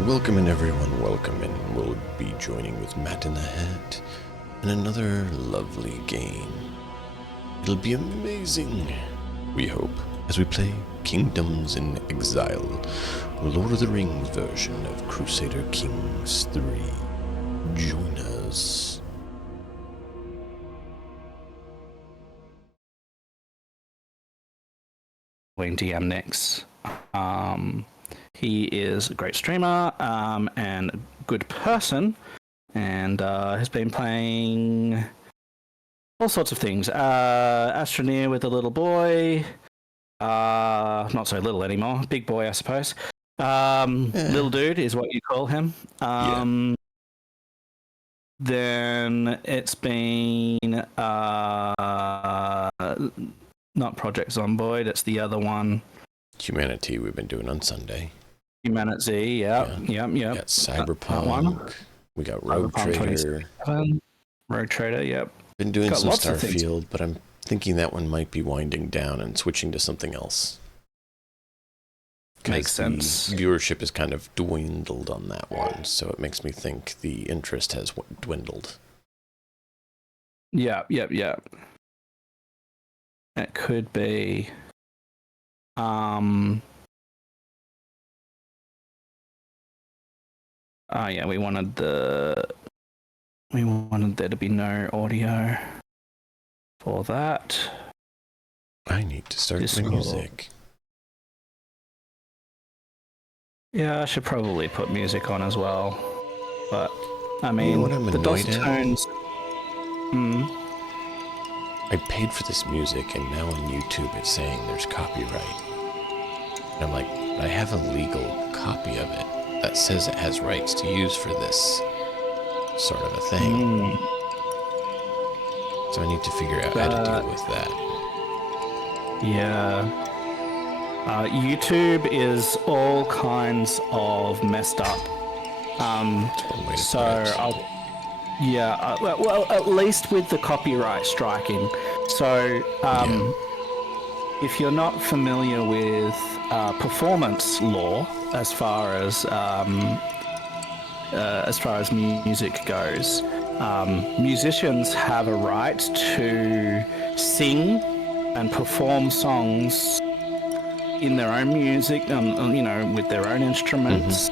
Welcome in everyone, welcome in. We'll be joining with Matt in the Hat in another lovely game. It'll be amazing, we hope, as we play Kingdoms in Exile, Lord of the Rings version of Crusader Kings 3. Join us. DM Nix. He is a great streamer and a good person, and has been playing all sorts of things. Astroneer with a little boy, not so little anymore, big boy I suppose. Little dude is what you call him. Then it's been not Project Zomboid, it's the other one. Humanity we've been doing on Sunday. Humanity, yep. We got Cyberpunk, we got Rogue Trader. Rogue Trader, yep. Been doing some Starfield, but I'm thinking that one might be winding down and switching to something else. Makes sense. Viewership is kind of dwindled on that one, so it makes me think the interest has dwindled. Yep. It could be. Yeah, we wanted there to be no audio for that. I need to start the music. Yeah, I should probably put music on as well. But I mean, you know what I'm the DOS tones. I paid for this music, and now on YouTube it's saying there's copyright. And I'm like, I have a legal copy of it that says it has rights to use for this sort of a thing. So I need to figure out how to deal with that. Yeah. YouTube is all kinds of messed up. Well, at least with the copyright striking. So, if you're not familiar with performance law as far as music goes, musicians have a right to sing and perform songs in their own music, with their own instruments.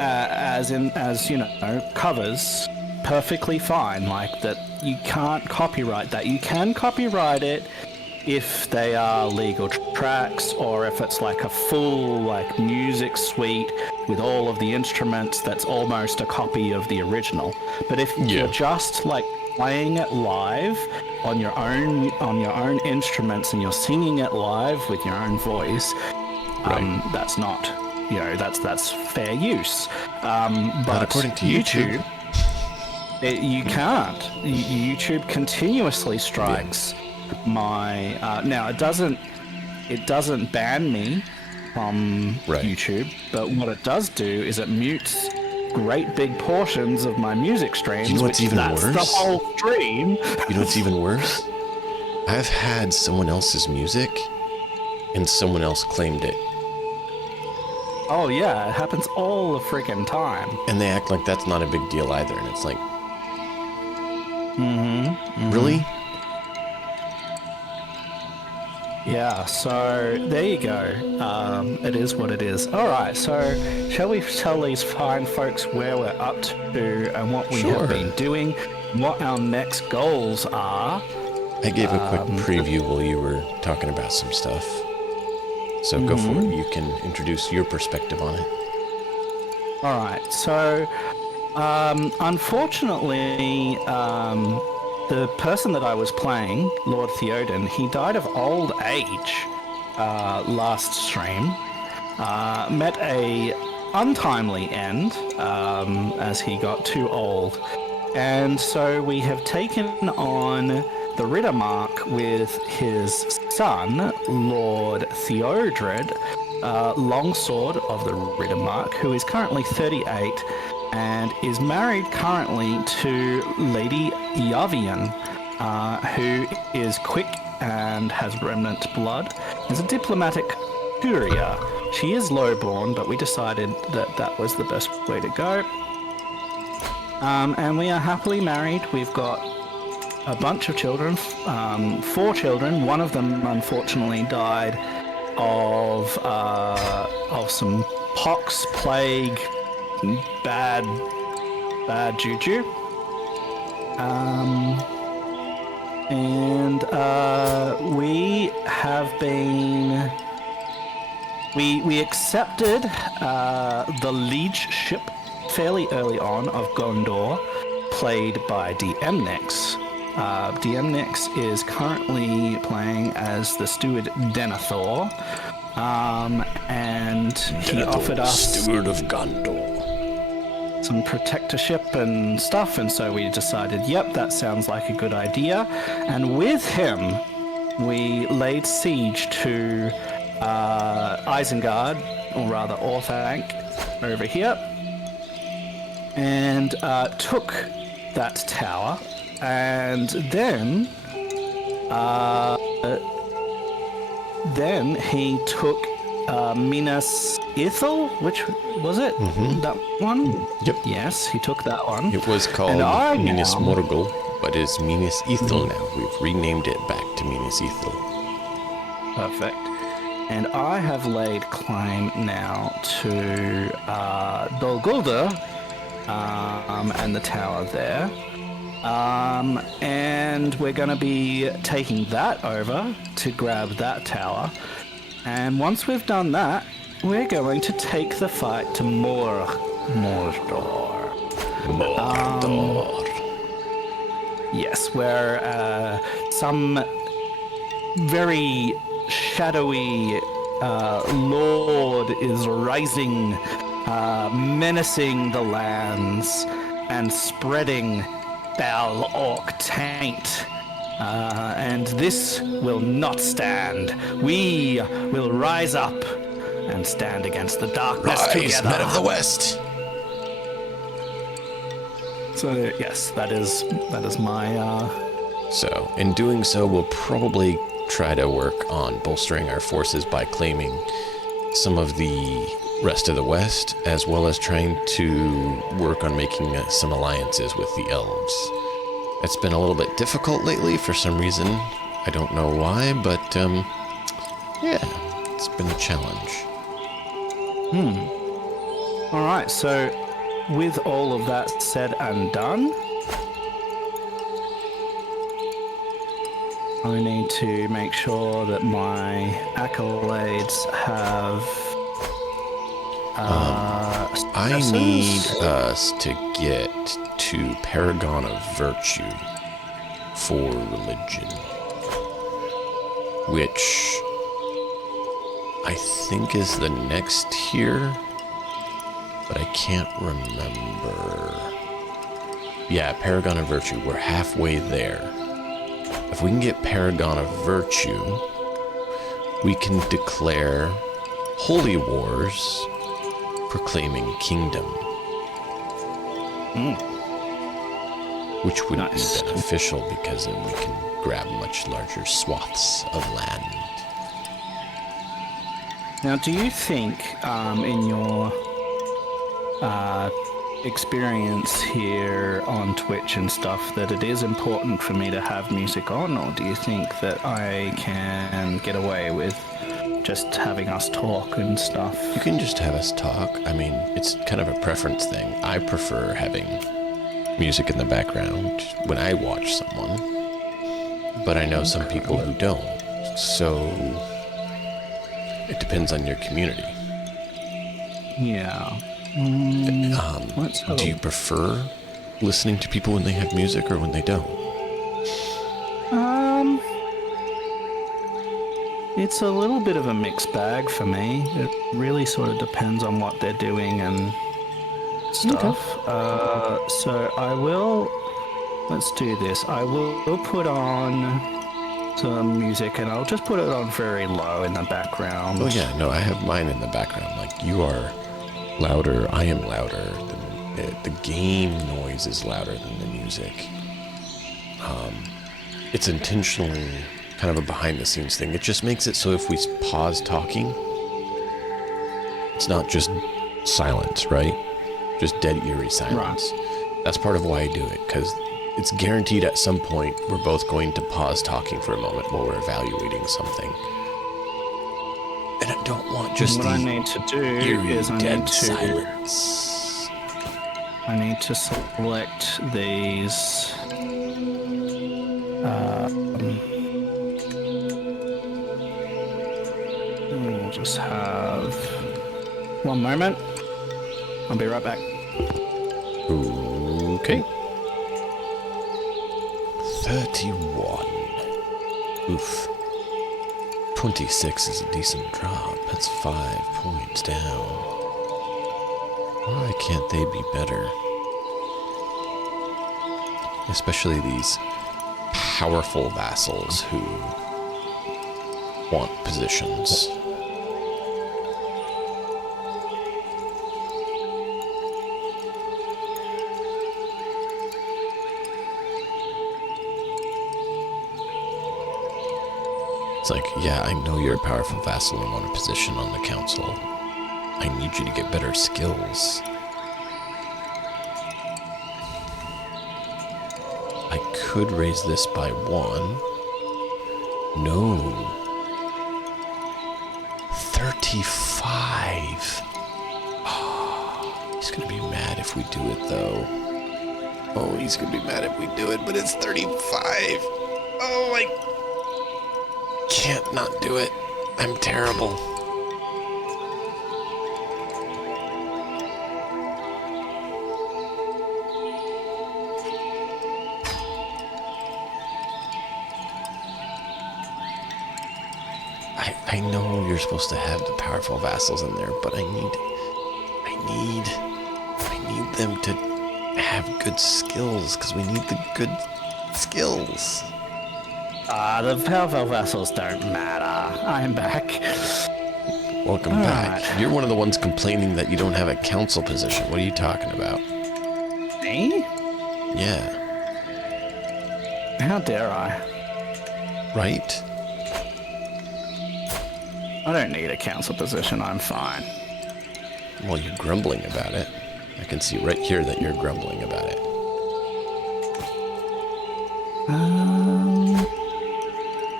As covers, perfectly fine. Like that, you can't copyright that. You can copyright it if they are legal tracks, or if it's like a full music suite with all of the instruments. That's almost a copy of the original. But if you're just playing it live on your own instruments and you're singing it live with your own voice, that's not. That's fair use. But according to YouTube, you can't. YouTube continuously strikes my. Now it doesn't ban me from YouTube, but what it does do is it mutes great big portions of my music streams. You know what's even worse? The whole stream. You know what's even worse? I've had someone else's music, and someone else claimed it. Oh yeah, it happens all the freaking time. And they act like that's not a big deal either, and it's like... Really? Yeah, so there you go. It is what it is. Alright, so shall we tell these fine folks where we're up to and what we have been doing, what our next goals are? I gave a quick preview while you were talking about some stuff. So go for it. You can introduce your perspective on it. Alright, so unfortunately, the person that I was playing, Lord Theoden, he died of old age last stream. Met a untimely end as he got too old. And so we have taken on the Riddermark with his son, Lord Theodred, Longsword of the Riddermark, who is currently 38 and is married currently to Lady Yavian, who is quick and has remnant blood. Is a diplomatic Curia. She is lowborn, but we decided that that was the best way to go. And we are happily married. We've got a bunch of children, 4 children. One of them, unfortunately, died of some pox, plague, bad juju. And we have been... We accepted the liegeship fairly early on of Gondor, played by DMNix. DMNix is currently playing as the steward Denethor, and he offered us Steward of Gondor. some protectorship and stuff, and so we decided, yep, that sounds like a good idea. And with him, we laid siege to Isengard, or rather Orthanc, over here, and took that tower, and then he took Minas Ithil, which was it? That one? Yep. Yes, he took that one. It was called And Minas Morgul, but is Minas Ithil now. We've renamed it back to Minas Ithil. Perfect. And I have laid claim now to Dol Guldur and the tower there. And we're going to be taking that over to grab that tower. And once we've done that, we're going to take the fight to Mordor. Mordor. Yes, where some very shadowy lord is rising, menacing the lands and spreading foul orc taint. And this will not stand. We will rise up and stand against the darkness Rise, together. men of the West. So yes, that is my. So, in doing so, we'll probably try to work on bolstering our forces by claiming some of the rest of the West, as well as trying to work on making some alliances with the elves. It's been a little bit difficult lately for some reason. I don't know why, but yeah, it's been a challenge. All right, so with all of that said and done, I need to make sure that my accolades have. I need us to get to Paragon of Virtue for religion, which I think is the next tier, but I can't remember. Yeah, Paragon of Virtue, we're halfway there. If we can get Paragon of Virtue, we can declare holy wars proclaiming kingdom. Which would be beneficial because then we can grab much larger swaths of land. Now, do you think, in your experience here on Twitch and stuff, that it is important for me to have music on, or do you think that I can get away with just having us talk and stuff? You can just have us talk. I mean, it's kind of a preference thing. I prefer having music in the background when I watch someone, but I know some people who don't, so it depends on your community. Yeah. Do you prefer listening to people when they have music or when they don't? It's a little bit of a mixed bag for me. It really sort of depends on what they're doing and stuff. Okay. So I will... Let's do this. I will put on some music, and I'll just put it on very low in the background. Oh yeah, no, I have mine in the background. Like, you are louder, I am louder. The game noise is louder than the music. It's intentionally kind of a behind-the-scenes thing. It just makes it so if we pause talking, It's not just silence, right? Just dead eerie silence. Right. That's part of why I do it, because it's guaranteed at some point we're both going to pause talking for a moment while we're evaluating something. And I don't want just what I need to do eerie is dead silence. I need to select these. We'll just have 1 moment. I'll be right back. Okay. 31. Oof. 26 is a decent drop. That's 5 points down. Why can't they be better? Especially these powerful vassals who want positions. It's like, yeah, I know you're a powerful vassal and want a position on the council. I need you to get better skills. I could raise this by 1. No. 35. Oh, he's gonna be mad if we do it, though. Oh, he's gonna be mad if we do it, but it's 35. Oh, I can't not do it. I'm terrible. I know you're supposed to have the powerful vassals in there, but I need them to have good skills, because we need the good skills. The powerful vassals don't matter. I'm back. Welcome back. Right. You're one of the ones complaining that you don't have a council position. What are you talking about? Me? Yeah. How dare I? Right? I don't need a council position, I'm fine. Well, you're grumbling about it. I can see right here that you're grumbling about it.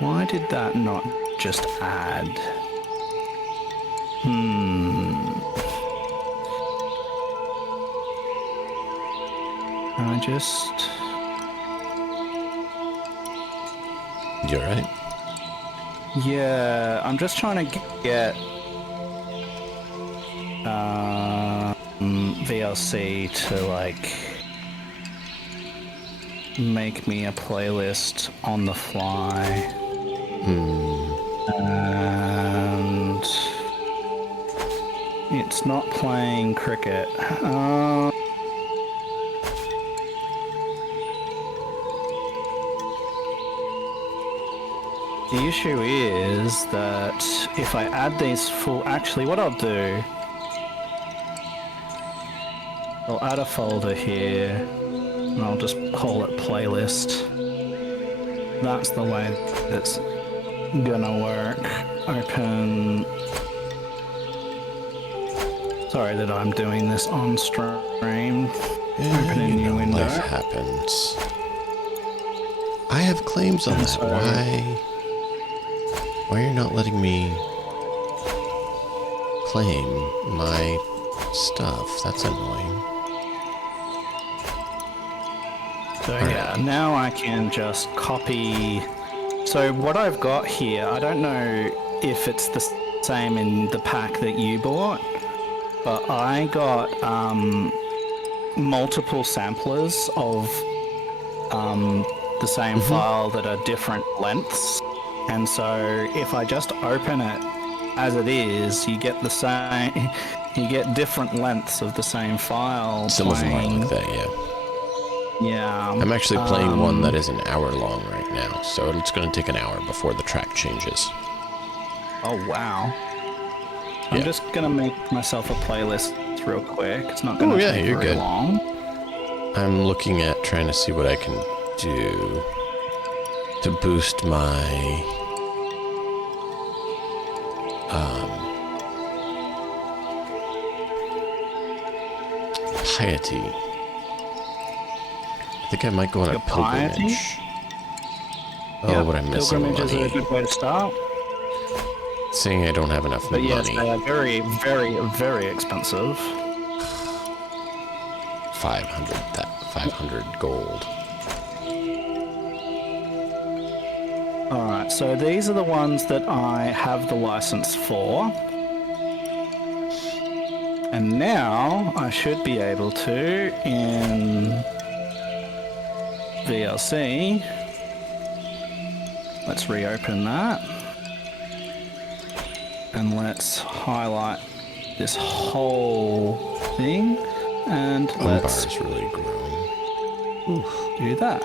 Why did that not just add? I just... You're right. Yeah, I'm just trying to get VLC to like make me a playlist on the fly. And it's not playing cricket. The issue is that if I add these full... Actually, what I'll do... I'll add a folder here, and I'll just call it playlist. That's the way that's gonna work. Open... Sorry that I'm doing this on stream. Open a new window. Life happens. I have claims on that. Why are you not letting me claim my stuff? That's annoying. So yeah, now I can just copy. So what I've got here, I don't know if it's the same in the pack that you bought, but I got multiple samplers of the same file that are different lengths. And so if I just open it as it is, you get the same, you get different lengths of the same file. Some of them are like that, yeah. Yeah. I'm actually playing one that is an hour long right now, so it's going to take an hour before the track changes. Oh, wow. I'm just going to make myself a playlist real quick. It's not going to take very long. I'm looking at trying to see what I can do to boost my piety. I think I might go on a Your piety? pilgrimage. Oh, Yep, but I'm missing pilgrimage money. is a good way to start. Saying I don't have enough But yes, money. they are very, very, very expensive. 500 gold. Alright, so these are the ones that I have the license for. And now I should be able to, in VLC, let's reopen that. And let's highlight this whole thing. And let's Umbar's really grown. do that.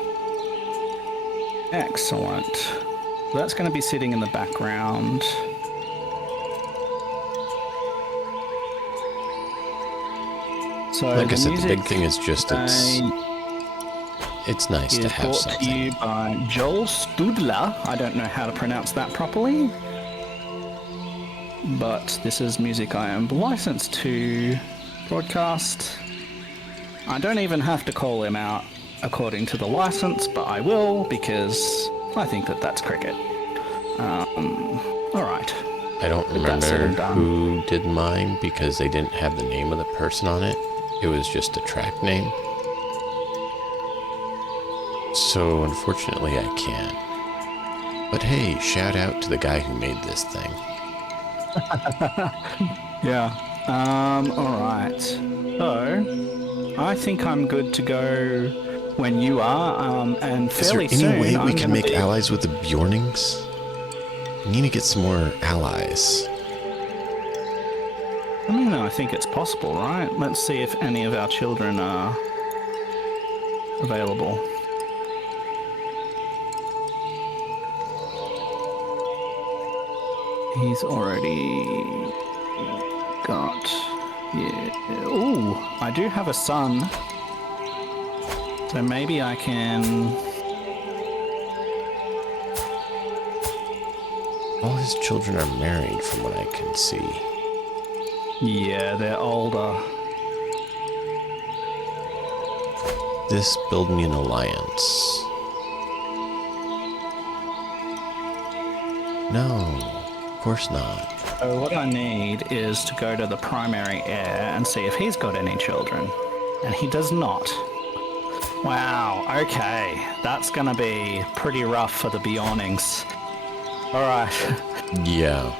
Excellent. So that's going to be sitting in the background. So Like I the said, the music big thing is just it's nice to is have brought something. to you by Joel Studler. I don't know how to pronounce that properly. But this is music I am licensed to broadcast. I don't even have to call him out according to the license, but I will because I think that that's cricket. Alright. I don't That's said remember and done. who did mine because they didn't have the name of the person on it. It was just a track name. So unfortunately I can't. But hey, shout out to the guy who made this thing. Yeah. Alright. So, I think I'm good to go when you are, and Is there fairly any soon way we I'm can gonna make be... allies with the Bjornings? We need to get some more allies. I mean, I think it's possible, right? Let's see if any of our children are available. He's already got... Yeah. Ooh, I do have a son. So maybe I can... All his children are married from what I can see. Yeah, they're older. This build me an alliance. No, of course not. So what I need is to go to the primary heir and see if he's got any children. And he does not. Wow, okay. That's gonna be pretty rough for the Bjornings. Alright. Yeah.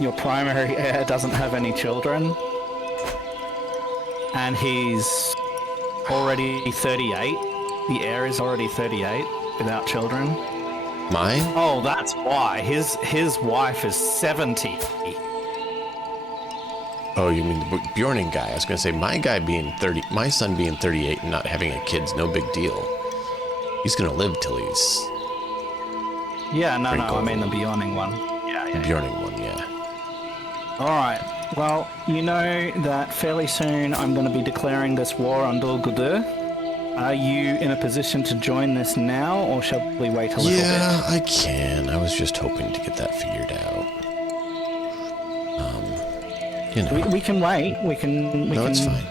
Your primary heir doesn't have any children. And he's already 38. The heir is already 38 without children. Mine? Oh, that's why. His wife is 70. Oh, you mean the Bjorning guy. I was going to say, my guy being 30, my son being 38 and not having a kid's no big deal. He's going to live till he's... Yeah, no, Pretty I cool. mean the Bjorning one. The Bjorning one, yeah. Alright, well, you know that fairly soon I'm going to be declaring this war on Dol Guldur. Are you in a position to join this now, or shall we wait a little Yeah, I can. I was just hoping to get that figured out. You know. bit? We can wait. We can. No, it's fine.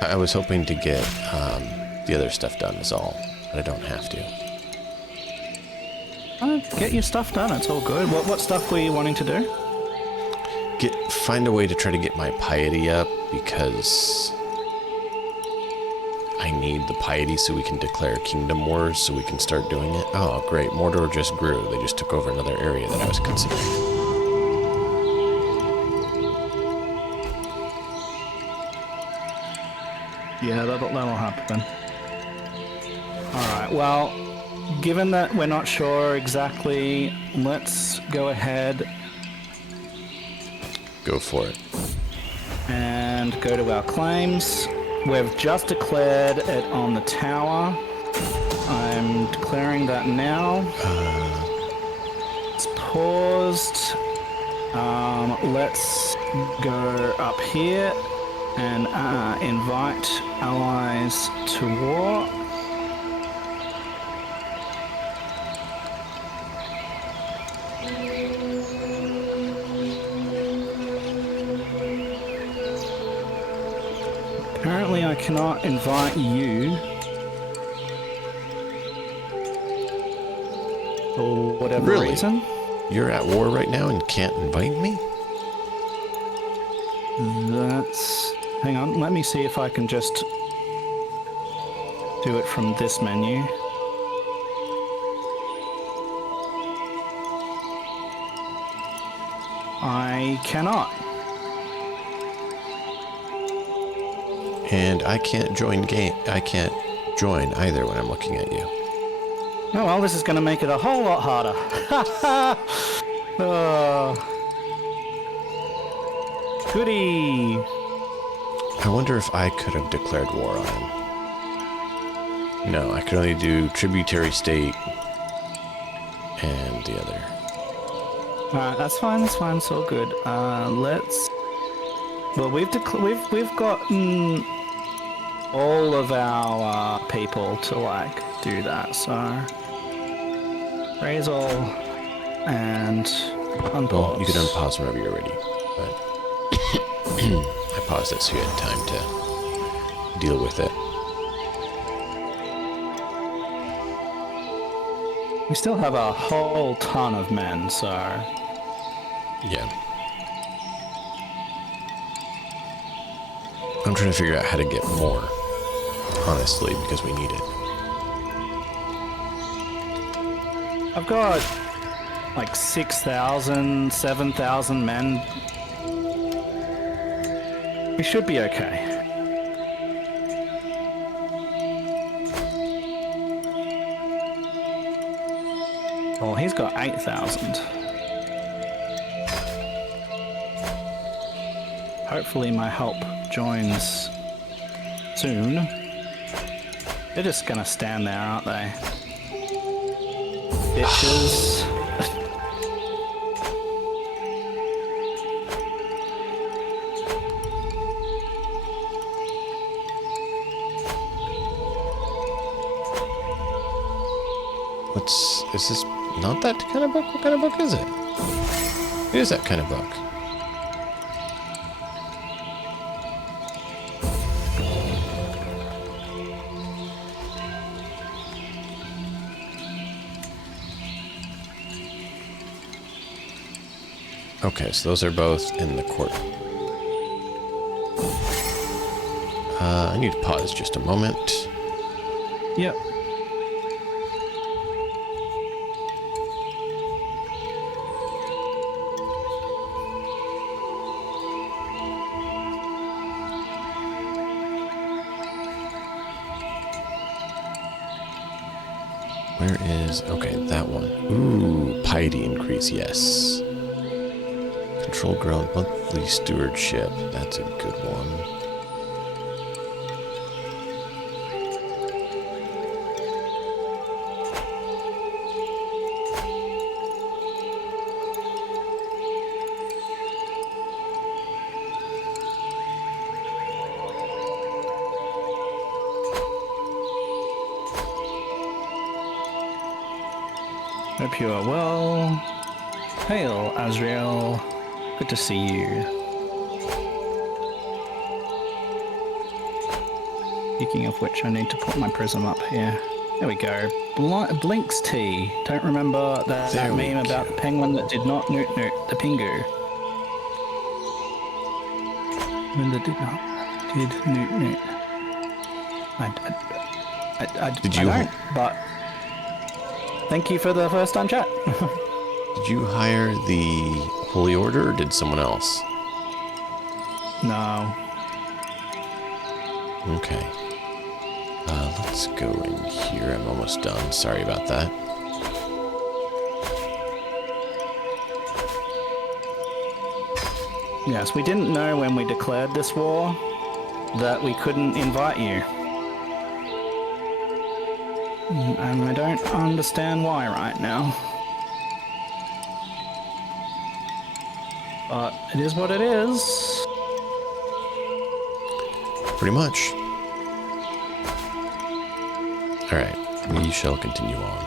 I was hoping to get the other stuff done is all, but I don't have to. Get your stuff done. It's all good. What stuff were you wanting to do? Find a way to try to get my piety up, because I need the piety so we can declare kingdom wars, so we can start doing it. Oh, great. Mordor just grew. They just took over another area that I was considering. Yeah, that'll happen. Alright, well, given that we're not sure exactly, let's go ahead Go for it. and go to our claims. We've just declared it on the tower. I'm declaring that now. It's paused. Let's go up here and invite allies to war. Apparently I cannot invite you. For whatever Really? reason. You're at war right now and can't invite me? That's... Hang on, let me see if I can just do it from this menu. I cannot. And I can't join game. I can't join either when I'm looking at you. Oh well, this is going to make it a whole lot harder. Goody. I wonder if I could have declared war on him. No, I could only do tributary state and the other. Alright, that's fine, it's all good. Let's... Well, we've gotten all of our people to, like, do that, so... Raise all and unpause. Well, you can unpause whenever you're ready, but I paused it so you had time to deal with it. We still have a whole ton of men, so... Yeah. I'm trying to figure out how to get more, honestly, because we need it. I've got like 6,000, 7,000 men. We should be okay. Well, he's got 8,000. Hopefully my help joins soon. They're just gonna stand there, aren't they? Bitches. Is this not that kind of book? What kind of book is it? It is that kind of book. Okay, so those are both in the court. I need to pause just a moment. Yep. Where is... Okay, that one. Ooh, piety increase, yes. Control grown monthly stewardship. That's a good one. Hope you are well. Hail, Azrael. Good to see you. Speaking of which, I need to put my prism up here. There we go. Blinks tea. Don't remember that meme about the penguin that did not newt the pingu. When that did newt. I don't, but thank you for the first time chat. Did you hire the Holy Order, or did someone else? No. Okay. Let's go in here. I'm almost done. Sorry about that. Yes, we didn't know when we declared this war that we couldn't invite you. And I don't understand why right now. But it is what it is. Pretty much. Alright, we shall continue on.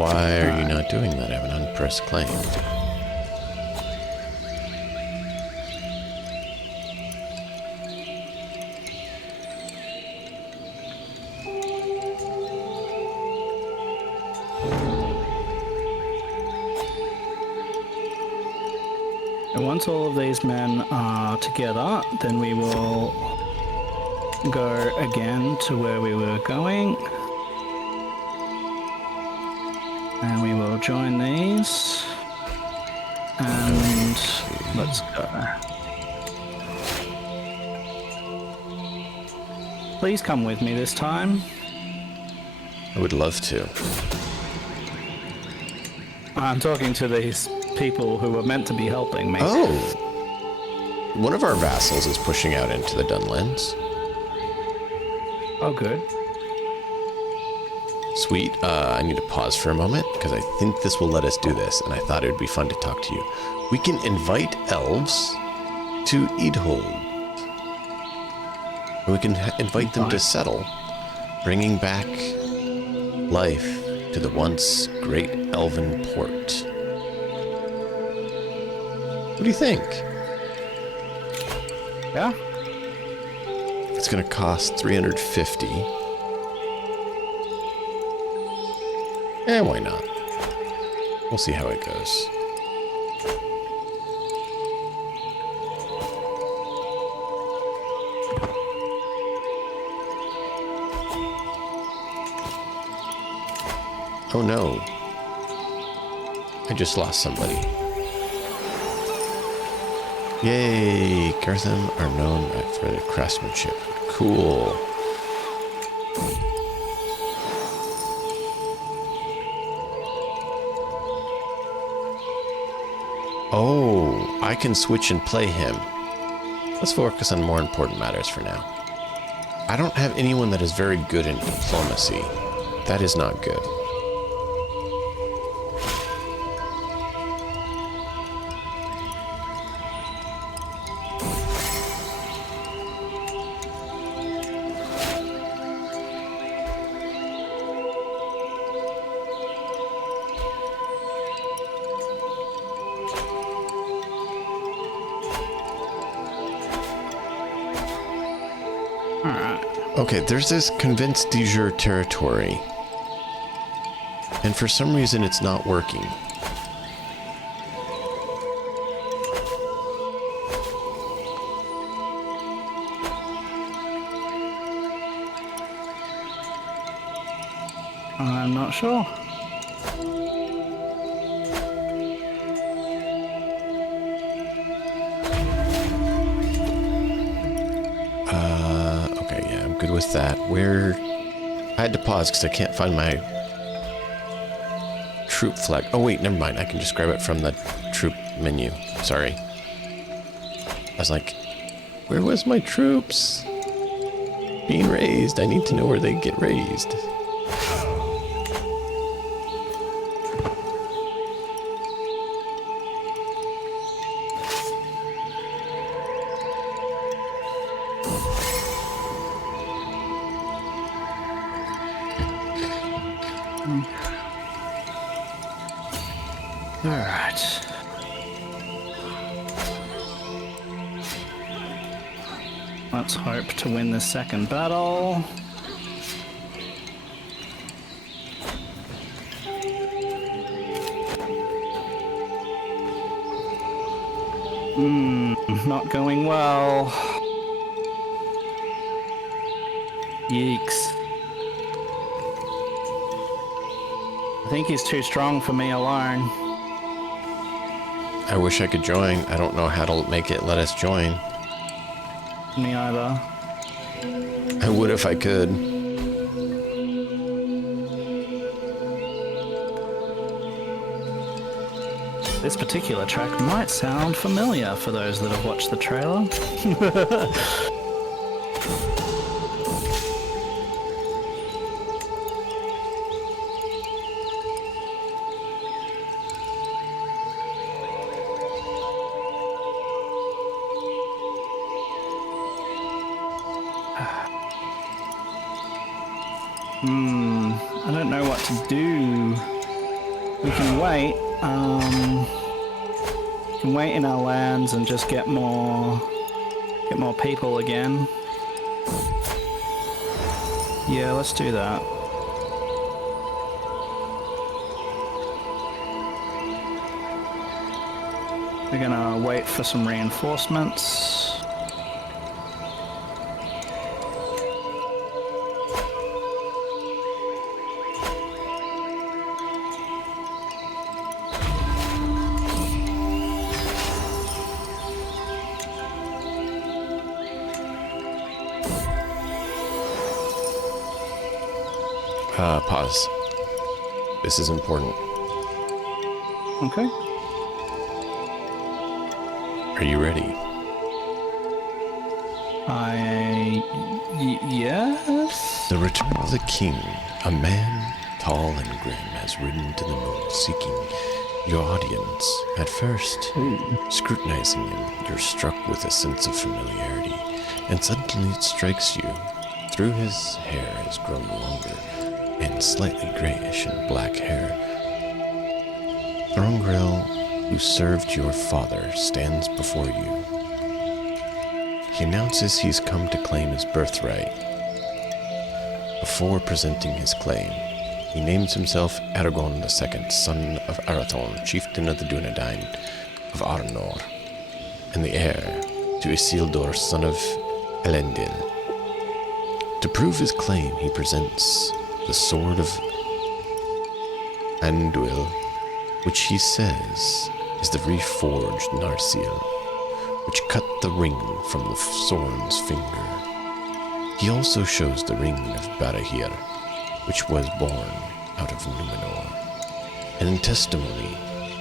Why are you not doing that? I have an unpressed claim. And once all of these men are together, then we will go again to where we were going. And we will join these. And let's go. Please come with me this time. I would love to. I'm talking to these people who were meant to be helping me. Oh! One of our vassals is pushing out into the Dunlands. Oh, good. Sweet. I need to pause for a moment, because I think this will let us do this, and I thought it would be fun to talk to you. We can invite elves to Eidhold. And we can invite them to settle, bringing back life to the once great elven port. What do you think? Yeah? It's going to cost 350. Why not? We'll see how it goes. Oh no. I just lost somebody. Yay! Gartham are known for their craftsmanship. Cool. Oh, I can switch and play him. Let's focus on more important matters for now. I don't have anyone that is very good in diplomacy. That is not good. Okay, there's this convince de jure territory. And for some reason it's not working. I'm not sure. Okay, yeah, I'm good with that. Where... I had to pause because I can't find my troop flag. Oh wait, never mind. I can just grab it from the troop menu. Sorry. I was like, where was my troops? Being raised. I need to know where they get raised. All right. Let's hope to win the second battle. Not going well. Yeeks. I think he's too strong for me alone. I wish I could join. I don't know how to make it let us join. Me either. I would if I could. This particular track might sound familiar for those that have watched the trailer. I don't know what to do. We can wait. We can wait in our lands and just get more people again. Yeah, let's do that. We're gonna wait for some reinforcements. Pause. This is important. Okay. Are you ready? Yes? The return of the king, a man tall and grim, has ridden to the north seeking your audience. At first, scrutinizing him, you're struck with a sense of familiarity, and suddenly it strikes you. Through his hair has grown longer and slightly grayish in black hair. Throngrel, who served your father, stands before you. He announces he's come to claim his birthright. Before presenting his claim, he names himself Aragorn II, son of Arathorn, chieftain of the Dunedain of Arnor, and the heir to Isildur, son of Elendil. To prove his claim, he presents the sword of Anduil, which he says is the reforged Narsil, which cut the ring from the Sauron's finger. He also shows the ring of Barahir, which was born out of Numenor, and in testimony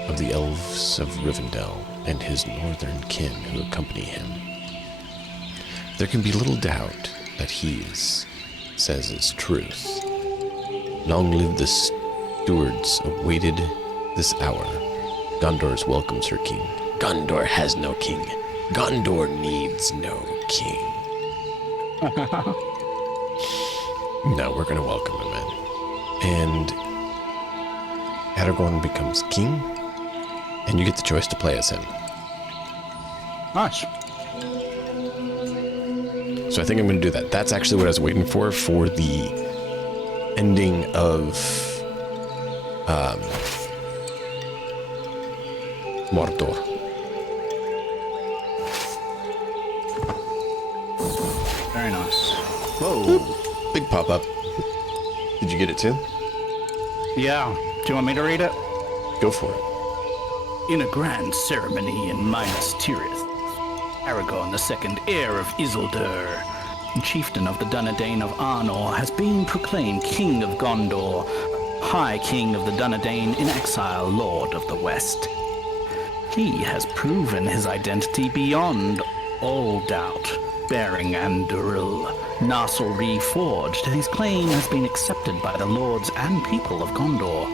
of the elves of Rivendell and his northern kin who accompany him. There can be little doubt that he says is truth. Long live the stewards awaited this hour. Gondor's welcomes her king. Gondor has no king. Gondor needs no king. No, we're gonna welcome him in. And Aragorn becomes king, and you get the choice to play as him. Nice. So I think I'm gonna do that. That's actually what I was waiting for the ending of Mordor. Very nice. Whoa. Big pop-up. Did you get it too? Yeah. Do you want me to read it? Go for it. In a grand ceremony in Minas Tirith, Aragorn II, heir of Isildur, and chieftain of the Dunedain of Arnor, has been proclaimed King of Gondor, High King of the Dunedain in exile, Lord of the West. He has proven his identity beyond all doubt, bearing Anduril, Narsil reforged, and his claim has been accepted by the lords and people of Gondor.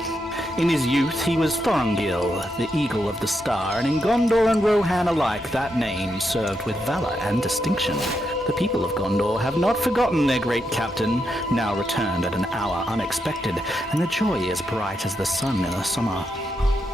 In his youth, he was Thorongil, the Eagle of the Star, and in Gondor and Rohan alike, that name served with valor and distinction. The people of Gondor have not forgotten their great captain, now returned at an hour unexpected, and the joy is bright as the sun in the summer.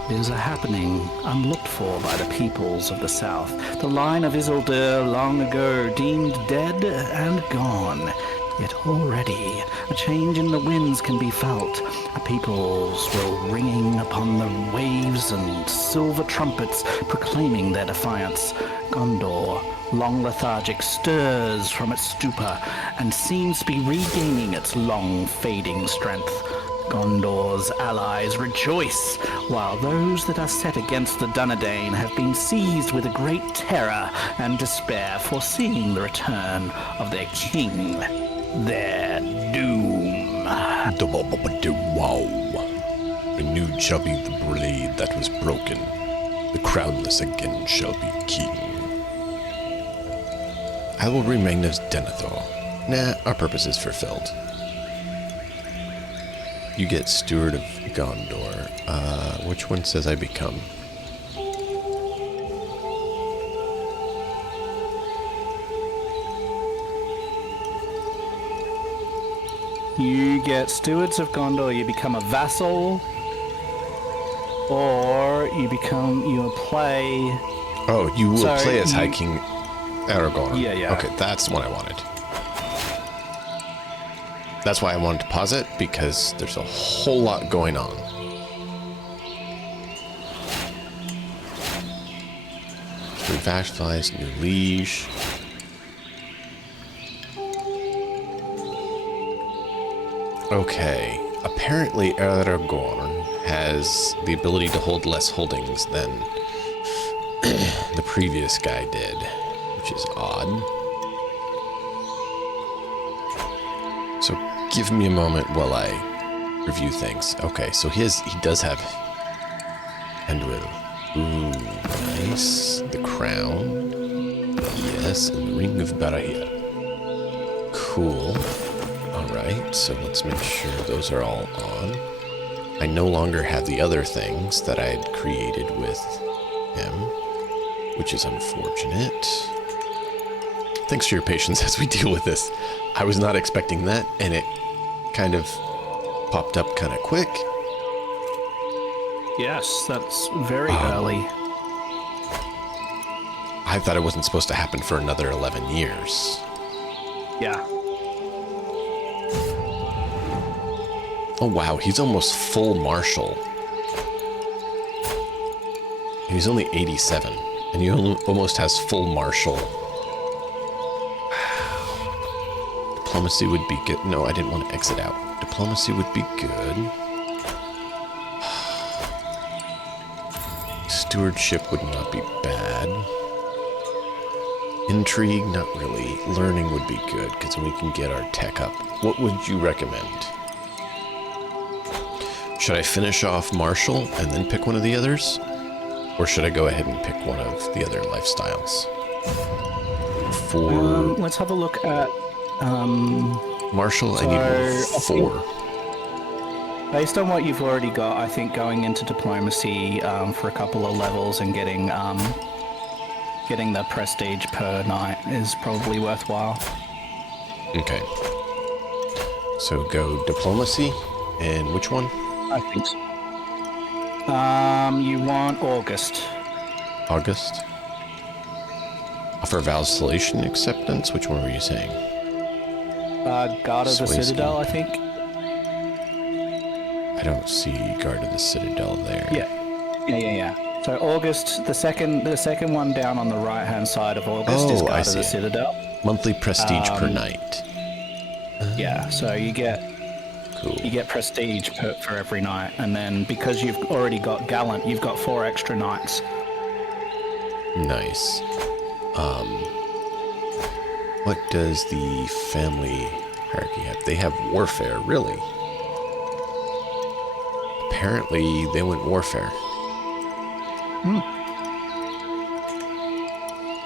It is a happening unlooked for by the peoples of the south. The line of Isildur, long ago deemed dead and gone. Yet already a change in the winds can be felt. A peoples will ringing upon the waves and silver trumpets proclaiming their defiance. Gondor, long lethargic, stirs from its stupor and seems to be regaining its long fading strength. Gondor's allies rejoice, while those that are set against the Dunedain have been seized with a great terror and despair, foreseeing the return of their king, their doom. Wow. Renewed shall be the blade that was broken. The crownless again shall be king. I will remain as Denethor. Nah, our purpose is fulfilled. You get Steward of Gondor. Which one says I become? You get Stewards of Gondor, you become a vassal. or you play. Oh, you will So play as you- High King Aragorn. Yeah. Okay, that's what I wanted. That's why I wanted to pause it, because there's a whole lot going on. New Vashflies, new Liege. Okay, apparently Aragorn has the ability to hold less holdings than the previous guy did, which is odd. So give me a moment while I review things. Okay, so he does have Endwil. Ooh, nice. The crown. Yes, and the Ring of Barahir. Cool. Alright, so let's make sure those are all on. I no longer have the other things that I had created with him, which is unfortunate. Thanks for your patience as we deal with this. I was not expecting that, and it kind of popped up kind of quick. Yes, that's very early. I thought it wasn't supposed to happen for another 11 years. Yeah. Oh wow, he's almost full marshal. And he's only 87, and he almost has full marshal. Diplomacy would be good. No, I didn't want to exit out. Diplomacy would be good. Stewardship would not be bad. Intrigue, not really. Learning would be good, because then we can get our tech up. What would you recommend? Should I finish off Marshall and then pick one of the others? Or should I go ahead and pick one of the other lifestyles? Let's have a look at... Marshall, I need 4. Based on what you've already got, I think going into diplomacy for a couple of levels and getting the prestige per night is probably worthwhile. Okay. So go diplomacy, and which one? I think so. You want August. August. Offer Valsalation acceptance? Which one were you saying? Guard of the Sway Citadel, I scheme. think. I don't see Guard of the Citadel there. Yeah. So August, the second one down on the right-hand side of August is Oh, I Guard of see the it. Citadel. Monthly prestige per night. Yeah, so you get Cool. prestige for every night, and then because you've already got Gallant, you've got 4 extra nights. Nice. What does the family hierarchy have? They have warfare, really. Apparently, they went warfare.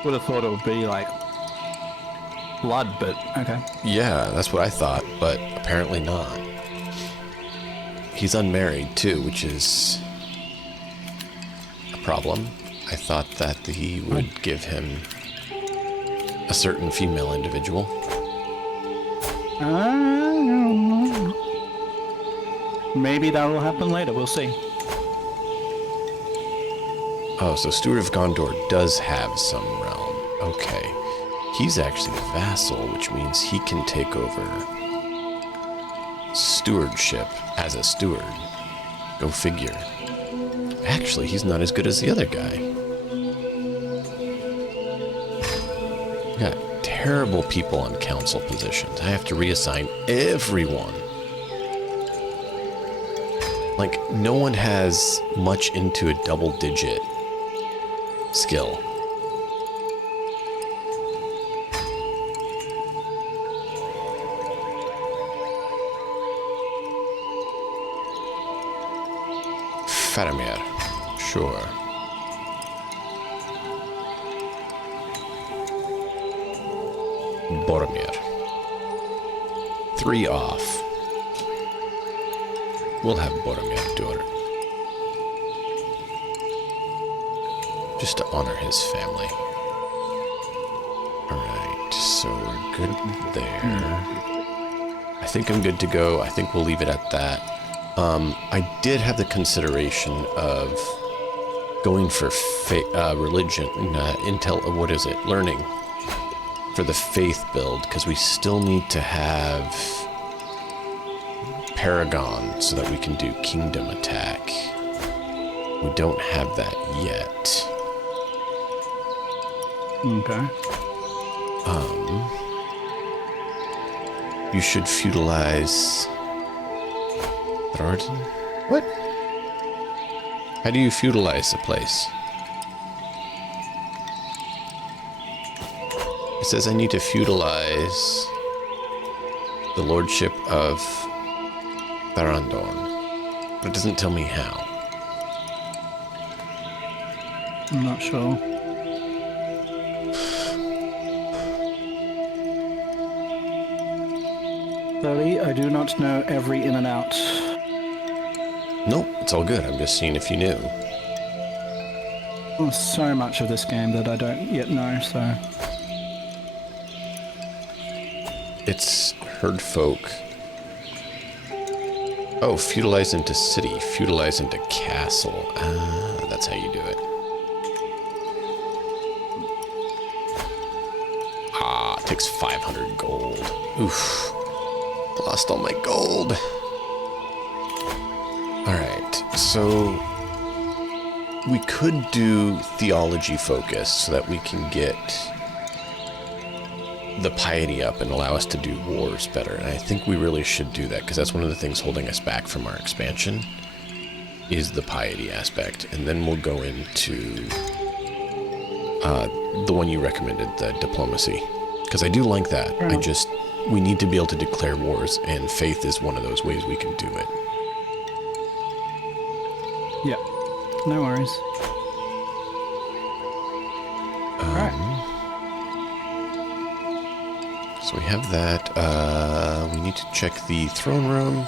Would have thought it would be like blood, but okay. Yeah, that's what I thought, but apparently not. He's unmarried, too, which is a problem. I thought that he would give him a certain female individual. Maybe that will happen later. We'll see. Oh, so Steward of Gondor does have some realm. Okay. He's actually a vassal, which means he can take over stewardship as a steward. Go figure. Actually, he's not as good as the other guy. We got terrible people on council positions. I have to reassign everyone. Like, no one has much into a double-digit skill. Faramir, sure. Boromir. 3 off. We'll have Boromir do it. Just to honor his family. Alright, so we're good there. I think I'm good to go. I think we'll leave it at that. I did have the consideration of going for religion, what is it? Learning for the faith build, because we still need to have Paragon so that we can do Kingdom attack. We don't have that yet. Okay. You should feudalize Tharden? What? How do you feudalize a place? It says I need to feudalize the lordship of Tharandorn, but it doesn't tell me how. I'm not sure. Sorry, I do not know every in and out. Nope, it's all good. I'm just seeing if you knew. There's so much of this game that I don't yet know, so... It's herd folk. Oh, feudalize into city, feudalize into castle. Ah, that's how you do it. Ah, it takes 500 gold. Oof. Lost all my gold. Alright, so we could do theology focus so that we can get the piety up and allow us to do wars better. And I think we really should do that, because that's one of the things holding us back from our expansion is the piety aspect. And then we'll go into the one you recommended, the diplomacy, because I do like that. We need to be able to declare wars, and faith is one of those ways we can do it. Yeah, no worries. Alright. So we have that. We need to check the throne room.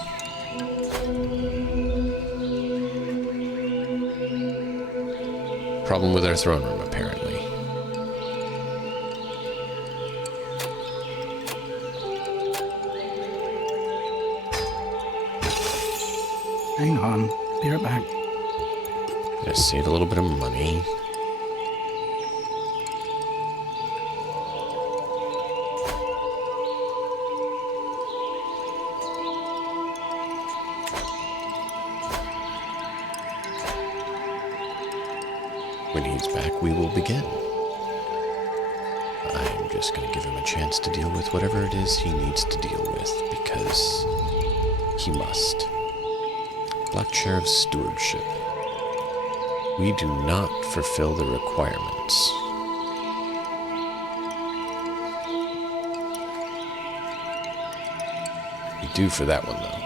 Problem with our throne room, apparently. Hang on, be right back. Gonna save a little bit of money. When he's back, we will begin. I'm just gonna give him a chance to deal with whatever it is he needs to deal with, because he must. Black Chair of Stewardship. We do not fulfill the requirements. We do for that one, though.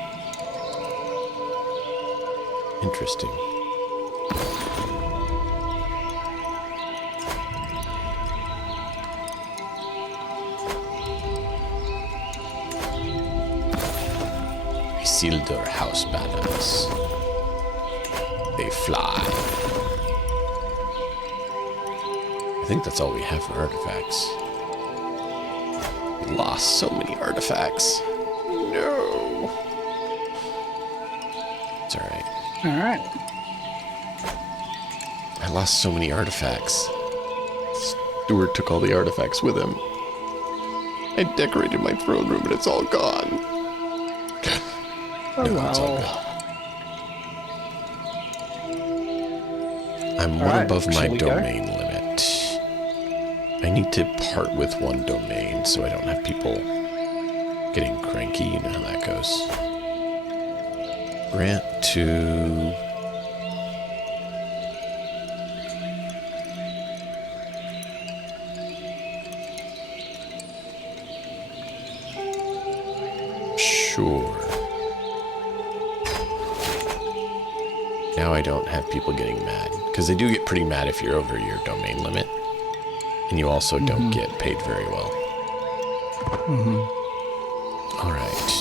Interesting. Isildur house banners. They fly. I think that's all we have for artifacts. We lost so many artifacts. No. It's alright. Alright. I lost so many artifacts. Stuart took all the artifacts with him. I decorated my throne room and it's all gone. Oh, no, it's all good. I'm one above my domain limit. I need to part with one domain so I don't have people getting cranky. You know how that goes. Grant to... Sure. Now I don't have people getting mad. Because they do get pretty mad if you're over your domain limit. And you also don't get paid very well. All right.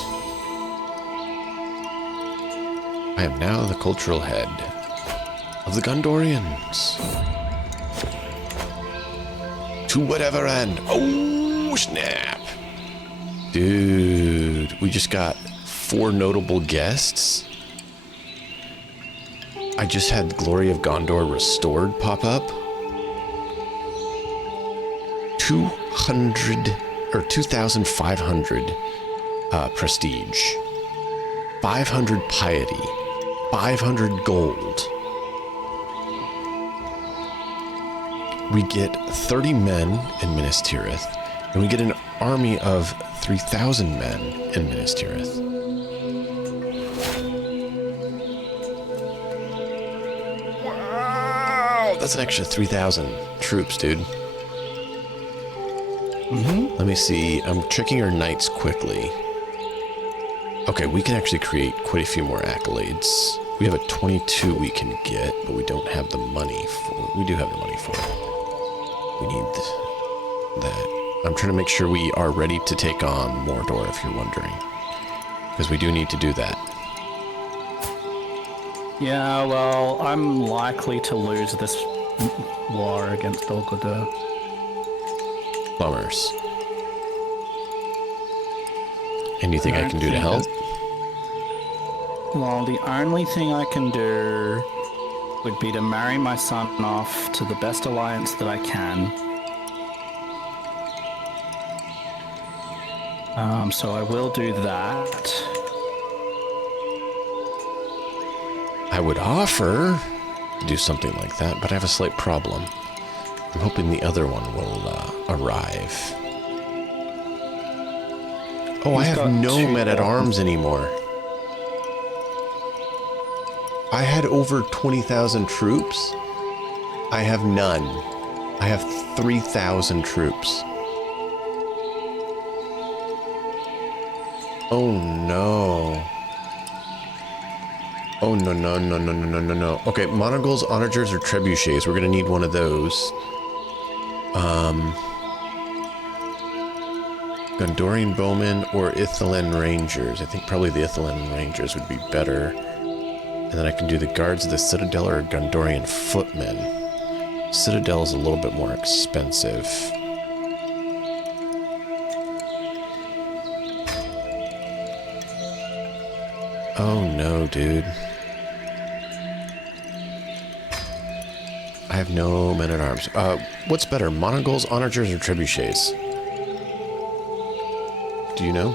I am now the cultural head of the Gondorians. To whatever end. Oh, snap. Dude, we just got 4 notable guests. I just had Glory of Gondor Restored pop up. 200 or 2,500 prestige, 500 piety, 500 gold. We get 30 men in Minas Tirith, and we get an army of 3,000 men in Minas Tirith. Wow! That's an extra 3,000 troops, dude. Mm-hmm. Let me see. I'm checking our knights quickly. Okay, we can actually create quite a few more accolades. We have a 22 we can get, but we don't have the money for. We do have the money for it. We need that. I'm trying to make sure we are ready to take on Mordor, if you're wondering. Because we do need to do that. Yeah, well, I'm likely to lose this war against Dol Guldur. Plumbers. Anything I can do to help? Well, the only thing I can do would be to marry my son off to the best alliance that I can. So I will do that. I would offer to do something like that, but I have a slight problem. I'm hoping the other one will arrive. Oh, I have no men-at-arms anymore. I had over 20,000 troops. I have none. I have 3,000 troops. Oh no. Oh no, no, no, no, no, no, no, no. Okay, Monogles, Onagers, or Trebuchets. We're gonna need one of those. Gondorian Bowmen or Ithilien Rangers. I think probably the Ithilien Rangers would be better. And then I can do the Guards of the Citadel or Gondorian Footmen. Citadel is a little bit more expensive. Oh no, dude. I have no men-at-arms. What's better, Monogles, Onagers, or Trebuchets? Do you know?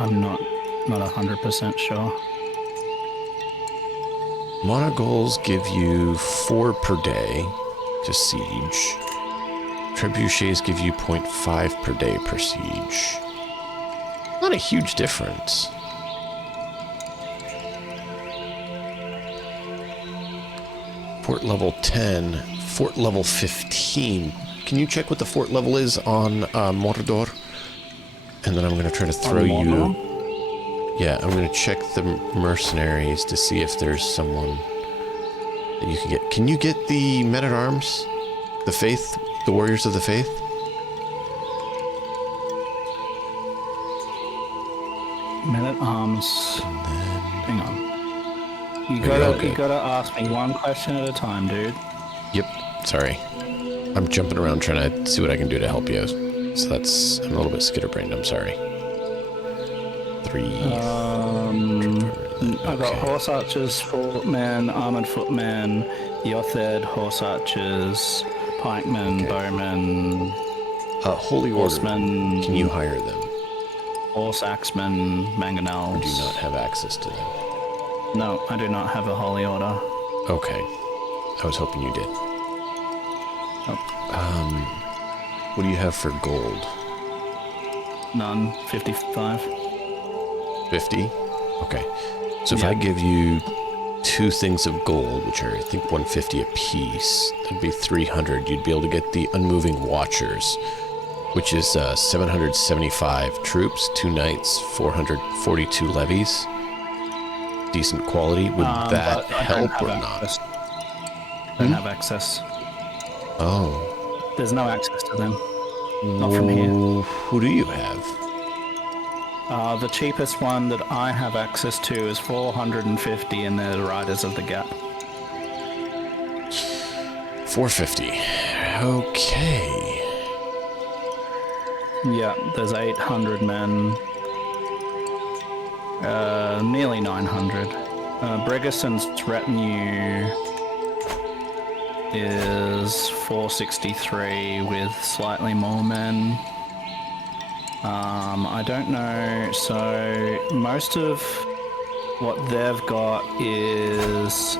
I'm not 100% sure. Monogles give you 4 per day to siege. Trebuchets give you 0.5 per day per siege. Not a huge difference. Fort level 10, fort level 15. Can you check what the fort level is on Mordor? And then I'm going to try to throw you... Yeah, I'm going to check the mercenaries to see if there's someone that you can get. Can you get the men-at-arms? The Faith? The Warriors of the Faith? Men-at-arms. And then... Hang on. You gotta ask me one question at a time, dude. Yep, sorry. I'm jumping around trying to see what I can do to help you. So that's... I'm a little bit skitterbrained, I'm sorry. 3... I've got horse archers, footmen, armored footmen, Yothed, horse archers, pikemen, bowmen, Holy horsemen. Order. Can you hire them? Horse axemen, mangonels. Or do you not have access to them? No, I do not have a holy order. Okay. I was hoping you did. Nope. What do you have for gold? None. 55. 50? Okay. So if I give you 2 things of gold, which are I think 150 a piece, that'd be 300. You'd be able to get the Unmoving Watchers, which is 775 troops, 2 knights, 442 levies. Decent quality. Would that help or not? I don't have access. Oh. There's no access to them. Not from here. Who do you have? The cheapest one that I have access to is 450, and they're the Riders of the Gap. 450. Okay. Yeah, there's 800 men. Nearly 900. Bregason's retinue is 463 with slightly more men. I don't know. So most of what they've got is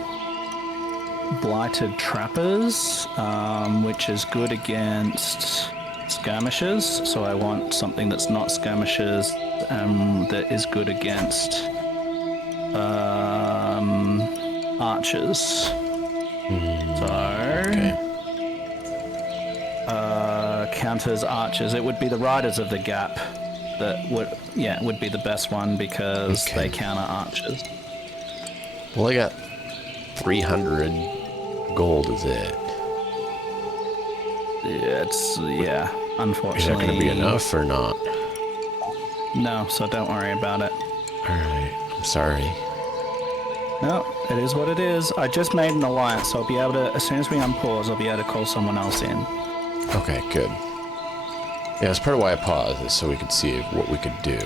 blighted trappers, which is good against skirmishers. So I want something that's not skirmishers, that is good against archers. Okay. Counters archers. It would be the Riders of the Gap that would be the best one because they counter archers. Well, I got 300 gold, is it? Unfortunately. Is that going to be enough or not? No, so don't worry about it. Alright, I'm sorry. No, it is what it is. I just made an alliance, so I'll be able to, as soon as we unpause, I'll be able to call someone else in. Okay, good. Yeah, that's part of why I paused, is so we could see what we could do.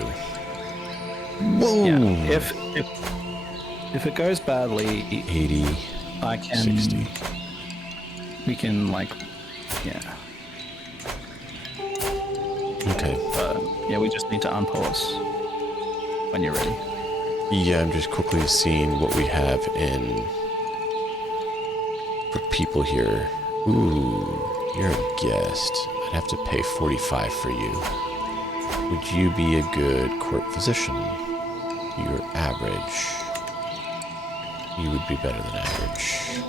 Whoa! Yeah, if it goes badly, 80, I can... 60. We can, yeah. Okay. Yeah, we just need to unpause when you're ready. Yeah, I'm just quickly seeing what we have in for people here. Ooh, you're a guest. I'd have to pay 45 for you. Would you be a good court physician? You're average. You would be better than average.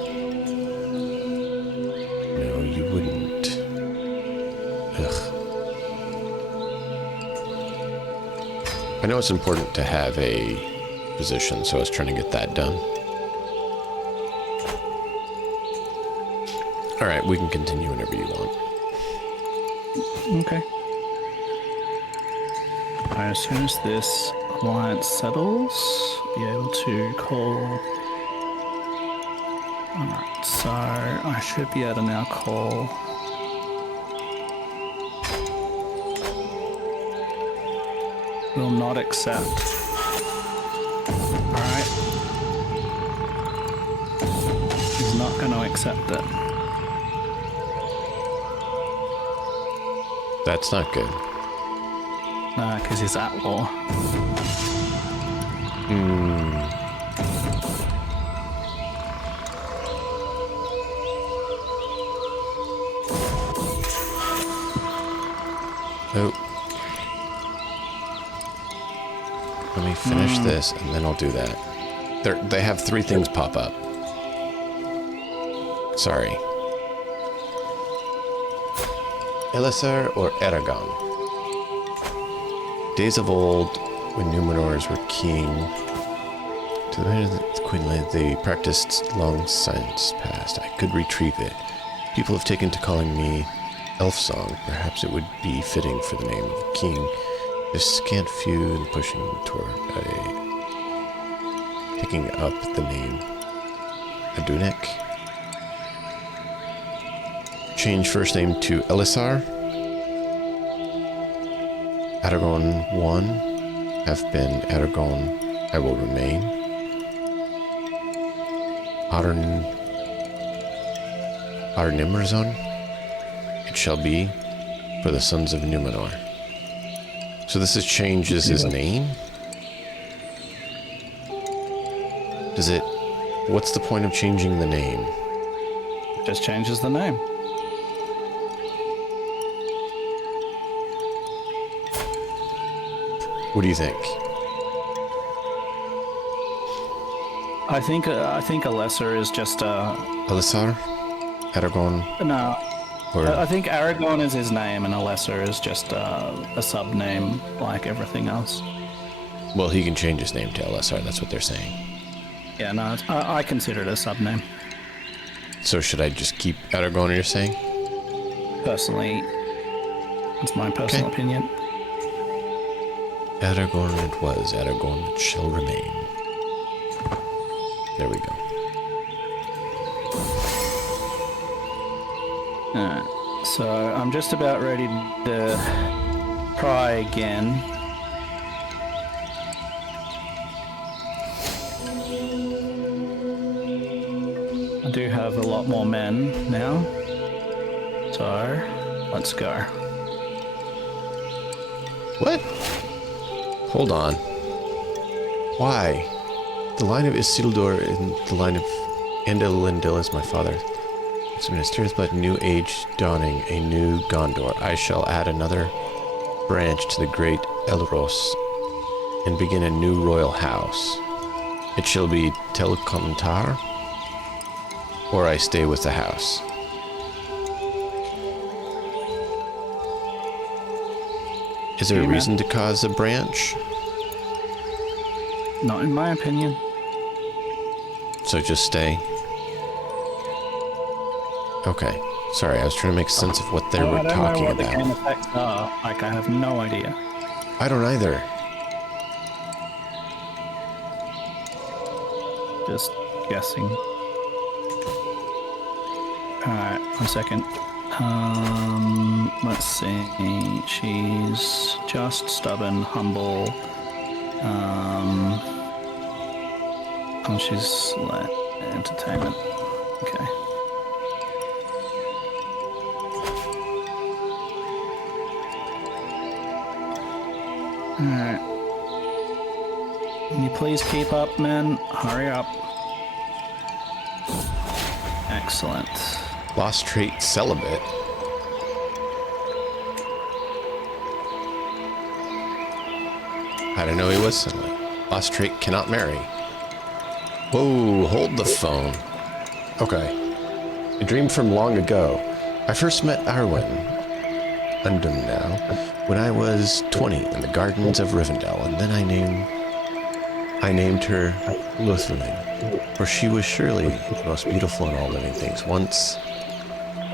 No, you wouldn't. Ugh. I know it's important to have a position, so I was trying to get that done. Alright, we can continue whenever you want. Okay. As soon as this alliance settles, I'll be able to call... Alright, so I should be able to now call... Will not accept. Alright. He's not going to accept it. That's not good. No, because he's at war. Oh. Let me finish this, and then I'll do that. They have 3 things pop up. Sorry. Elisar or Aragon? Days of old, when Numenors were king, to the right of the Queen Land, they practiced long since past. I could retrieve it. People have taken to calling me Elf Song. Perhaps it would be fitting for the name of a king. There's scant few and pushing toward picking up the name Adunek. Change first name to Elisar. Aragon 1 have been Aragon, I will remain. Arnimerzon, it shall be for the sons of Numenor. So this has changes his name? Does it... What's the point of changing the name? Just changes the name. What do you think? I think a lesser is just Elisar? Aragon? no. Or... I think Aragon is his name, and a lesser is just a sub name like everything else. Well, he can change his name to Elisar. That's what they're saying. Yeah, no, I consider it a sub name. So should I just keep Aragon? You're saying? Personally, it's my personal opinion. Aragon it was. Aragon it shall remain. There we go. Alright, so I'm just about ready to try again. I do have a lot more men now. So, let's go. What? Hold on. Why? The line of Isildur and the line of Andalindil is my father. It's mysterious but new age dawning, a new Gondor. I shall add another branch to the great Elros and begin a new royal house. It shall be Telcontar, or I stay with the house. Is there a reason to cause a branch? Not in my opinion. So just stay? Okay. Sorry, I was trying to make sense of what they were talking about. I don't know what the game effects are. Like, I have no idea. I don't either. Just guessing. Alright, 1 second. Let's see. She's just, stubborn, humble. Oh, she's like entertainment. Okay. Alright. Can you please keep up, man? Hurry up. Excellent. Lost trait celibate. I didn't know he was celibate. Lost trait cannot marry. Whoa, hold the phone. Okay. A dream from long ago. I first met Arwen, Undum now, when I was 20 in the gardens of Rivendell, and then I named her Lothlin, for she was surely the most beautiful in all living things. Once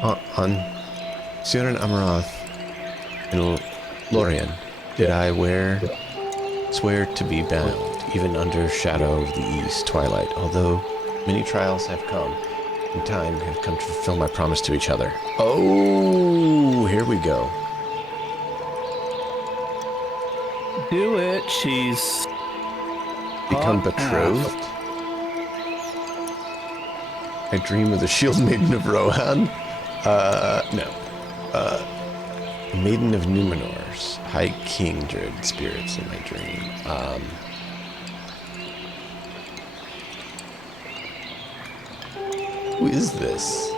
on Surin Amarath in Lorien did I swear to be bound, even under shadow of the east twilight, although many trials have come, and time have come to fulfill my promise to each other. Oh, here we go. Do it. She's Become betrothed? I dream of the shield maiden of Rohan? No. Maiden of Numenor's High King dread spirits in my dream. Who is this?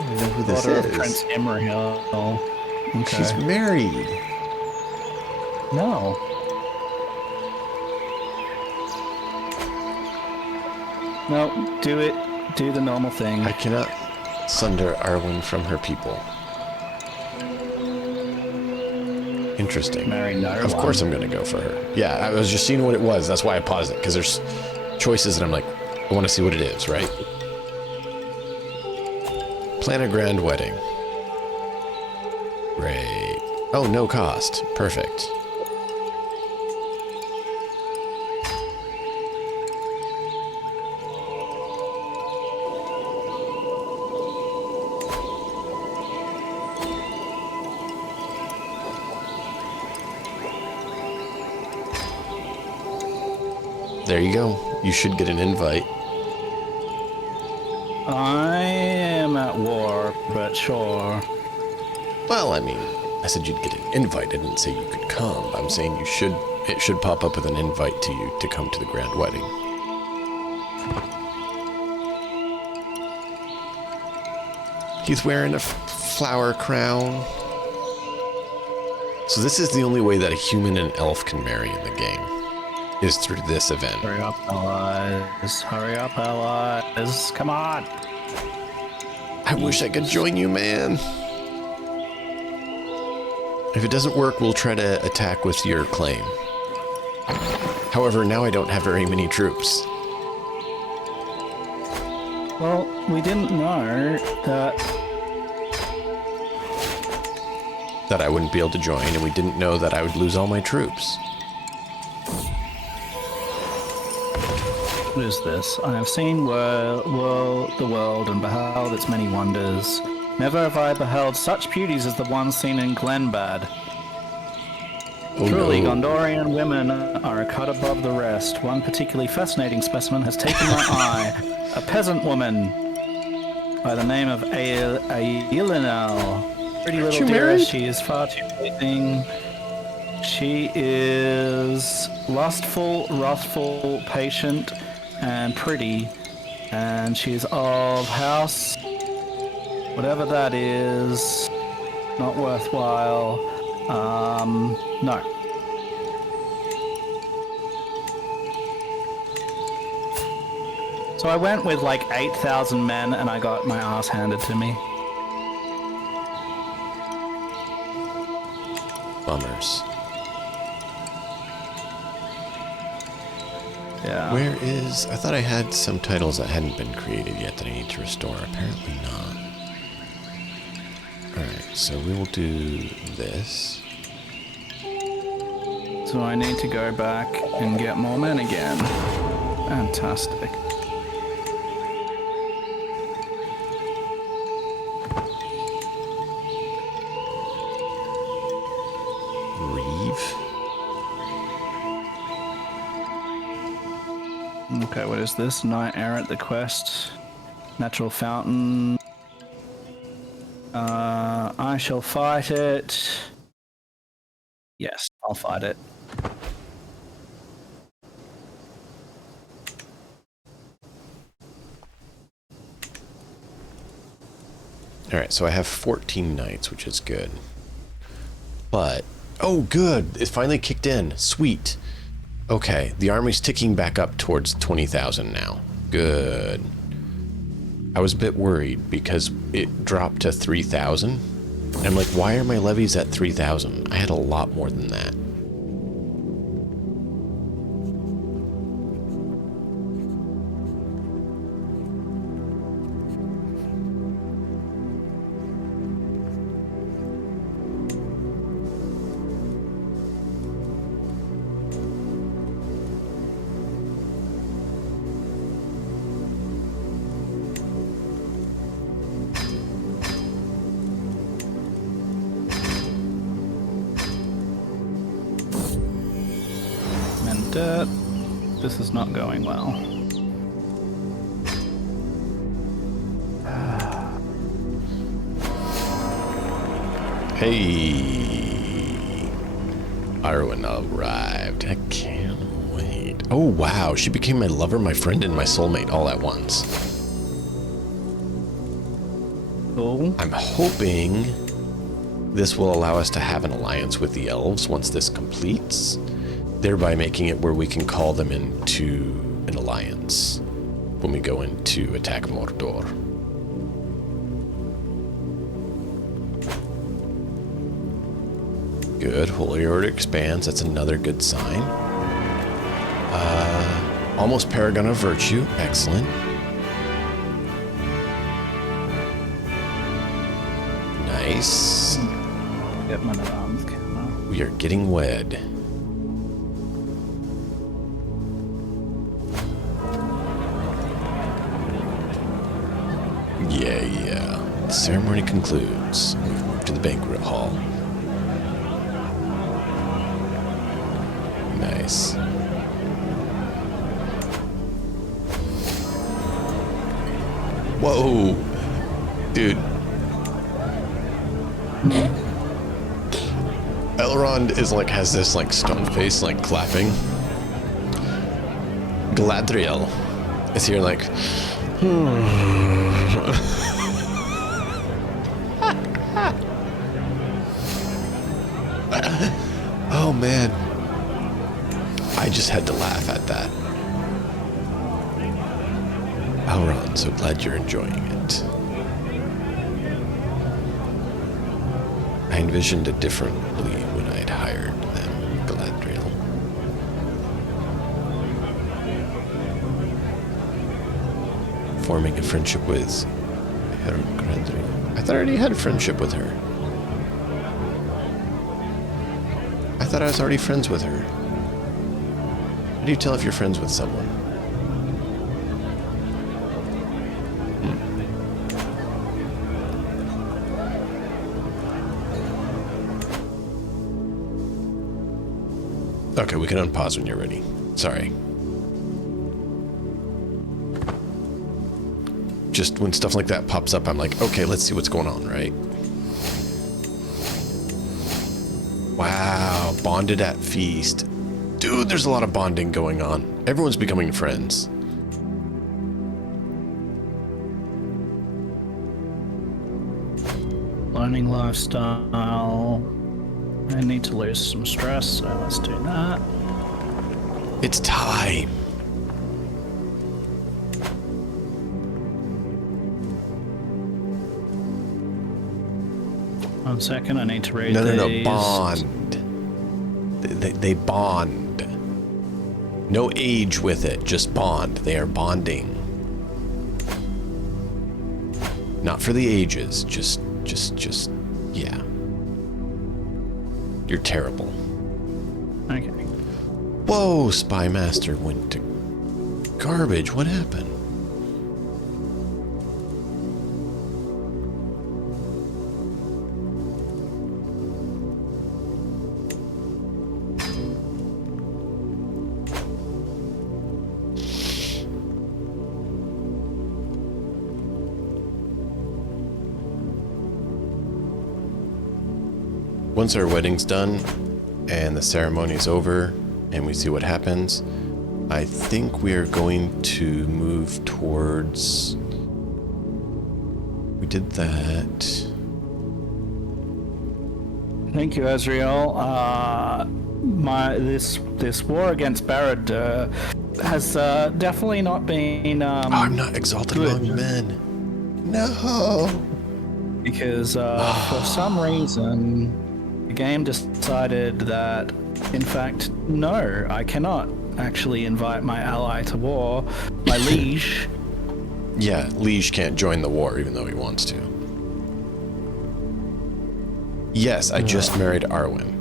I don't know who this daughter is. of Prince Imrahil. Okay. She's married. No. No, do it. Do the normal thing. I cannot sunder Arwen from her people. Interesting. Marry no Of one. course I'm going to go for her. Yeah, I was just seeing what it was. That's why I paused it, because there's choices and I'm like, I want to see what it is, right? Plan a grand wedding. Great. Oh, no cost. Perfect. There you go. You should get an invite. I am at war, but sure. Well, I mean, I said you'd get an invite. I didn't say you could come. I'm saying it should pop up with an invite to you to come to the grand wedding. He's wearing a flower crown. So this is the only way that a human and elf can marry in the game, is through this event. Hurry up, allies. Hurry up, allies. Come on. I wish I could join you, man. If it doesn't work, we'll try to attack with your claim. However, now I don't have very many troops. Well, we didn't know that I wouldn't be able to join, and we didn't know that I would lose all my troops. What is this? I have seen the world and beheld its many wonders. Never have I beheld such beauties as the ones seen in Glenbad. Oh Truly, no. Gondorian women are a cut above the rest. One particularly fascinating specimen has taken my eye. A peasant woman by the name of Ailinel. Pretty Aren't little you dearest, married? she is far too pleasing. She is lustful, wrathful, patient, and pretty. And she's of house, whatever that is, not worthwhile. No. So I went with like 8,000 men and I got my ass handed to me. Bummers. Yeah. Where is... I thought I had some titles that hadn't been created yet that I need to restore. Apparently not. Alright, so we will do this. So I need to go back and get more men again. Fantastic. Reeve. Okay, what is this? Knight Errant, the quest. Natural Fountain. I shall fight it. Yes, I'll fight it. Alright, so I have 14 knights, which is good. But... oh, good! It finally kicked in. Sweet. Okay, the army's ticking back up towards 20,000 now. Good. I was a bit worried because it dropped to 3,000. I'm like, why are my levies at 3,000? I had a lot more than that. And this is not going well. Hey, Arwen arrived. I can't wait. Oh wow, she became my lover, my friend, and my soulmate all at once. Cool. I'm hoping this will allow us to have an alliance with the elves once this completes, thereby making it where we can call them into an alliance when we go in to attack Mordor. Good. Holy Order expands. That's another good sign. Almost Paragon of Virtue. Excellent. Nice. Get my arms camera. We are getting wed. Yeah. The ceremony concludes. We move to the banquet hall. Nice. Whoa, dude. Elrond is like, has this like stone face, like clapping. Galadriel is here like, oh man. I just had to laugh at that. Elrond, so glad you're enjoying it. I envisioned it differently when I'd hired them, Galadriel. Forming a friendship with her Galadriel. I thought I already had a friendship with her. I thought I was already friends with her. How do you tell if you're friends with someone? Okay, we can unpause when you're ready. Sorry. Just when stuff like that pops up, I'm like, okay, let's see what's going on, right? Wow, bonded at feast. Dude, there's a lot of bonding going on. Everyone's becoming friends. Learning lifestyle. I need to lose some stress, so let's do that. It's time. One second, I need to read No, these. bond. They bond. No age with it, just bond. They are bonding. Not for the ages, just, yeah. You're terrible. Okay. Whoa, Spy Master went to garbage. What happened? Once our wedding's done and the ceremony's over and we see what happens, I think we are going to move towards... We did that. Thank you, Ezreal. This war against Barad has definitely not been. I'm not exalted good. among men. No. Because for some reason, the game decided that, in fact, no, I cannot actually invite my ally to war, my liege. Yeah, Liege can't join the war even though he wants to. Yes, I just married Arwen.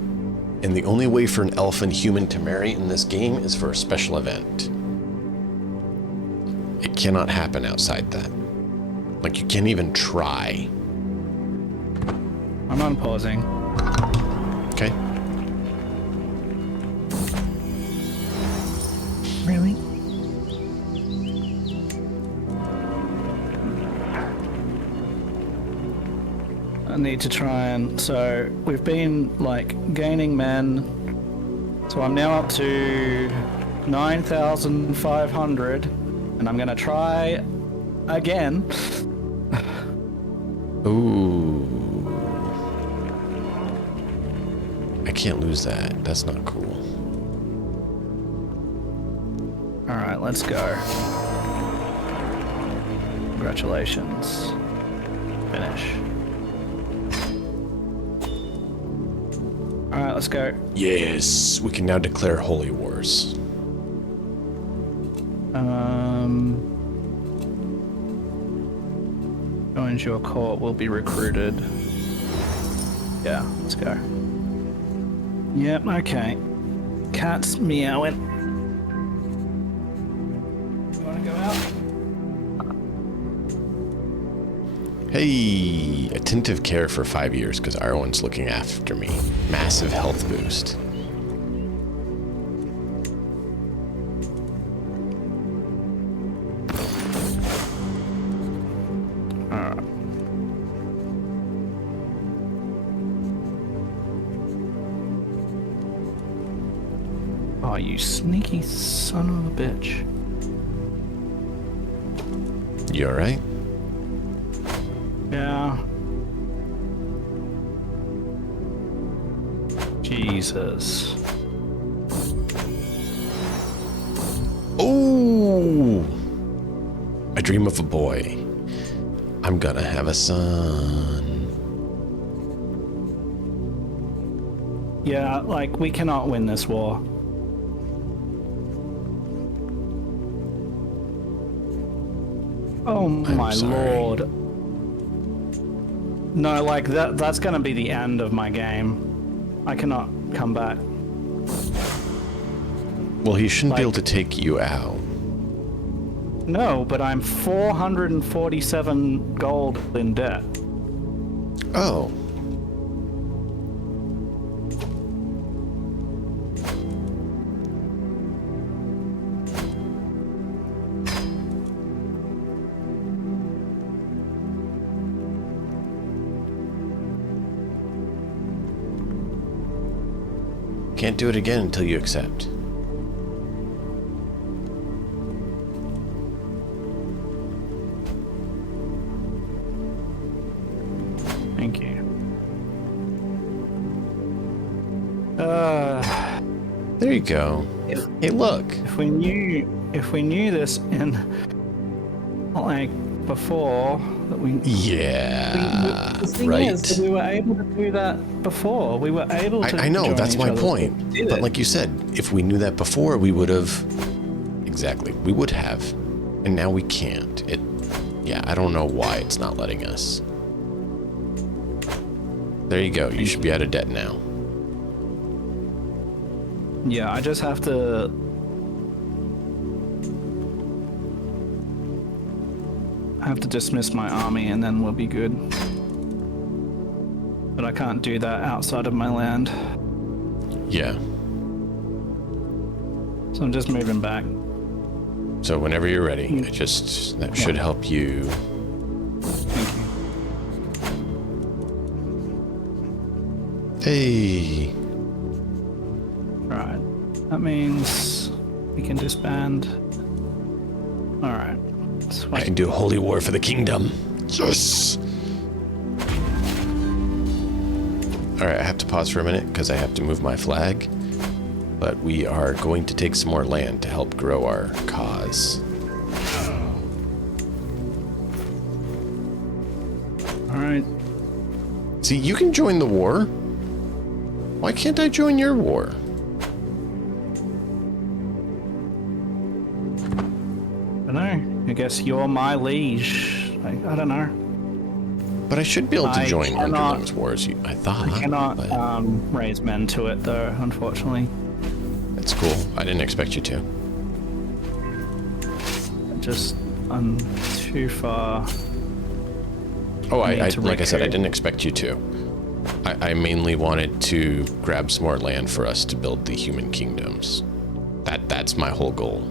And the only way for an elf and human to marry in this game is for a special event. It cannot happen outside that. Like, you can't even try. I'm unpausing. Okay. Really? I need to try and... So, we've been, like, gaining men. So I'm now up to 9,500. And I'm gonna try again. Ooh. I can't lose that. That's not cool. Alright, let's go. Congratulations. Finish. Alright, let's go. Yes, we can now declare holy wars. Joins your court will be recruited. Yeah, let's go. Yep, okay. Cat's meowing. You wanna go out? Hey, attentive care for 5 years because Arwen's looking after me. Massive health boost. Oh, you sneaky son of a bitch. You alright? Yeah. Jesus. Oh! I dream of a boy. I'm gonna have a son. Yeah, like, we cannot win this war. Oh my lord. No, like, that's gonna be the end of my game. I cannot come back. Well, he shouldn't be able to take you out. No, but I'm 447 gold in debt. Oh. can't do it again until you accept. Thank you. There you go. Hey, look. If we knew this in like before that we Yeah, the thing right. is that we were able to do that before. We were able to. I know, join that's each my other. point. We did But it. like you said, if we knew that before, we would have. Exactly, we would have. And now we can't. Yeah, I don't know why it's not letting us. There you go. You should be out of debt now. Yeah, I just have to. I have to dismiss my army and then we'll be good. But I can't do that outside of my land. Yeah. So I'm just moving back. So whenever you're ready, that should help you. Thank you. Hey. Right. That means we can disband. Alright. I can do a holy war for the kingdom. Yes. All right, I have to pause for a minute because I have to move my flag. But we are going to take some more land to help grow our cause. Alright. See, you can join the war. Why can't I join your war? I don't know. I guess you're my liege. I don't know. But I should be able to I join cannot- Underling's wars. I thought. I cannot but raise men to it though, unfortunately. that's cool. I didn't expect you to. I'm too far. Oh, need I to like I said, I recruit. didn't expect you to. I mainly wanted to grab some more land for us to build the human kingdoms. That's my whole goal.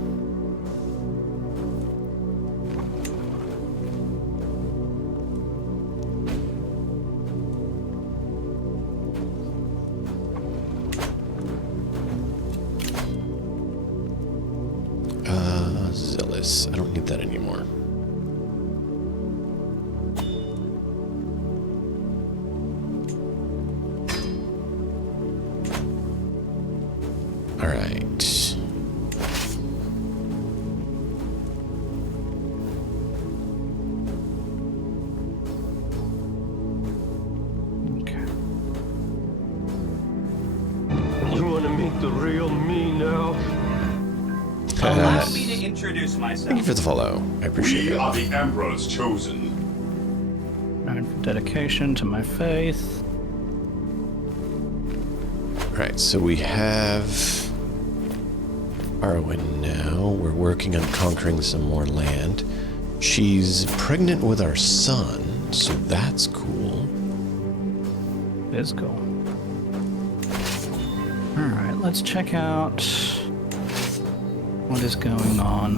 Zealous. I don't need that anymore. All right. Okay. You want to meet the real me now? Allow me to introduce myself. Thank you for the follow. I appreciate We it. are the Emperor's chosen. Known for dedication to my faith. All right, so we have Arwen now. We're working on conquering some more land. She's pregnant with our son, so that's cool. Is cool. Alright, let's check out what is going on.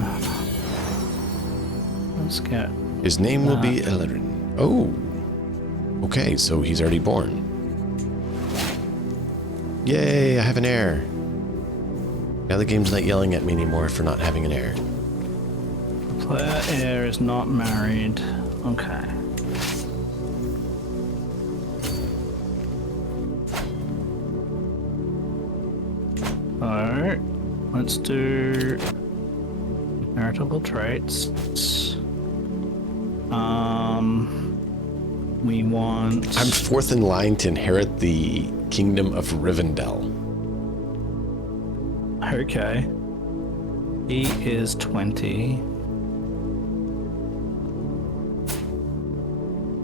Let's get. His name will be Elrin. Oh, okay, so he's already born. Yay, I have an heir. Now the game's not yelling at me anymore for not having an heir. Player heir is not married. Okay. Alright. Let's do heritable traits. We want. I'm fourth in line to inherit the kingdom of Rivendell. Okay. He is 20.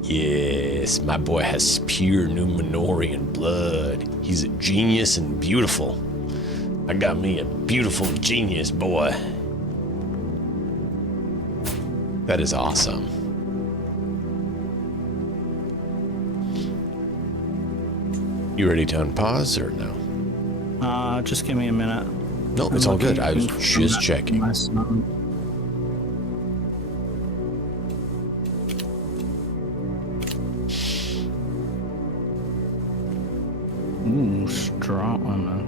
Yes, my boy has pure Numenorian blood. He's a genius and beautiful. I got me a beautiful genius boy. That is awesome. You ready to unpause or no? Just give me a minute. No, it's I'm all good. looking I was for just my- checking. my son. Ooh, strong woman.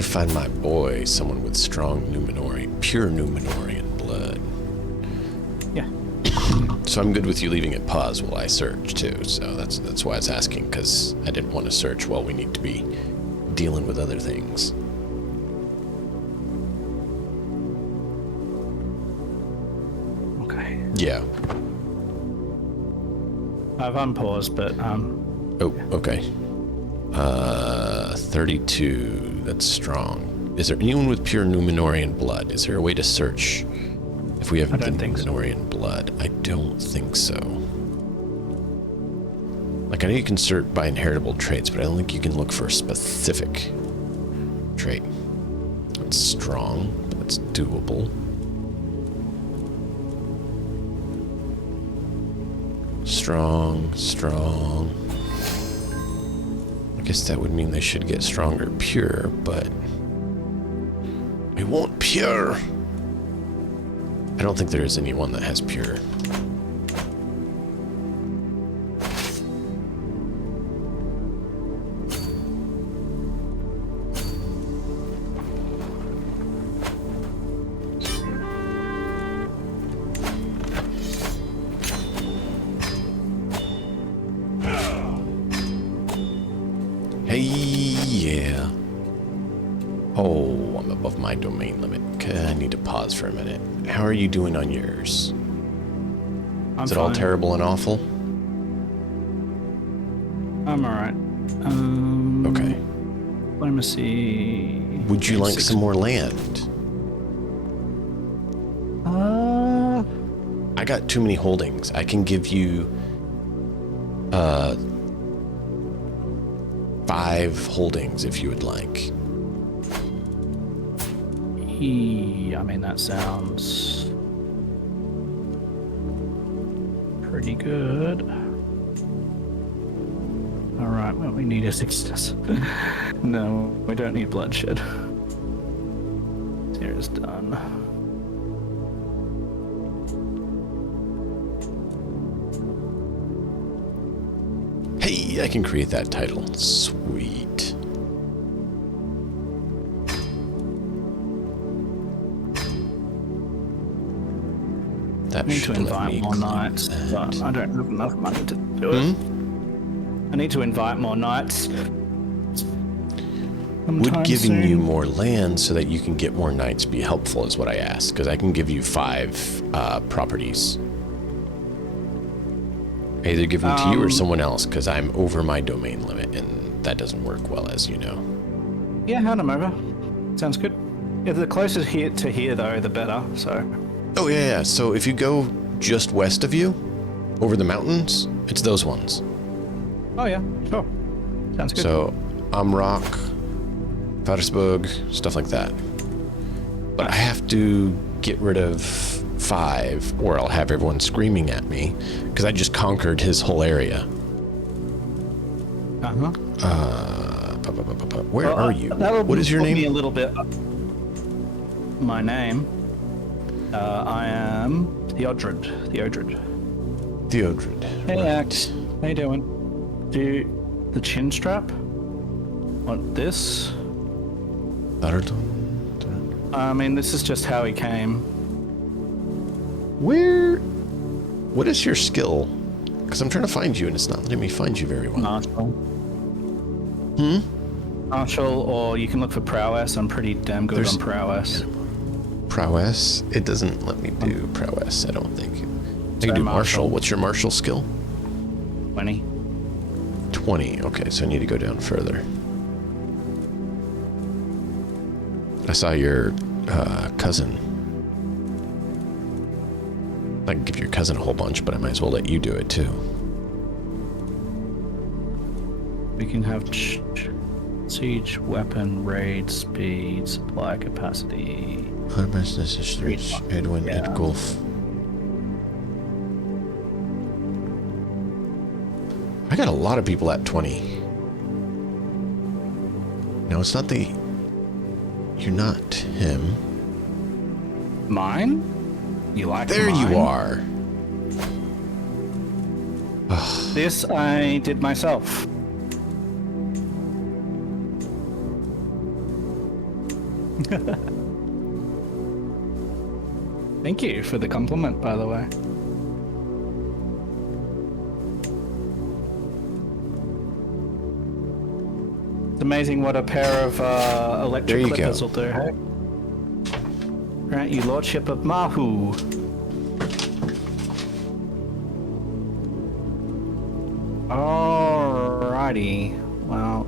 to find my boy, someone with strong pure Numenorian blood. Yeah. So I'm good with you leaving it pause while I search too. So that's why I was asking, because I didn't want to search while we need to be dealing with other things. Okay. Yeah. I've unpaused, but Oh, okay. 32. That's strong. Is there anyone with pure Numenorian blood? Is there a way to search if we have Numenorian blood? I don't think so. Like, I know you can search by inheritable traits, but I don't think you can look for a specific trait. It's strong, but it's doable. Strong. I guess that would mean they should get stronger pure, but we want pure. I don't think there is anyone that has pure. Hey, yeah. Oh, I'm above my domain limit. Okay, I need to pause for a minute. How are you doing on yours? Is it all terrible and awful? I'm alright. Okay. Diplomacy. Would you like some more land? I got too many holdings. I can give you 5 holdings if you would like. I mean, that sounds pretty good. Alright, what we need is success. No, we don't need bloodshed. Here is done. Hey, I can create that title. Sweet. That I need to should let invite me more click knights, that. but I don't have enough money to do it. I need to invite more knights. Would giving you more land so that you can get more knights be helpful is what I asked, because I can give you 5 properties. Either give them to you or someone else, because I'm over my domain limit, and that doesn't work well, as you know. Yeah, hand them over. Sounds good. Yeah, the closest here to here, though, the better, so... Oh, yeah. So if you go just west of you, over the mountains, it's those ones. Oh, yeah, sure. Sounds good. So, Amrock, Farsburg, stuff like that. But I have to get rid of 5, or I'll have everyone screaming at me, because I just conquered his whole area. Where are you? What is your name? Me a little bit. My name. I am Theodred. Theodred. Hey, Axe. How you doing? Do the chin strap? Want this? I mean, this is just how he came. What is your skill? Because I'm trying to find you, and it's not letting me find you very well. Martial. Martial, or you can look for prowess. I'm pretty damn good on prowess. Prowess? It doesn't let me do prowess, I don't think. I can do martial. What's your martial skill? 20. 20. Okay, so I need to go down further. I saw your cousin. I can give your cousin a whole bunch, but I might as well let you do it too. We can have siege, weapon, raid, speed, supply capacity. Edwin, Edgulf. I got a lot of people at 20. No, it's not the... You're not him. Mine? You like there mine? You are. This I did myself. Thank you for the compliment, by the way. It's amazing what a pair of electric clippers will do, hey? Grant you Lordship of Mahu. Alrighty. Well,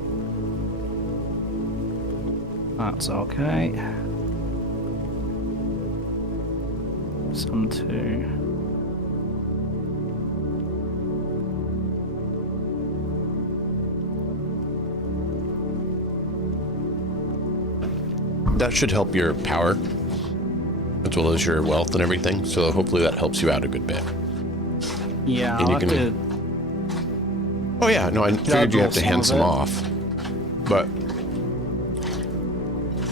that's okay. Some two. That should help your power, as well as your wealth and everything. So hopefully that helps you out a good bit. Yeah, And I'll have to... Oh yeah, no, I figured you have to hand some off. But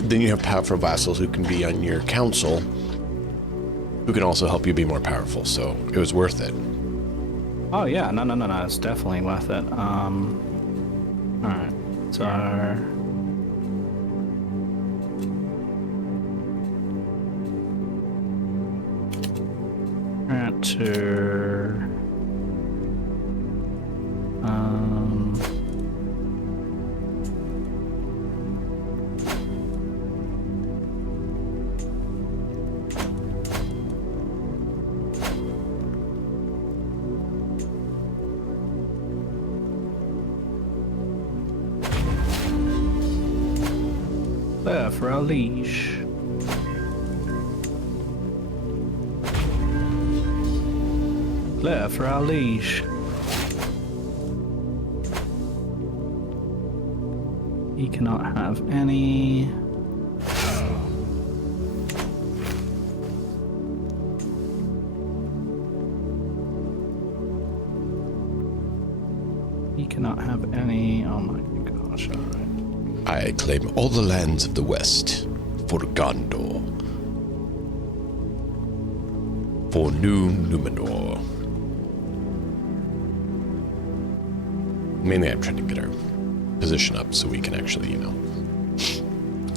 then you have powerful vassals who can be on your council, who can also help you be more powerful. So it was worth it. Oh yeah, no, it's definitely worth it. Alright, so... to there for our leash. There for our leash. He cannot have any. He cannot have any. Oh my gosh, alright. I claim all the lands of the West for Gondor. For New Numenor. Mainly I'm trying to get our position up so we can actually,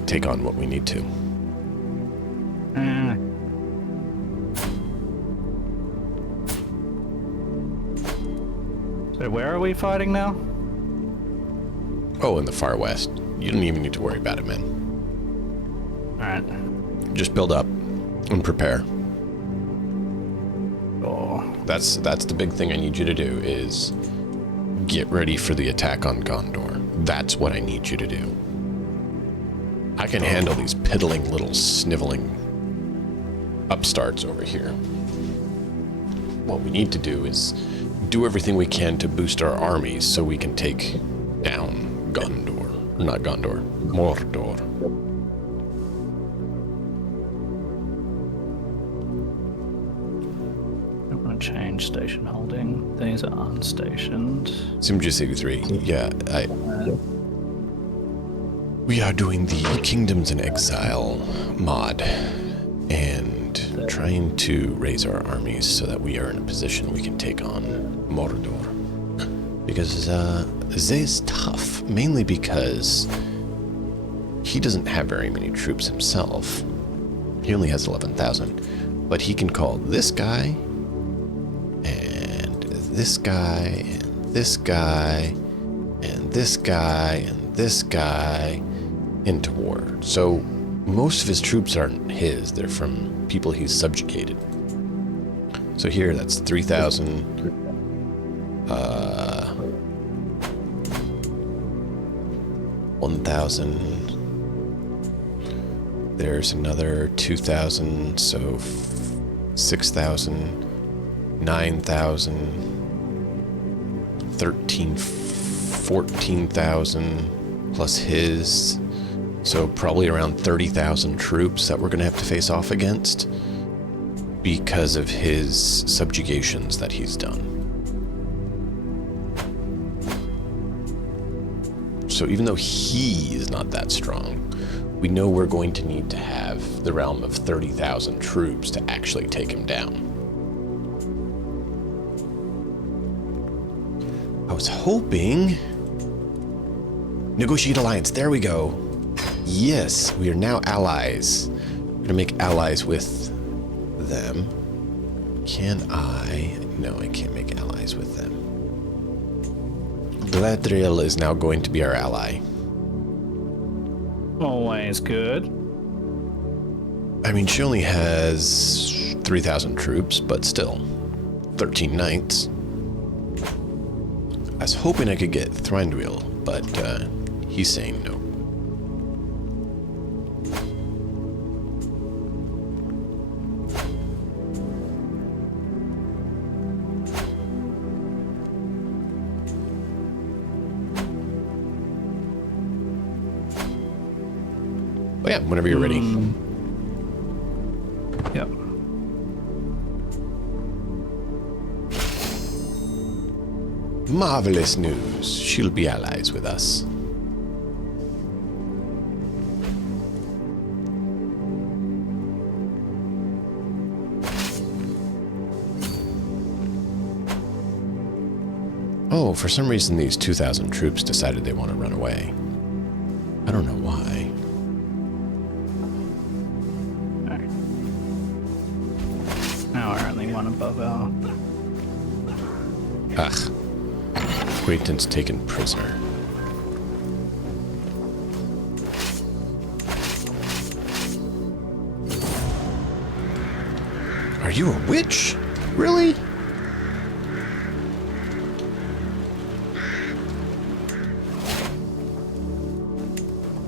take on what we need to. So where are we fighting now? Oh, in the far west. You don't even need to worry about it, man. Alright. Just build up and prepare. Oh. That's the big thing I need you to do is get ready for the attack on Gondor. That's what I need you to do. I can handle these piddling little sniveling upstarts over here. What we need to do is do everything we can to boost our armies so we can take down Gondor. Not Gondor, Mordor. I'm gonna change station holding. These are unstationed. CK3, yeah, we are doing the Kingdoms in Exile mod and trying to raise our armies so that we are in a position we can take on Mordor. Because Zay's tough, mainly because he doesn't have very many troops himself. He only has 11,000, but he can call this guy, and this guy, and this guy, and this guy, and this guy into war. So most of his troops aren't his, they're from people he's subjugated. So here, that's 3,000. 1,000. There's another 2,000, so 6,000, 9,000, 13, 14,000 plus his. So probably around 30,000 troops that we're going to have to face off against because of his subjugations that he's done. So even though he is not that strong, we know we're going to need to have the realm of 30,000 troops to actually take him down. I was hoping... Negotiate alliance, there we go. Yes, we are now allies. We're gonna make allies with them. Can I? No, I can't make allies with them. Galadriel is now going to be our ally. Always good. I mean, she only has 3,000 troops, but still, 13 knights. I was hoping I could get Thranduil, but he's saying no. Oh yeah, whenever you're ready. Yep. Marvelous news. She'll be allies with us. Oh, for some reason these 2,000 troops decided they want to run away. I don't know why. Alright. Now we're only one above our... Ugh. Acquaintance taken prisoner. Are you a witch? Really?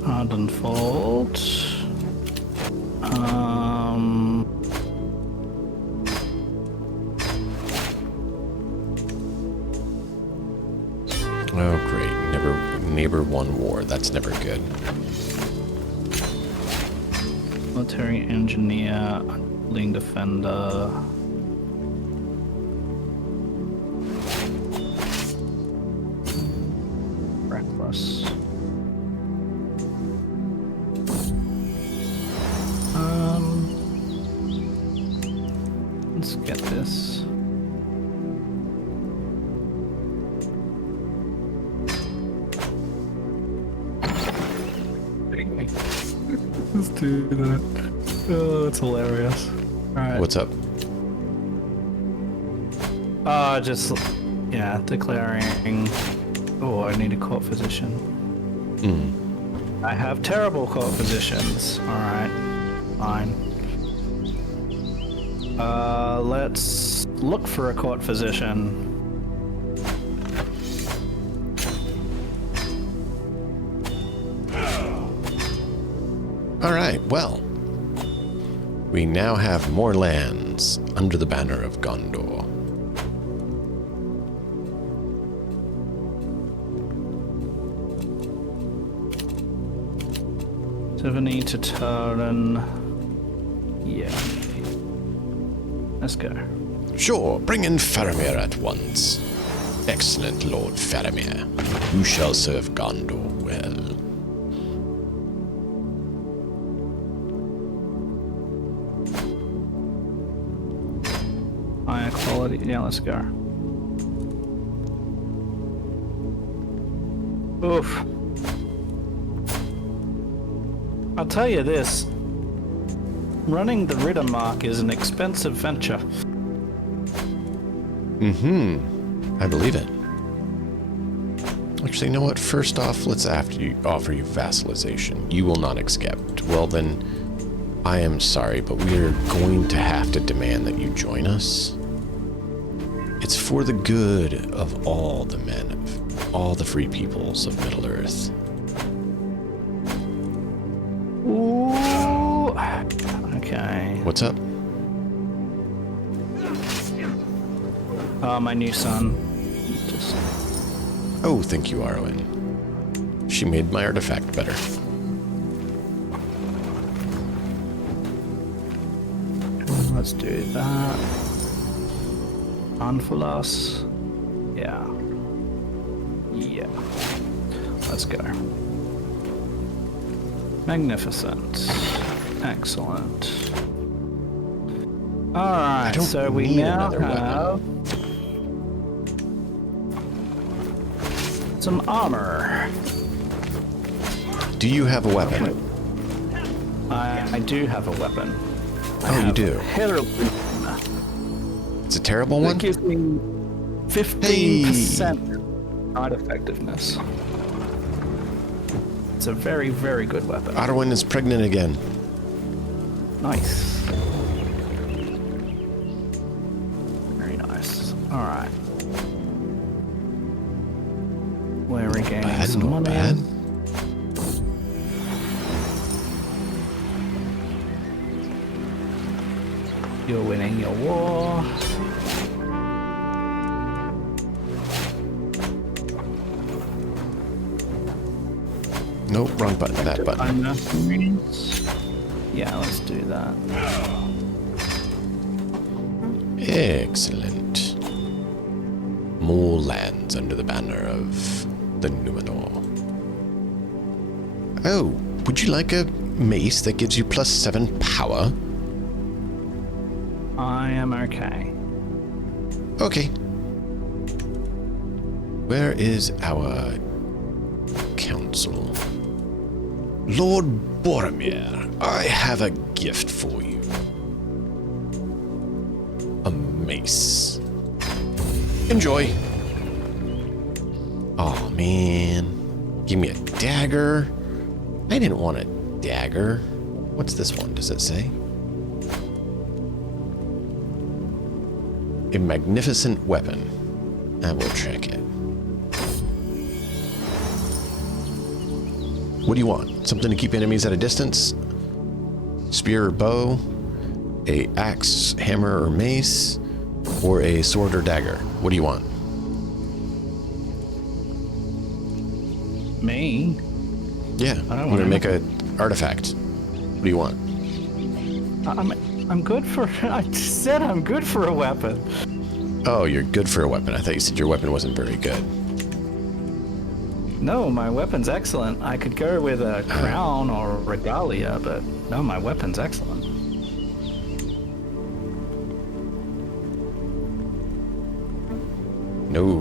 Hardened fault. Oh, great. Neighbor won war. That's never good. Military engineer, lean defender. Reckless. Let's get this. Let's do that. Oh, it's hilarious. Alright. What's up? Just, yeah, declaring. Oh, I need a court physician. I have terrible court physicians. Alright. Fine. Let's look for a court physician. Alright, well. We now have more lands under the banner of Gondor. Tiffany to Turin. Yeah. Let's go. Sure, bring in Faramir at once. Excellent, Lord Faramir. You shall serve Gondor well. Higher quality. Yeah, let's go. Oof. I'll tell you this. Running the Rittermark is an expensive venture. I believe it. Actually, you know what? First off, let's offer you vassalization. You will not accept. Well then, I am sorry, but we are going to have to demand that you join us. It's for the good of all the men, of all the free peoples of Middle-earth. Ooh. Okay. What's up? My new son. Just... Oh, thank you, Arwen. She made my artifact better. Let's do that. Anfulas. Yeah. Yeah. Let's go. Magnificent. Excellent. Alright, so we now have some armor. Do you have a weapon? I do have a weapon. Oh, you do? Herald. It's a terrible That one? gives me 15% night effectiveness. It's a very, very good weapon. Otterwin is pregnant again. Nice. Very nice. Alright. We're regaining some Not money. bad. You're winning your war. Nope, wrong button. That button. Yeah, let's do that. Excellent. More lands under the banner of the Numenor. Oh, would you like a mace that gives you +7 power? I am okay. Okay. Where is our council? Lord Boromir, I have a gift for you. A mace. Enjoy. Oh man. Give me a dagger. I didn't want a dagger. What's this one? Does it say? A magnificent weapon. I will check it. What do you want? Something to keep enemies at a distance? Spear or bow? A axe, hammer, or mace? Or a sword or dagger? What do you want? Me? Yeah, I don't I'm want gonna make an artifact. What do you want? I'm good for. I just said I'm good for a weapon. Oh, you're good for a weapon. I thought you said your weapon wasn't very good. No, my weapon's excellent. I could go with a crown or regalia, but no, my weapon's excellent. No.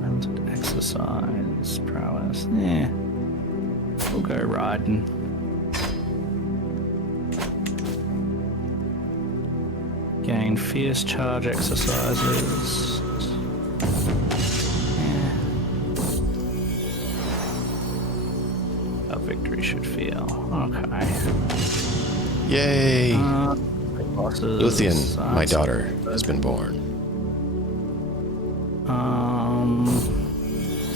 Mounted exercise, prowess. Yeah. We'll go riding. Gain fierce charge exercises. Yeah. How victory should feel. Okay. Yay! Bosses. Luthien, my daughter, has been born. I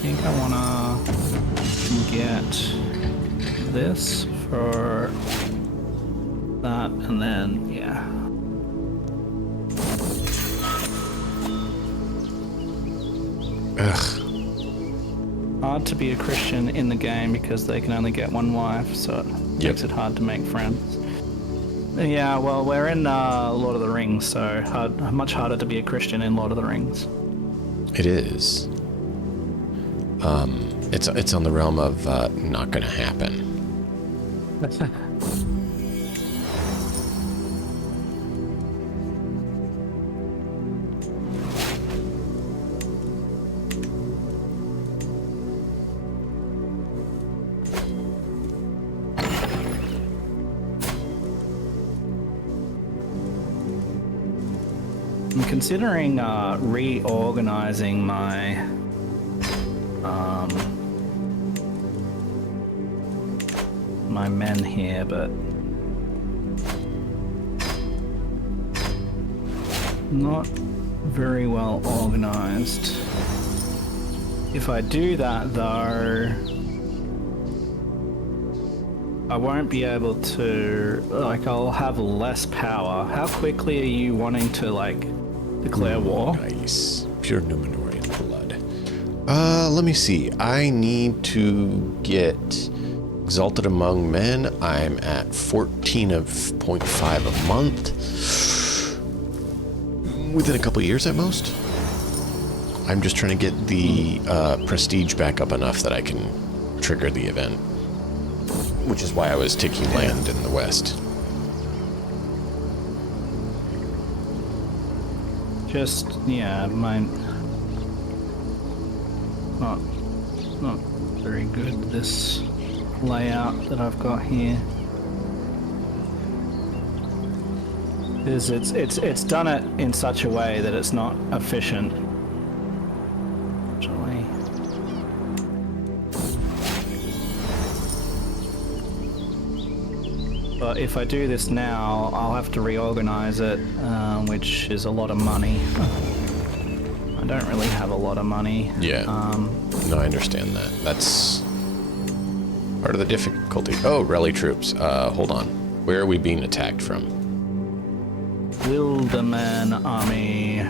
think I wanna get this for that, and then yeah. Ugh. Hard to be a Christian in the game because they can only get one wife, so it makes it hard to make friends. Yeah, well, we're in Lord of the Rings, so much harder to be a Christian in Lord of the Rings. It is. It's on the realm of not gonna happen. I'm considering reorganizing my my men here, but not very well organized. If I do that though, I won't be able to, like, I'll have less power. How quickly are you wanting to, like, declare war? Nice. Pure Numenorian blood. Let me see. I need to get Exalted Among Men. I'm at 14.5 a month. Within a couple years at most. I'm just trying to get the prestige back up enough that I can trigger the event. Which is why I was taking land in the west. Just, yeah, mine. Not very good, this layout that I've got here. Is it's done it in such a way that it's not efficient. Actually. But if I do this now, I'll have to reorganize it, which is a lot of money. I don't really have a lot of money. Yeah. No, I understand that. That's part of the difficulty. Oh, rally troops. Hold on. Where are we being attacked from? Wilderman army.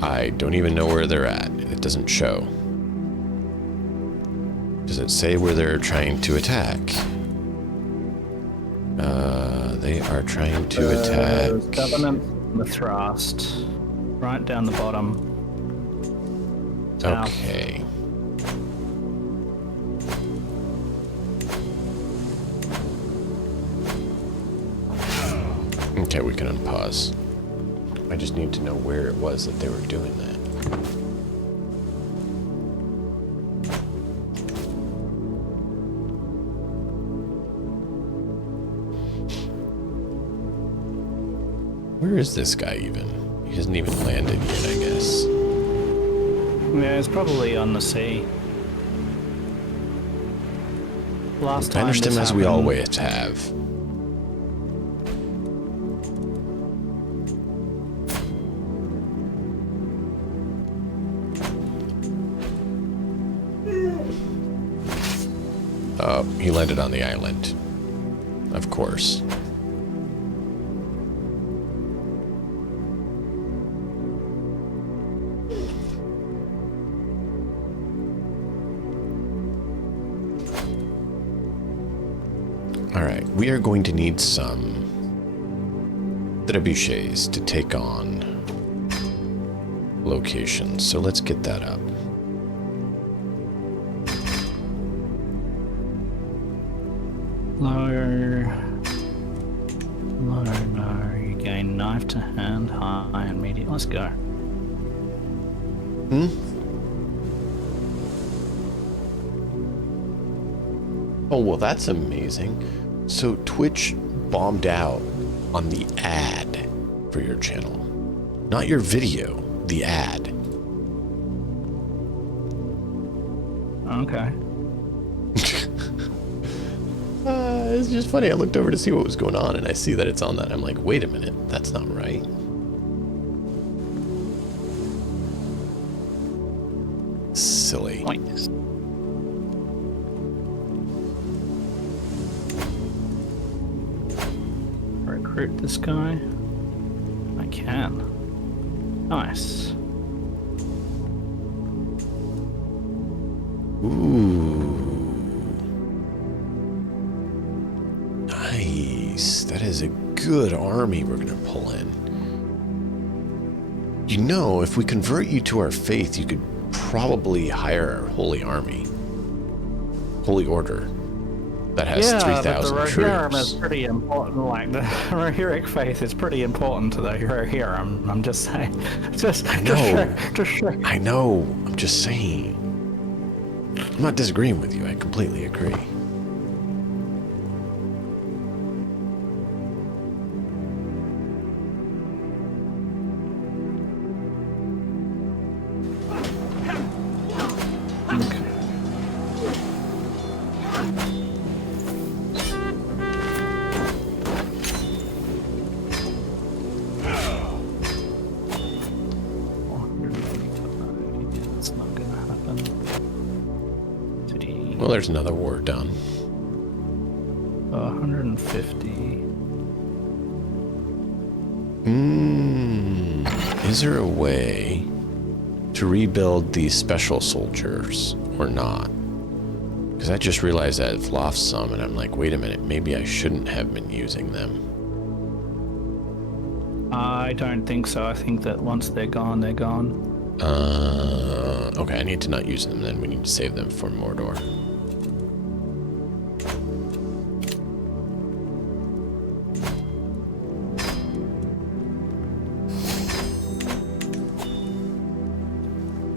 I don't even know where they're at. It doesn't show. Does it say where they're trying to attack? They are trying to attack. Government, the thrust. Right down the bottom. South. Okay. Okay, we can unpause. I just need to know where it was that they were doing that. Where is this guy even? He hasn't even landed yet, I guess. Yeah, it's probably on the sea. Last time Banished this him as we happened- always have. He landed on the island. Of course. Alright, we are going to need some trebuchets to take on locations, so let's get that up. Lower. You gain knife to hand, high, and medium. Let's go. Oh, well, that's amazing. So Twitch bombed out on the ad for your channel. Not your video, the ad. Okay. It's just funny. I looked over to see what was going on, and I see that it's on that. I'm like, wait a minute, that's not right. Silly. Points. Recruit this guy. I can. Nice. Ooh. Nice. That is a good army we're going to pull in. You know, if we convert you to our faith, you could probably hire our holy army. Holy order. That has 3,000 but the Rohirrim troops. is pretty important. Like the Rohirric faith is pretty important to the Rohirrim. I'm just saying. I know. Just sure. I know. I'm just saying. I'm not disagreeing with you. I completely agree. It's not gonna happen. City. Well, there's another war done. 150. Is there a way to rebuild these special soldiers or not? Because I just realized that I've lost some, and I'm like, wait a minute, maybe I shouldn't have been using them. I don't think so. I think that once they're gone, they're gone. Okay, I need to not use them then. We need to save them for Mordor.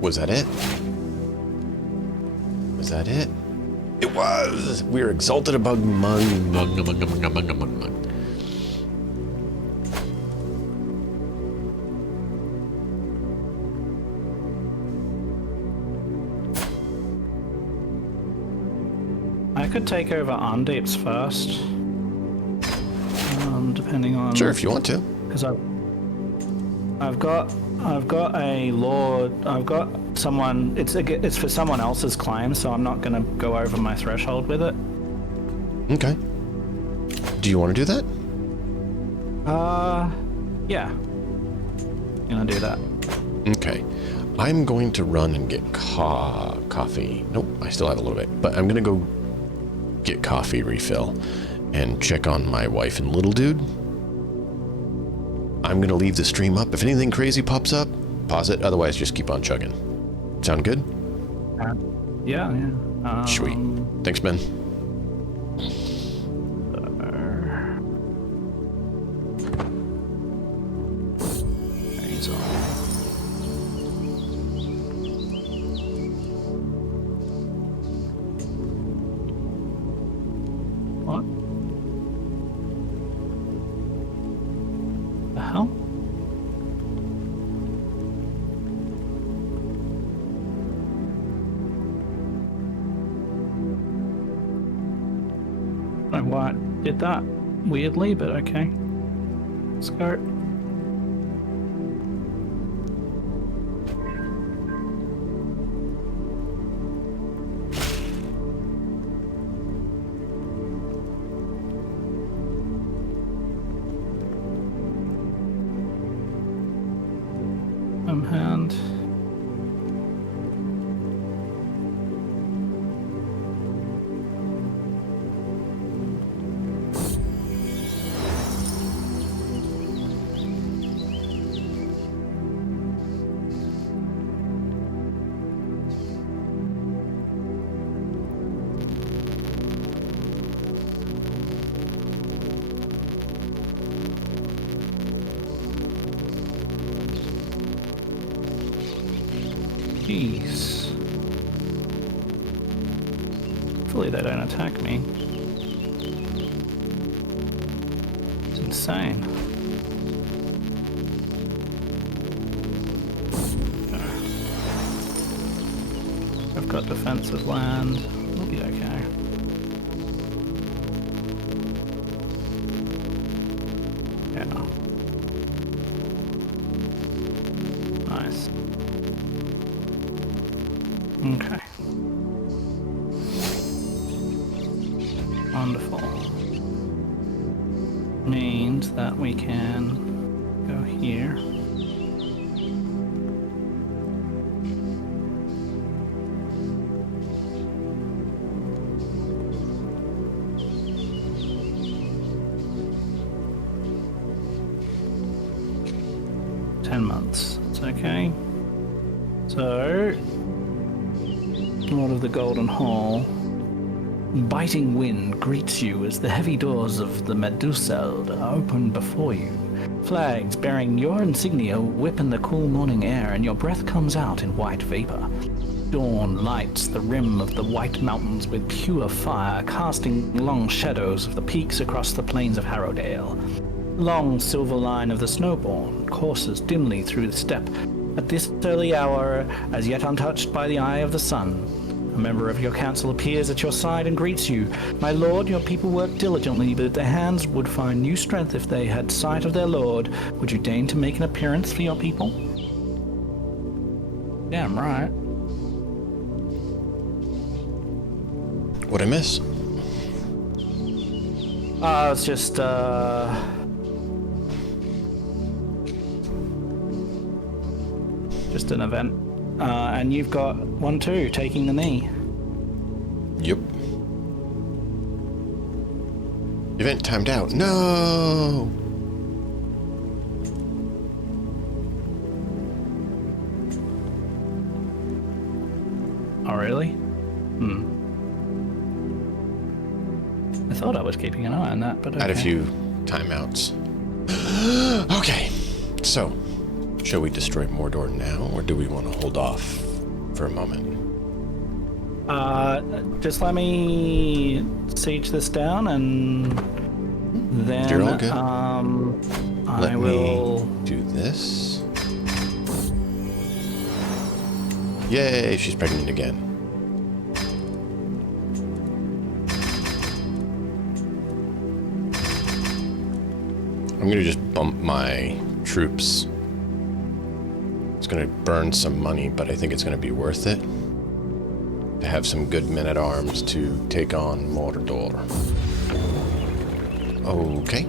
Was that it? Was that it? It was! We are exalted among mug. I could take over Arndeep's first. Depending on... Sure, if you want to. Because I've got a lord. I've got someone. It's for someone else's claim, so I'm not going to go over my threshold with it. Okay. Do you want to do that? Yeah. Gonna do that. Okay. I'm going to run and get coffee. Nope, I still have a little bit, but I'm gonna go get coffee refill and check on my wife and little dude. I'm gonna leave the stream up. If anything crazy pops up, pause it. Otherwise, just keep on chugging. Sound good? Yeah. Sweet. Thanks, Ben. What? The hell? I don't know why it did that weirdly, but okay. Let's go. Hand. Jeez. Hopefully they don't attack me. It's insane. I've got defensive land. We'll be okay. Yeah. Nice. Okay. Wonderful. Means that we can go here. Months. It's okay. So, Lord of the Golden Hall. Biting wind greets you as the heavy doors of the Meduseld open before you. Flags bearing your insignia whip in the cool morning air, and your breath comes out in white vapor. Dawn lights the rim of the white mountains with pure fire, casting long shadows of the peaks across the plains of Harrowdale. Long silver line of the snowborn courses dimly through the steppe. At this early hour, as yet untouched by the eye of the sun, a member of your council appears at your side and greets you. My lord, your people work diligently, but their hands would find new strength if they had sight of their lord. Would you deign to make an appearance for your people? Damn right. What'd I miss? It's just, just an event. And you've got 1-2 taking the knee. Yep. Event timed out. No! Oh, really? I thought I was keeping an eye on that, but okay. Had a few timeouts. Okay, so, shall we destroy Mordor now, or do we want to hold off for a moment. Just let me siege this down, and then You're all good. I will do this. Yay, she's pregnant again. I'm gonna just bump my troops. It's gonna burn some money, but I think it's gonna be worth it to have some good men-at-arms to take on Mordor. Okay.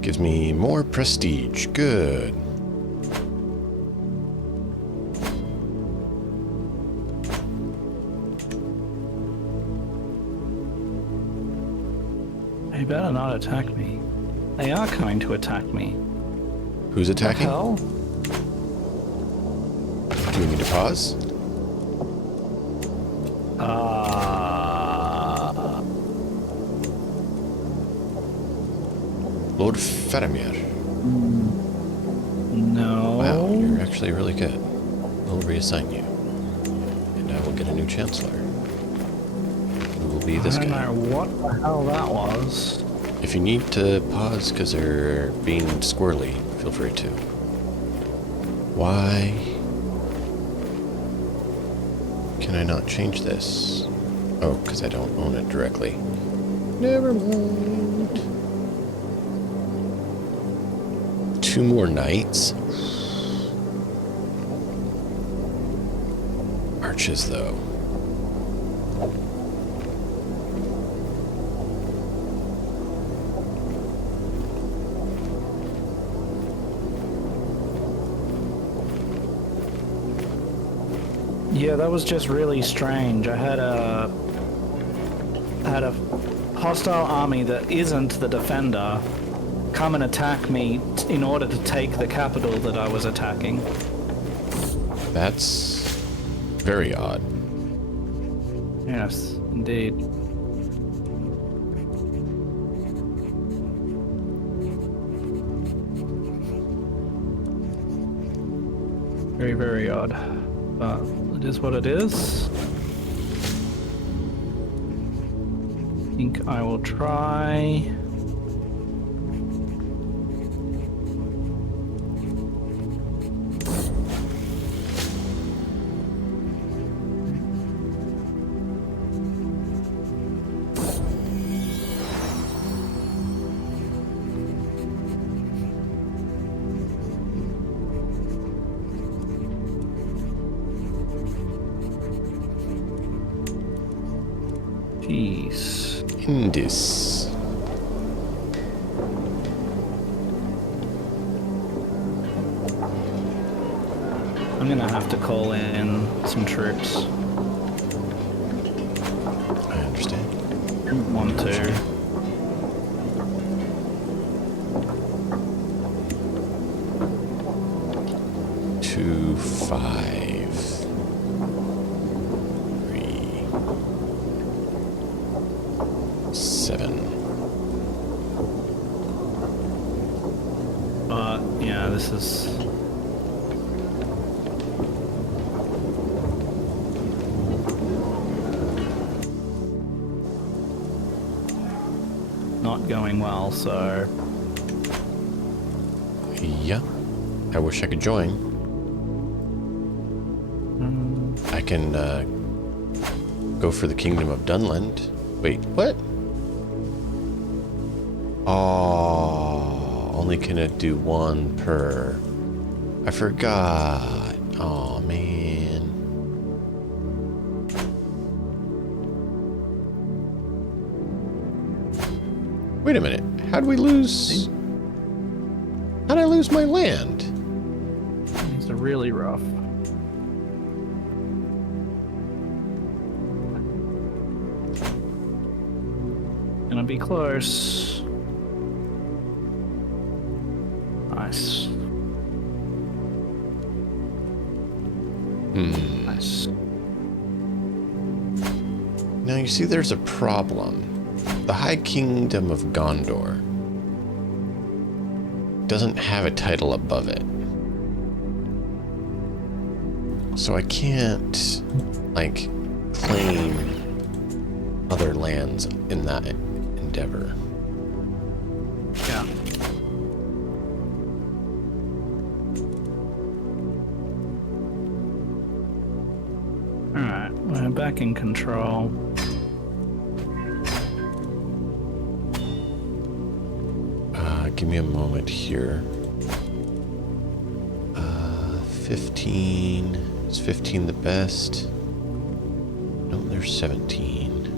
Gives me more prestige. Good. They better not attack me. They are coming to attack me. Who's attacking? Hell? Do we need to pause? Lord Faramir. No. Wow, you're actually really good. We'll reassign you. And I will get a new Chancellor. Who will be this I don't guy? know what the hell that was. If you need to pause because they're being squirrely, feel free to. Why can I not change this? Oh, because I don't own it directly. Never mind. 2 more knights? Arches, though. Yeah, that was just really strange. I had a hostile army that isn't the defender come and attack me in order to take the capital that I was attacking. That's very odd. Yes, indeed. Very, very odd. But it is what it is. I think I will try. Jeez. Indus. I'm gonna have to call in some troops. I understand. Want to. Two, 5, 3, 7. But yeah, this is not going well, so Yeah. I wish I could join. I can go for the Kingdom of Dunland. Wait, what? Oh, only can it do 1 per. I forgot. Oh, man. Wait a minute. How did we lose? How did I lose my land? it's really rough. Gonna be close. Nice. Nice. Now you see there's a problem. the High Kingdom of Gondor doesn't have a title above it. So I can't, like, claim other lands in that endeavor. Yeah. Alright, we're back in control. Give me a moment here. 15. Is 15 the best? No, there's 17.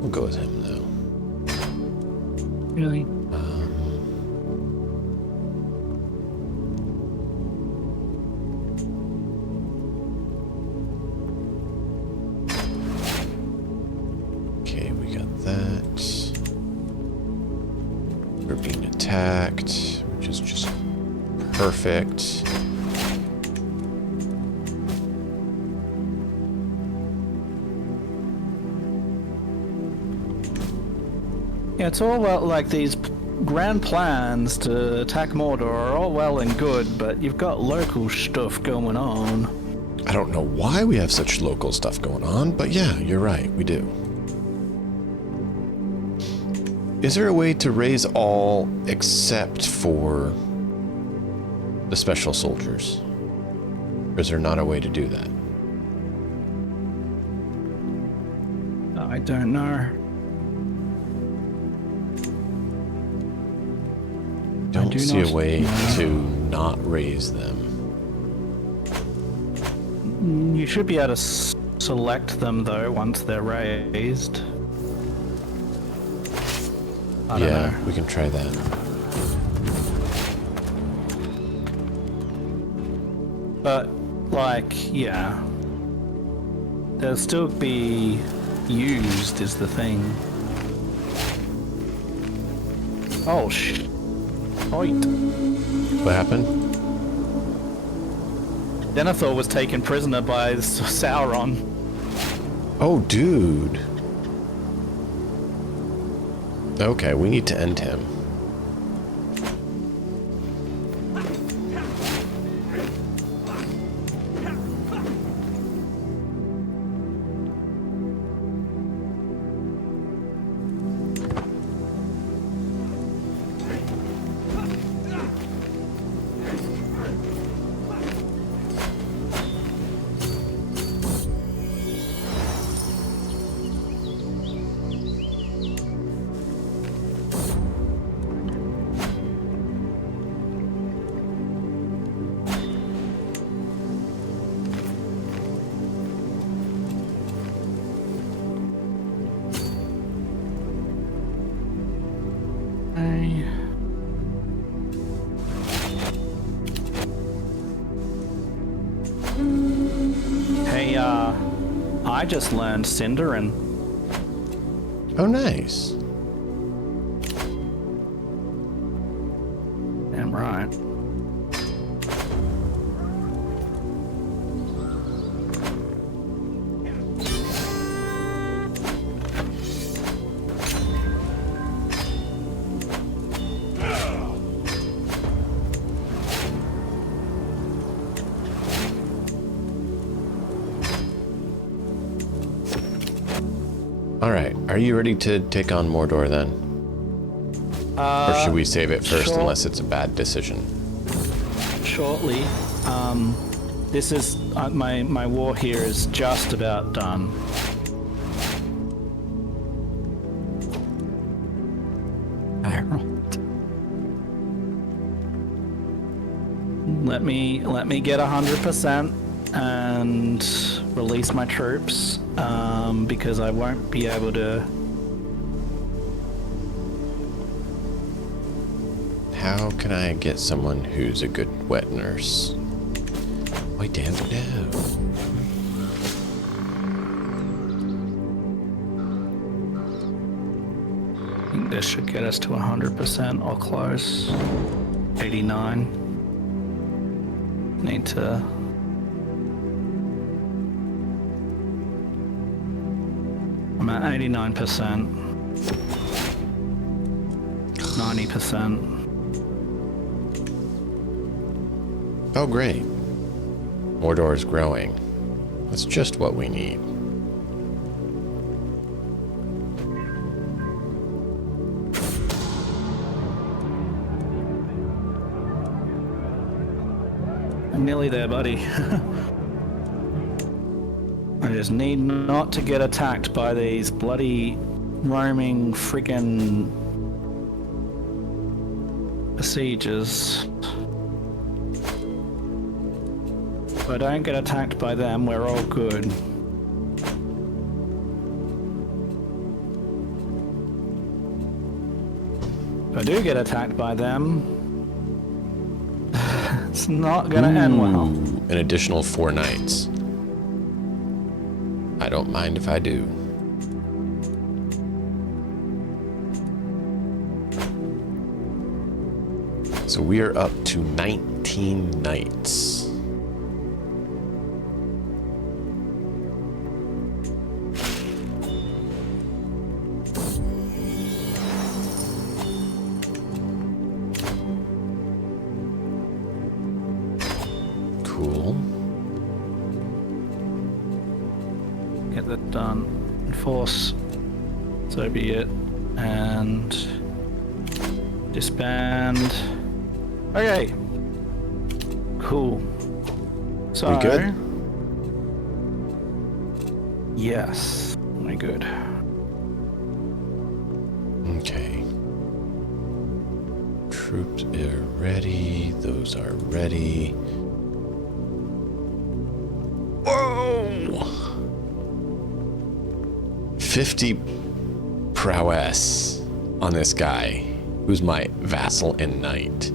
We'll go with him, though. Really? Okay, we got that. We're being attacked, which is just perfect. Yeah, it's all well, like these grand plans to attack Mordor are all well and good, but you've got local stuff going on. I don't know why we have such local stuff going on, but yeah, you're right, we do. Is there a way to raise all except for the special soldiers? Or is there not a way to do that? I don't know. Don't do see a not way know. to not raise them. You should be able to select them though once they're raised. I don't know. We can try that. But, like, yeah. They'll still be used, is the thing. Oh, Oit. What happened? Denethor was taken prisoner by Sauron. Oh, dude. Okay, we need to end him. Hey, I just learned Sindarin. Oh, nice. Damn right. Alright, are you ready to take on Mordor then? Or should we save it first sure. unless it's a bad decision? Shortly. This is my war here is just about done. Harold. Let me get 100% and release my troops, because I won't be able to. How can I get someone who's a good wet nurse? I don't know. I think this should get us to 100% or close. 89. Need to. at 89%. 90%. Oh, great. Mordor is growing. That's just what we need. I'm nearly there, buddy. I just need not to get attacked by these bloody roaming freaking besiegers. If I don't get attacked by them, we're all good. If I do get attacked by them, it's not gonna end well. An additional 4 knights. I don't mind if I do. So we are up to 19 knights. Cool. Get that done. Enforce. So be it. And disband. Okay. Cool. So. We good? Yes. We're good. Okay. Troops are ready. Those are ready. Whoa! 50 prowess on this guy, who's my vassal and knight.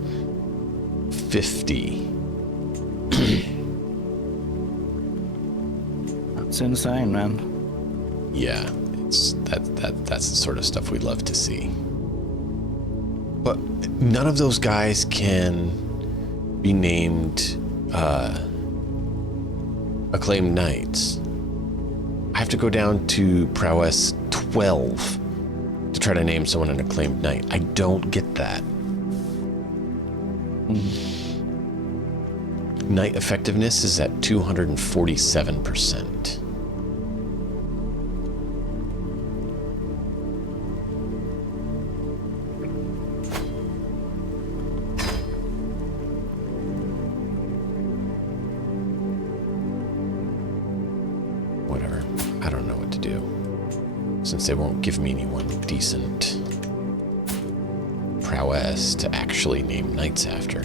50. That's insane, man. Yeah, it's that's the sort of stuff we'd love to see. But none of those guys can be named acclaimed knights. I have to go down to prowess 12 to try to name someone an acclaimed knight. I don't get that. Knight effectiveness is at 247%. Whatever. I don't know what to do, since they won't give me anyone decent prowess to actually name knights after.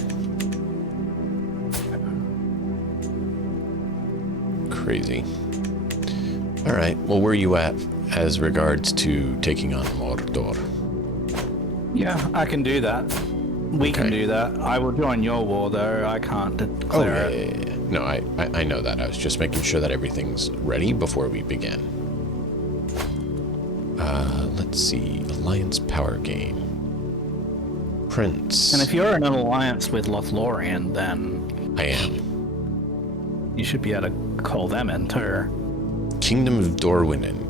Crazy. All right. Well, where are you at as regards to taking on Mordor? Yeah, I can do that. We can do that. I will join your war, though. I can't declare it. Yeah. No, I know that. I was just making sure that everything's ready before we begin. Let's see. Alliance power game. Prince. And if you're in an alliance with Lothlorien, then I am. you should be able to call them in too. Kingdom of Dorwinian.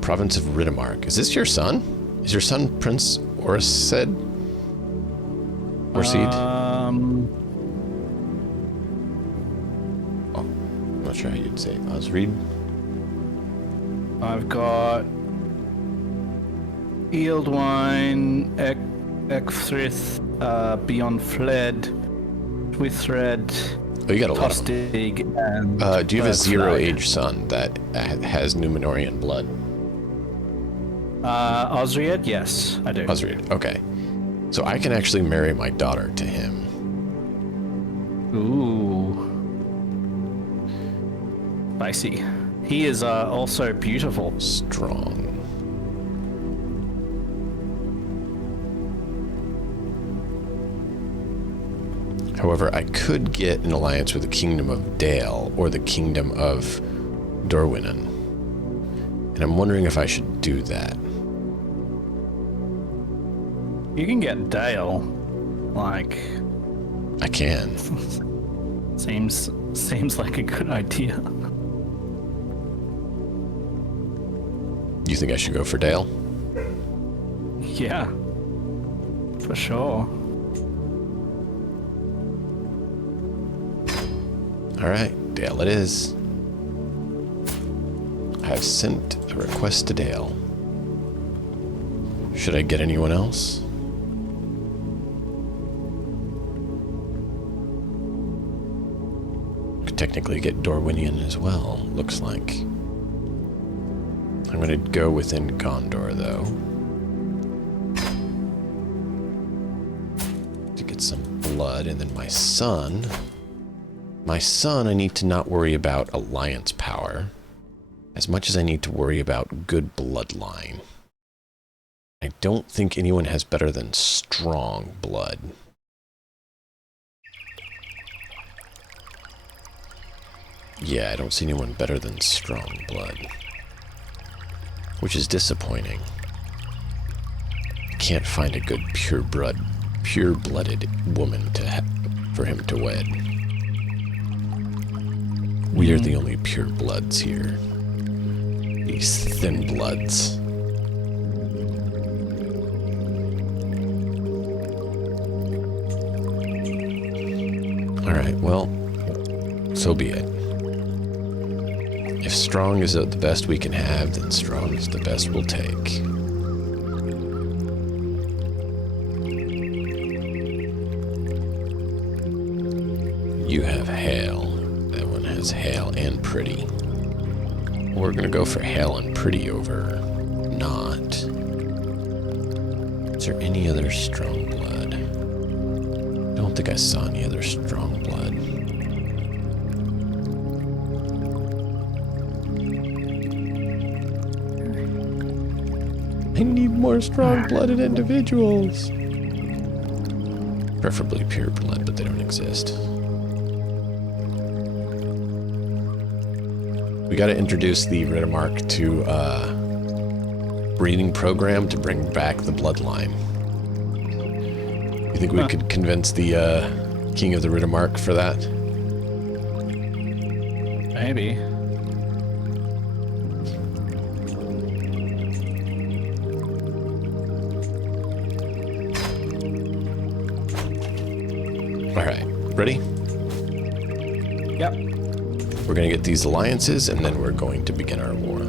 Province of Riddermark. Is this your son? Is your son Prince Orseid? Orseid? Oh, I'm not sure how you'd say it. Osreed? I've got Ealdwine, Ecthrith, Beyond Fled, Twithred, Oh, you got a lot of them. Tostig, and Do you have a Flag. zero-age son that has Númenorian blood? Osried? Yes, I do. Osreid, okay. So I can actually marry my daughter to him. Ooh. Spicy. He is also beautiful. Strong. However, I could get an alliance with the Kingdom of Dale or the Kingdom of Dorwinian. And I'm wondering if I should do that. You can get Dale. Like, I can. seems like a good idea. You think I should go for Dale? Yeah, for sure. Alright, Dale it is. I have sent a request to Dale. Should I get anyone else? Could technically get Dorwinian as well, looks like. I'm gonna go within Gondor, though. To get some blood, and then my son... My son, I need to not worry about alliance power as much as I need to worry about good bloodline. I don't think anyone has better than strong blood. Yeah, I don't see anyone better than strong blood. Which is disappointing. I can't find a good pure-blooded woman for him to wed. We are the only pure bloods here. These thin bloods. Alright, well, so be it. If strong is the best we can have, then strong is the best we'll take. You have Hale. That one has Hale and Pretty. We're gonna go for Hale and Pretty over not. Is there any other strong blood? I don't think I saw any other strong blood. I need more strong-blooded individuals. Preferably pure blood, but they don't exist. We gotta introduce the Riddermark to breeding program to bring back the bloodline. You think we could convince the King of the Riddermark for that? Maybe. Alright, ready? Yep. We're gonna get these alliances, and then we're going to begin our war.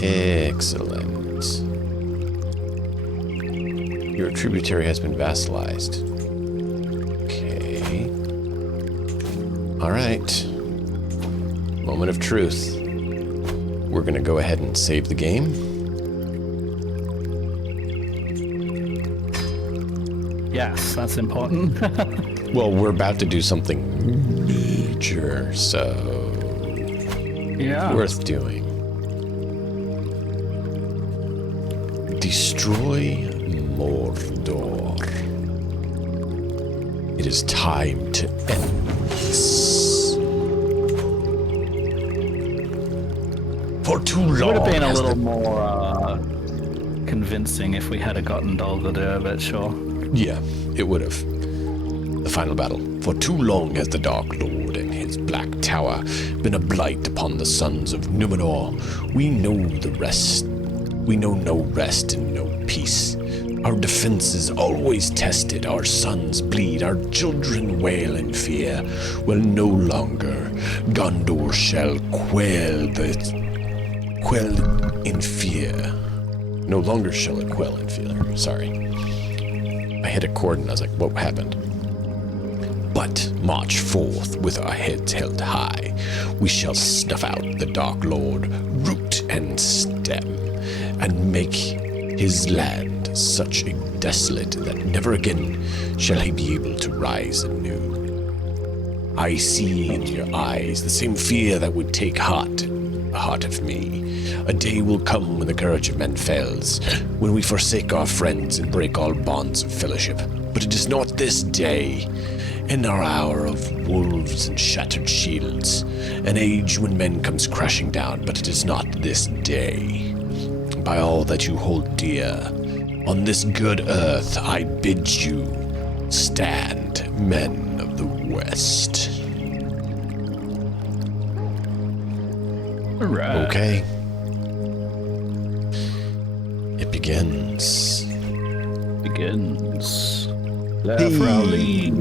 Excellent. Your tributary has been vassalized. Okay. Alright. Moment of truth. We're gonna go ahead and save the game. Yes, that's important. Well, we're about to do something major, so... Yeah. worth doing. Destroy Mordor. It is time to end this. For too long. It would have been a little more convincing if we had gotten Dol Guldur, but sure. Yeah, it would have. The final battle. For too long has the Dark Lord and his Black Tower been a blight upon the sons of Numenor. We know the rest. We know no rest and no peace. Our defense is always tested. Our sons bleed. Our children wail in fear. Well, no longer. Gondor shall quell in fear. No longer shall it quell in fear. Sorry. I hit a chord and I was like, what happened? But march forth with our heads held high. We shall snuff out the Dark Lord, root and stem, and make his land such a desolate that never again shall he be able to rise anew. I see in your eyes the same fear that would take heart of me. A day will come when the courage of men fails, when we forsake our friends and break all bonds of fellowship. But it is not this day. In our hour of wolves and shattered shields, an age when men comes crashing down, but it is not this day. By all that you hold dear, on this good earth I bid you stand, men of the West. Alright. Okay. It begins. Left rally.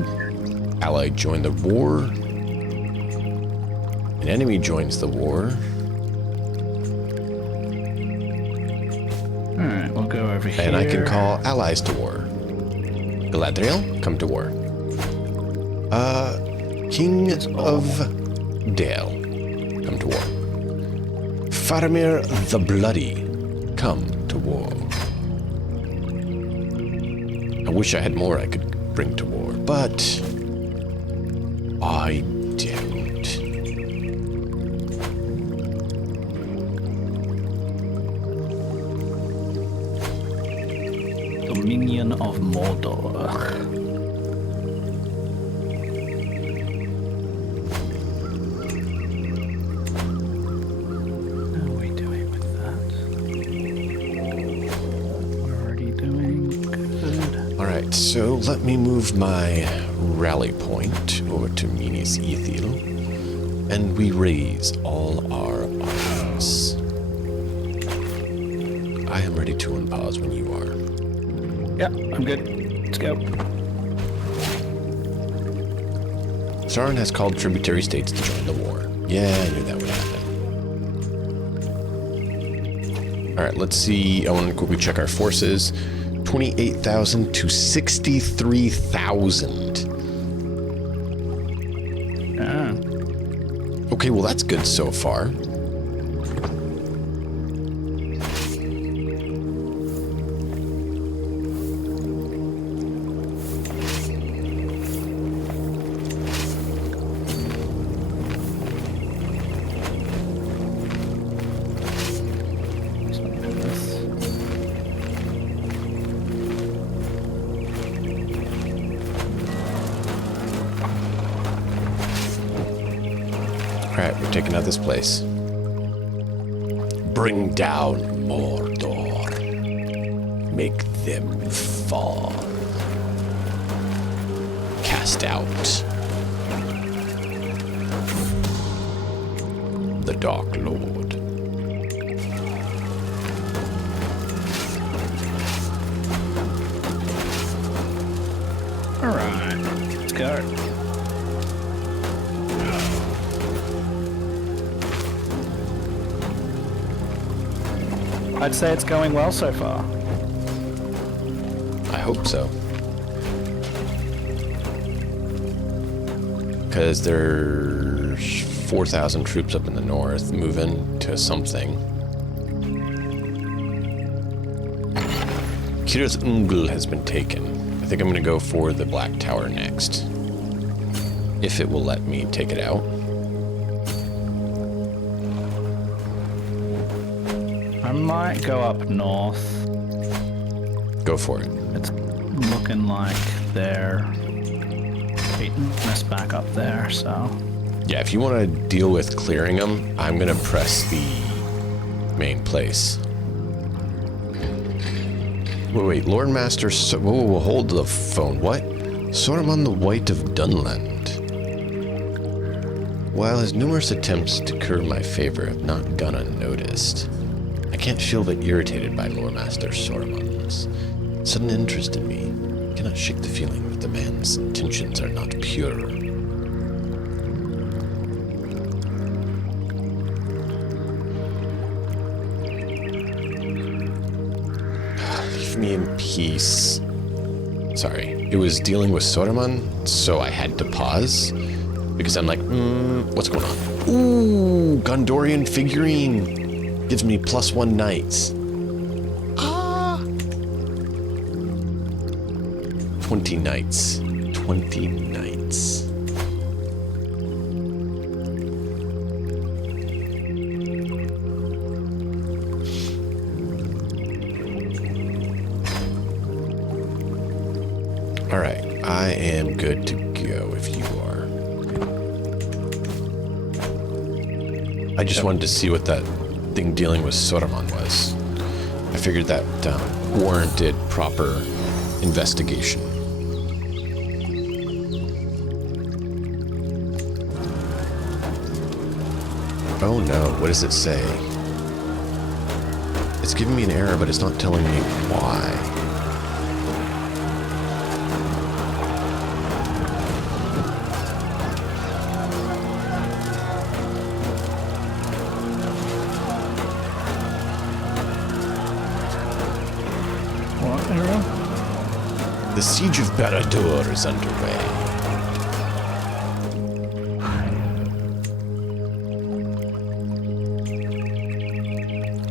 Ally joined the war. An enemy joins the war. Alright, we'll go over here. And I can call allies to war. Galadriel, come to war. King of Dale, come to war. Faramir the Bloody, come to war. I wish I had more I could bring to war, but I don't. Dominion of Mordor. How are we doing with that? Already doing good. Alright, so let me move my rally point over to Minas Ithil, and we raise all our arms. I am ready to unpause when you are. Yeah, I'm good. Let's go. Sauron has called tributary states to join the war. Yeah, I knew that would happen. Alright, let's see. I want to quickly check our forces. 28,000 to 63,000. Ah. Okay, well that's good so far. Alright, we're taking out this place. Bring down Mordor. Make them fall. Cast out the Dark Lord. Alright, let's go. I'd say it's going well so far. I hope so. Because there's 4,000 troops up in the north moving to something. Cirith Ungol has been taken. I think I'm going to go for the Black Tower next. If it will let me take it out. I might go up north. Go for it. It's looking like they're beating us back up there, so... Yeah, if you want to deal with clearing them, I'm going to press the main place. Wait, Lord Master... Whoa, hold the phone. What? Saruman the White of Dunland. While his numerous attempts to curb my favor have not gone unnoticed, I can't feel but irritated by Lord Master Saruman's sudden interest in me. I cannot shake the feeling that the man's intentions are not pure. Leave me in peace. Sorry, it was dealing with Saruman, so I had to pause. Because I'm like, what's going on? Ooh, Gondorian figurine. Gives me +1 knights. 20 knights. 20 knights. Alright, I am good to go if you are. I just wanted to see what that thing dealing with Soraman was. I figured that warranted proper investigation. Oh no, what does it say? It's giving me an error, but it's not telling me why. What error? The siege of Barad-dûr is underway.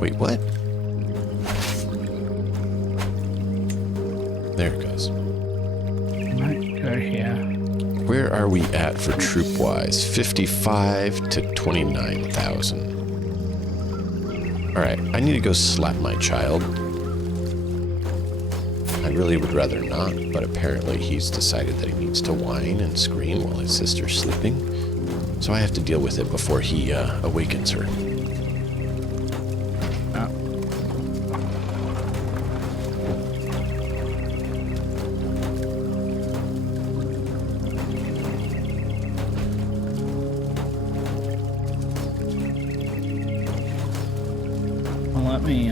Wait, what? There it goes. Might go here. Where are we at for troop-wise? 55 to 29,000. Alright, I need to go slap my child. I really would rather not, but apparently he's decided that he needs to whine and scream while his sister's sleeping. So I have to deal with it before he awakens her. Let me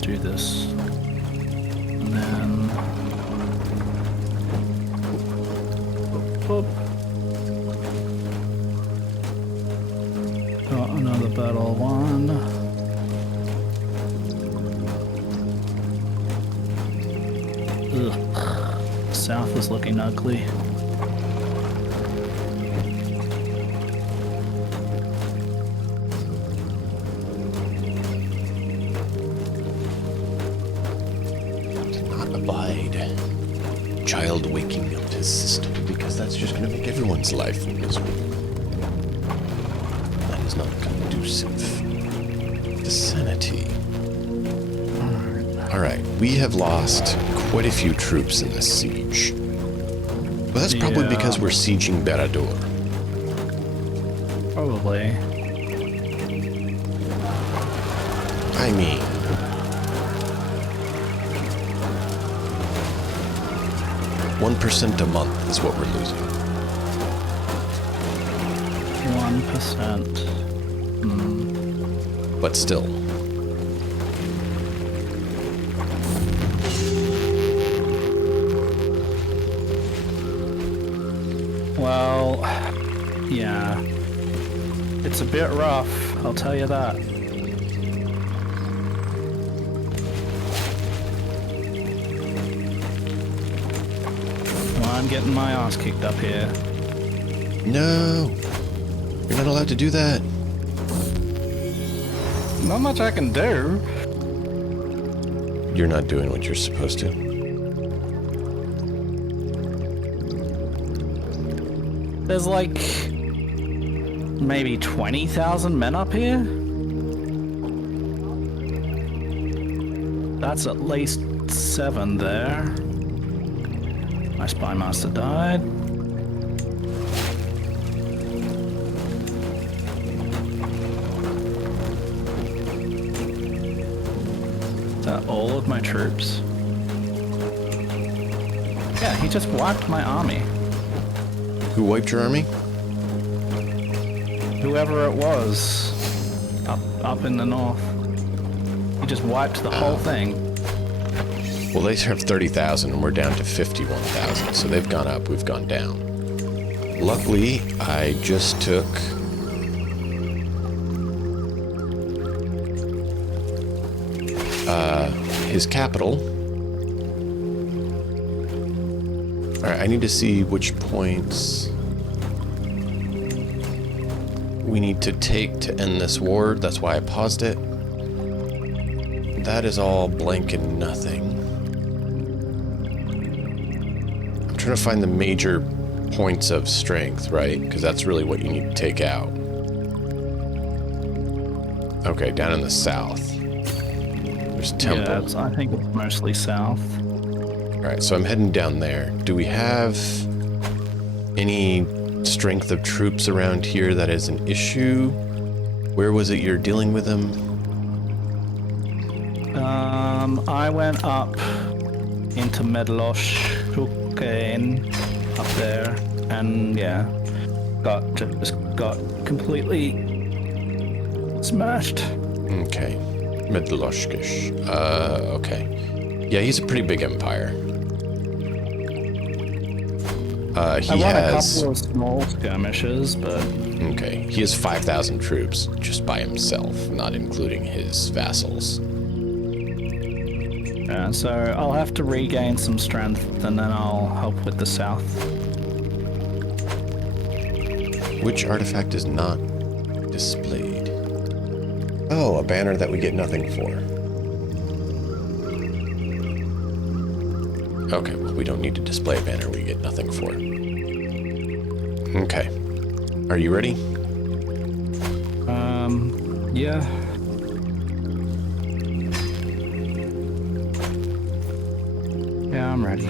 do this, and then boop. Got another battle one. Ugh. South is looking ugly. Abide. Child waking up his sister, because that's just going to make everyone's life miserable. That is not conducive to sanity. Alright, we have lost quite a few troops in this siege. Well, that's probably because we're sieging Barad-dûr. Probably. I mean... 1% a month is what we're losing. 1%. But still. Well, yeah. It's a bit rough, I'll tell you that. I'm getting my ass kicked up here. No! You're not allowed to do that. Not much I can do. You're not doing what you're supposed to. There's like maybe 20,000 men up here. That's at least 7 there. My spy master died. Is that all of my troops? Yeah, he just wiped my army. Who wiped your army? Whoever it was, up in the north. He just wiped the whole thing. Well, they have 30,000 and we're down to 51,000, so they've gone up, we've gone down. Luckily, I just took... his capital. Alright, I need to see which points we need to take to end this war. That's why I paused it. That is all blank and nothing. I'm trying to find the major points of strength, right? Because that's really what you need to take out. Okay, down in the south. There's temple. Yeah, I think it's mostly south. Alright, so I'm heading down there. Do we have any strength of troops around here that is an issue? Where was it you're dealing with them? I went up into Medlosh, up there, and yeah, just got completely smashed. Okay. Medloshkish. Okay. Yeah, he's a pretty big empire. He I won a has... couple of small skirmishes, but... Okay, he has 5,000 troops just by himself, not including his vassals. Yeah, so I'll have to regain some strength, and then I'll help with the south. Which artifact is not displayed? Oh, a banner that we get nothing for. Okay, well, we don't need to display a banner we get nothing for. Okay. Are you ready? Yeah. Yeah, I'm ready.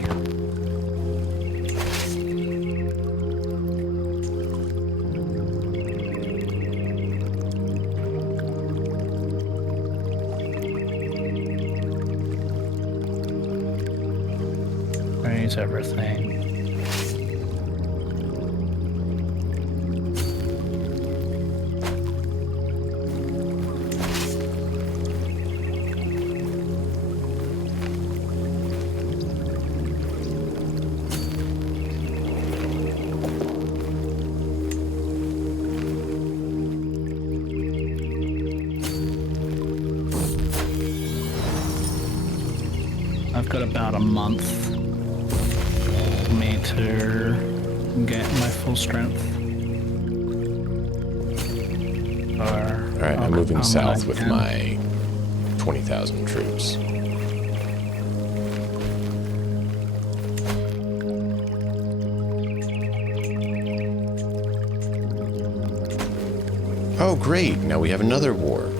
Raise everything. I've got about a month for me to get my full strength. Alright, I'm moving south with my 20,000 troops. Oh, great! Now we have another war.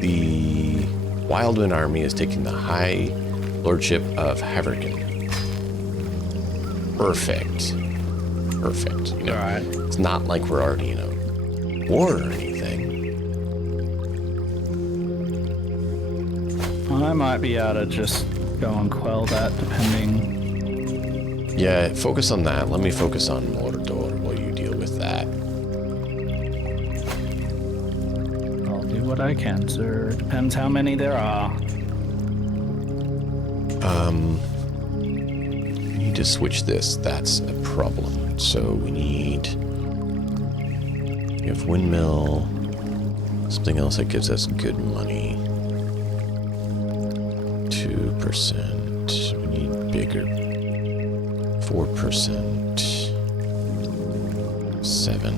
The Wildwind army is taking the High Lordship of Haverkin. Perfect. Perfect. You know, Alright. it's not like we're already in a war or anything. I might be able to just go and quell that, depending. Yeah, focus on that. Let me focus on Mordor while you deal with that. I'll do what I can, sir. Depends how many there are. We need to switch this. That's a problem. So we need... You have windmill. Something else that gives us good money. 2%. We need bigger. 4%. 7.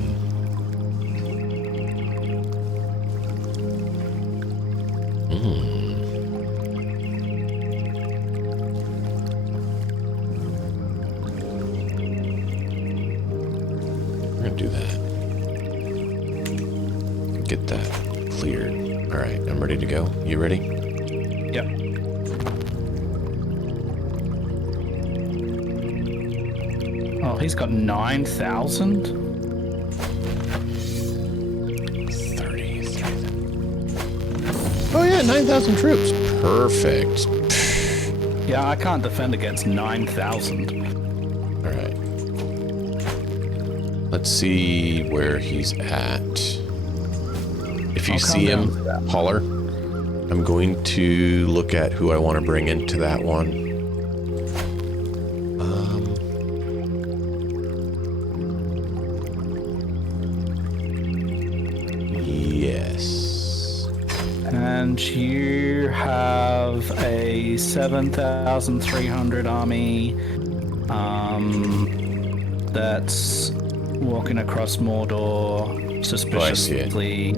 We're gonna do that. Get that cleared. Alright, I'm ready to go. You ready? Yep. Oh, he's got 9,000? 33. Oh yeah, 9,000 troops. Perfect. Yeah, I can't defend against 9,000. Alright. Let's see where he's at. If you see him, holler. I'm going to look at who I want to bring into that one. Yes. And you have a 7,300 army that's walking across Mordor suspiciously.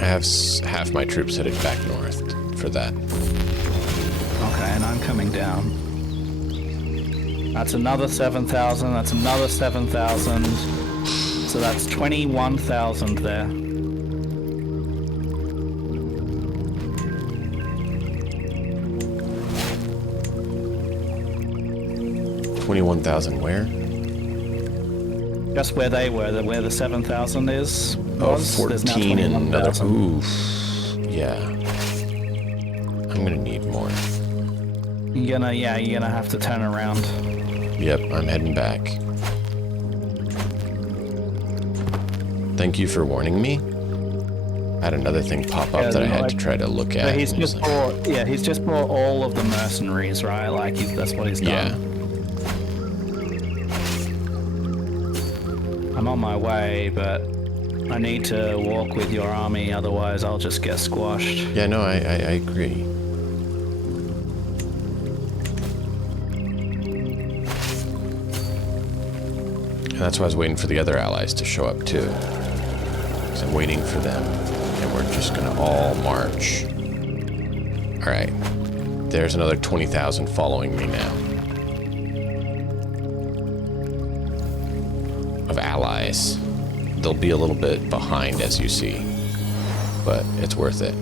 I have half my troops headed back north for that. Okay, and I'm coming down. That's another 7,000. That's another 7,000. So that's 21,000 there. 21,000 where? Just where they were, where the 7,000 is. Oh, There's now 14 and another. 21,000. Oof. Yeah. I'm gonna need more. You're gonna have to turn around. Yep, I'm heading back. Thank you for warning me. I had another thing pop up that I had to try to look at. So he's and it was just like- bought, he's just bought all of the mercenaries, right? Like that's what he's done. Yeah. I'm on my way, but I need to walk with your army, otherwise I'll just get squashed. Yeah, no, I agree. And that's why I was waiting for the other allies to show up too. Because I'm waiting for them, and we're just gonna all march. All right, there's another 20,000 following me now. Of allies. They'll be a little bit behind, as you see, but it's worth it.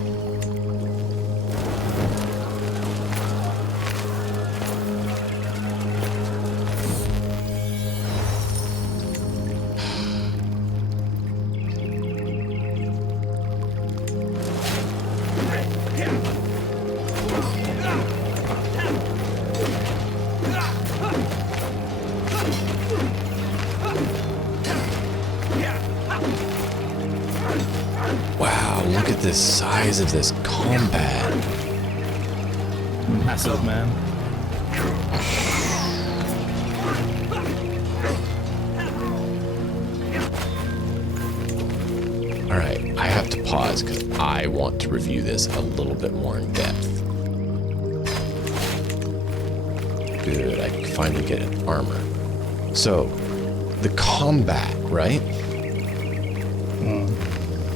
Wow, look at the size of this combat. Massive, man. All right, I have to pause because I want to review this a little bit more in depth. Good, I can finally get an armor. So, the combat, right?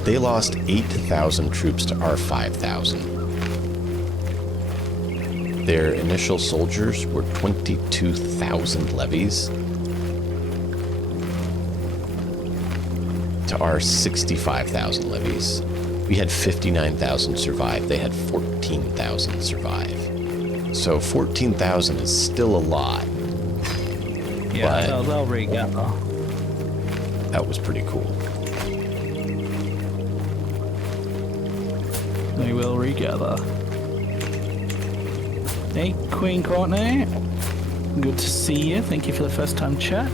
They lost 8,000 troops to our 5,000. Their initial soldiers were 22,000 levies to our 65,000 levies. We had 59,000 survive. They had 14,000 survive. So 14,000 is still a lot. Yeah, But- they'll regather. That was pretty cool. They will regather. Hey, Queen Courtney. Good to see you. Thank you for the first time chat.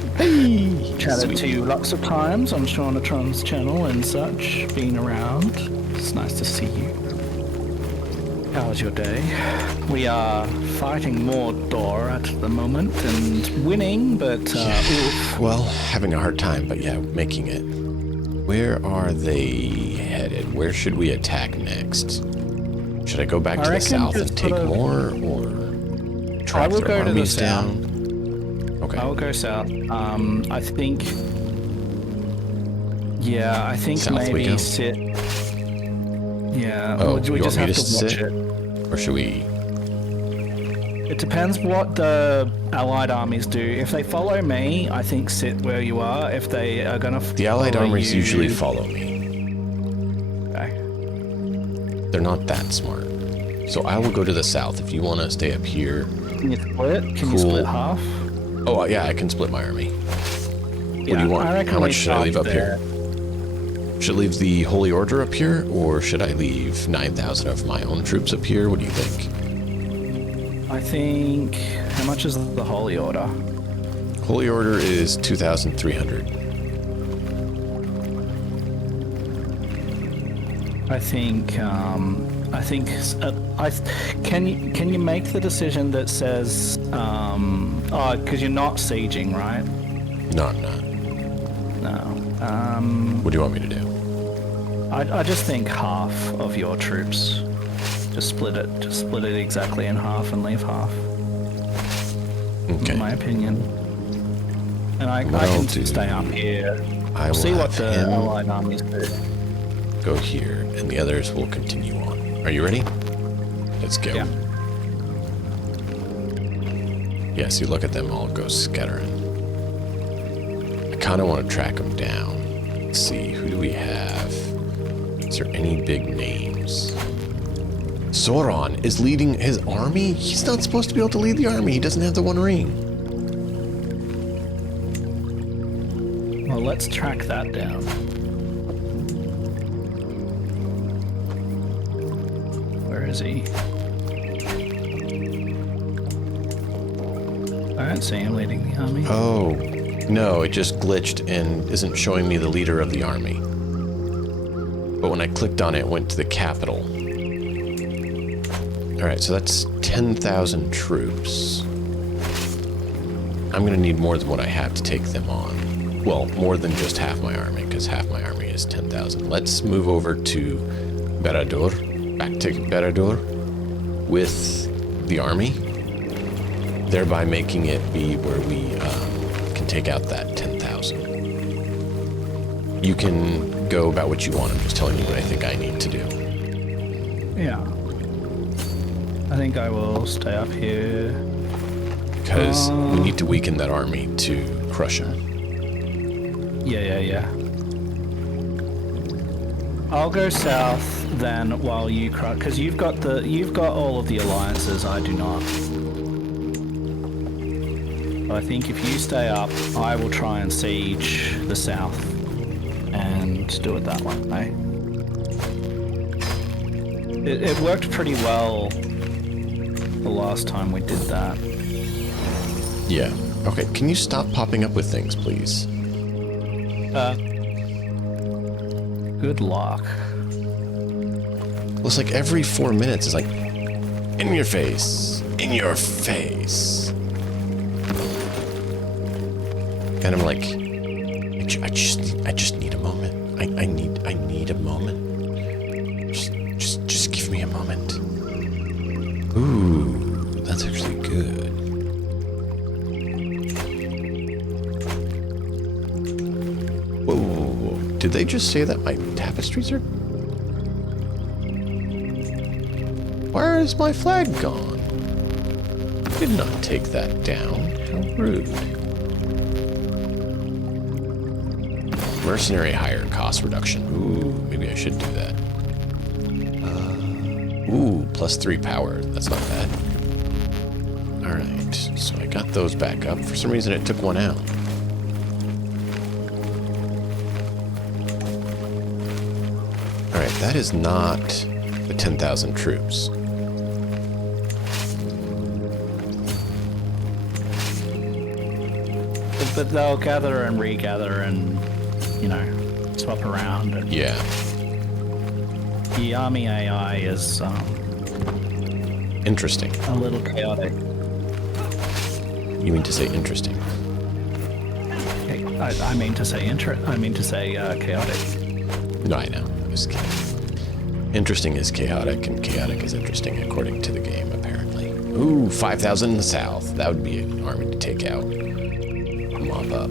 Chatted to you lots of times on Shawnatron's channel and such. Been around. It's nice to see you. How was your day? We are fighting Mordor at the moment and winning, but oof. Well, having a hard time, but yeah, making it. Where are they headed? Where should we attack next? Should I go back I to the reckon south and just take sort of- more, or try I to will throw go to the armies south. down? Okay. I will go south. I think. Yeah, I think South we go. maybe sit. Yeah, Oh, we you just want me have to to watch sit? it. Or should we? It depends what the Allied armies do. If they follow me, I think sit where you are. If they are gonna The Allied follow armies you- usually follow me. Okay. They're not that smart. So I will go to the south if you want to stay up here. Can you split? Can you Cool. split half? Oh, yeah, I can split my army. What do you want? I reckon How we much should I leave start up here? Should I leave the Holy Order up here, or should I leave 9,000 of my own troops up here? What do you think? I think. How much is the Holy Order? Holy Order is 2,300. I think. Can you make the decision that says because you're not sieging, right? No, I'm not. No. What do you want me to do? I just think half of your troops. Just split it. Just split it exactly in half and leave half. Okay. In my opinion. And I What I'll can do- stay up here. I will See what have the him Allied armies do. go here, and the others will continue on. Are you ready? Let's go. Yeah. Yeah, see, look at them all go scattering. I kind of want to track them down. Let's see, who do we have? Is there any big names? Sauron is leading his army? He's not supposed to be able to lead the army. He doesn't have the One Ring. Well, let's track that down. Where is he? I don't see him leading the army. Oh, no, it just glitched and isn't showing me the leader of the army. But when I clicked on it, it went to the capital. Alright, so that's 10,000 troops. I'm gonna need more than what I have to take them on. Well, more than just half my army, because half my army is 10,000. Let's move over to Barad-dûr, back to Barad-dûr with the army, thereby making it be where we can take out that 10,000. You can go about what you want. I'm just telling you what I think I need to do. Yeah. I think I will stay up here. Because we need to weaken that army to crush him. Yeah. I'll go south then while you crush, because you've got all of the alliances. I do not. I think if you stay up, I will try and siege the south and do it that way. It worked pretty well the last time we did that. Yeah. Okay, can you stop popping up with things, please? Good luck. Well, it's like every 4 minutes, it's like, in your face, in your face. And I'm like, I just need a moment. I need a moment. Just give me a moment. Ooh, that's actually good. Whoa. Did they just say that my tapestries are... Where is my flag gone? I did not take that down. How rude. Mercenary hire cost reduction. Ooh, maybe I should do that. Ooh, +3 power. That's not bad. Alright, so I got those back up. For some reason it took one out. Alright, that is not the 10,000 troops. But they'll gather and regather and, swap around. And Yeah. the army AI is Interesting. a little chaotic. You mean to say interesting? I mean to say chaotic. No, I know. I was kidding. Interesting is chaotic, and chaotic is interesting, according to the game, apparently. Ooh, 5,000 in the south. That would be an army to take out. Mop up.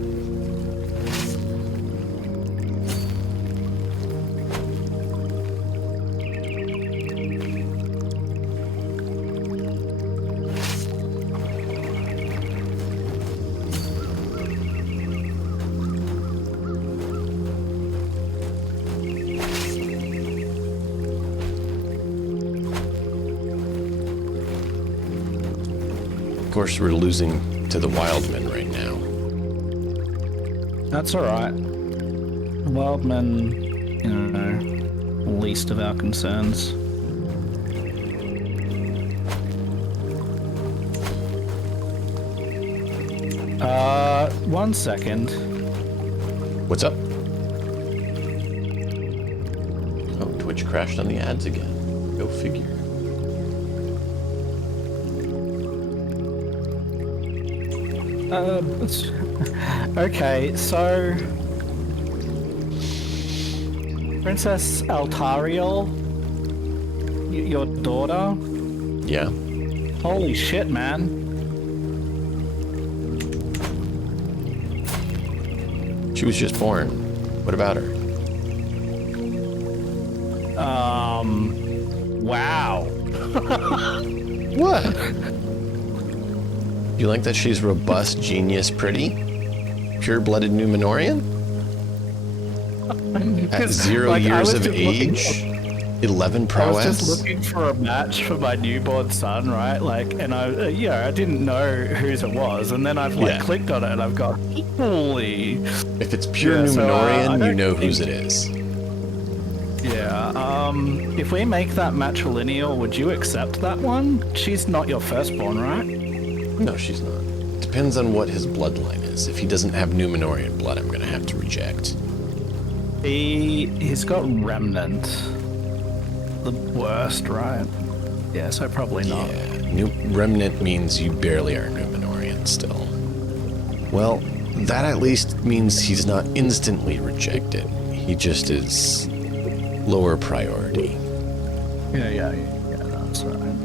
Of course, we're losing to the Wildmen right now. That's alright. Wildmen, least of our concerns. One second. What's up? Oh, Twitch crashed on the ads again. Go figure. Okay, so Princess Altariel, your daughter. Yeah. Holy shit, man! She was just born. What about her? Wow. What? You like that she's robust, genius, pretty? Pure-blooded Numenorian? At 0 years of age? 11 prowess? I was just looking for a match for my newborn son, right? Like, and I didn't know whose it was, and then I've clicked on it, and I've got, holy. If it's pure Numenorian, you know whose it is. Yeah. If we make that matrilineal, would you accept that one? She's not your firstborn, right? No, she's not. Depends on what his bloodline is. If he doesn't have Numenorian blood, I'm gonna have to reject. He's got remnant. The worst, right? Yeah, so probably not. Yeah, remnant means you barely are Numenorian still. Well, that at least means he's not instantly rejected. He just is lower priority. Yeah, that's right.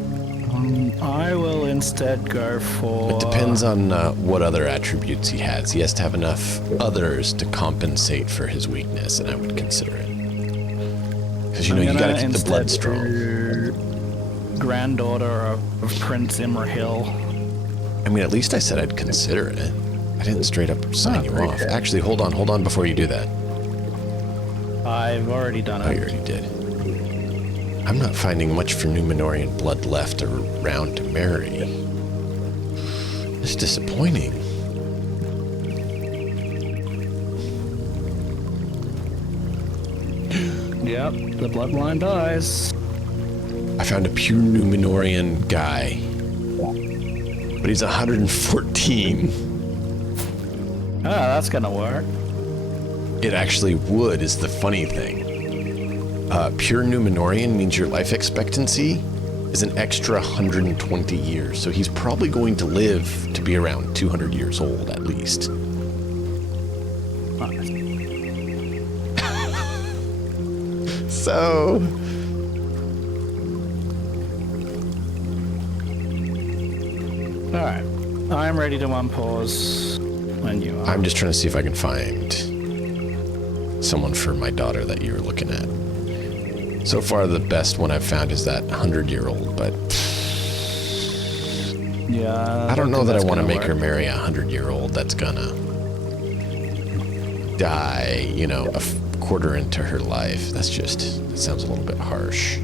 I will instead go for... It depends on what other attributes he has. He has to have enough others to compensate for his weakness, and I would consider it. Because, you gotta keep the blood strong. Granddaughter of Prince Imrahil. I mean, at least I said I'd consider it. I didn't straight up sign you off. Good. Actually, hold on before you do that. I've already done it. Oh, you already did. I'm not finding much for Numenorian blood left around to marry. It's disappointing. Yep, the bloodline dies. I found a pure Numenorian guy. But he's 114. Ah, that's gonna work. It actually would, is the funny thing. Pure Numenorian means your life expectancy is an extra 120 years. So he's probably going to live to be around 200 years old at least. Nice. So... Alright. I'm ready to unpause when you are. I'm just trying to see if I can find someone for my daughter that you were looking at. So far, the best one I've found is that 100-year-old, but... Yeah. I don't know that I want to make her marry a 100-year-old that's gonna die, a quarter into her life. That sounds a little bit harsh.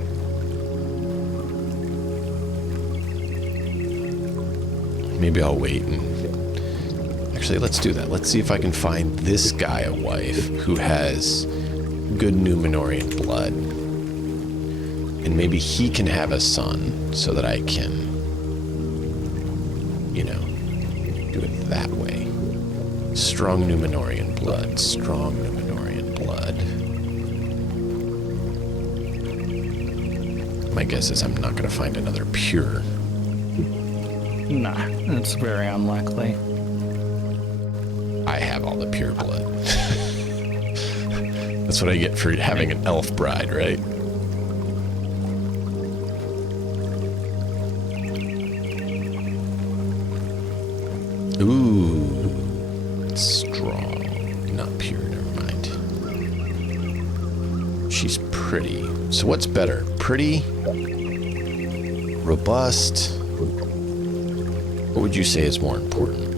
Maybe I'll wait and... Actually, let's do that. Let's see if I can find this guy a wife who has good Numenorian blood. And maybe he can have a son so that I can, do it that way. Strong Numenorian blood. Strong Numenorian blood. My guess is I'm not going to find another pure. Nah, it's very unlikely. I have all the pure blood. That's what I get for having an elf bride, right? Ooh, strong. Not pure, never mind. She's pretty. So what's better? Pretty? Robust? What would you say is more important?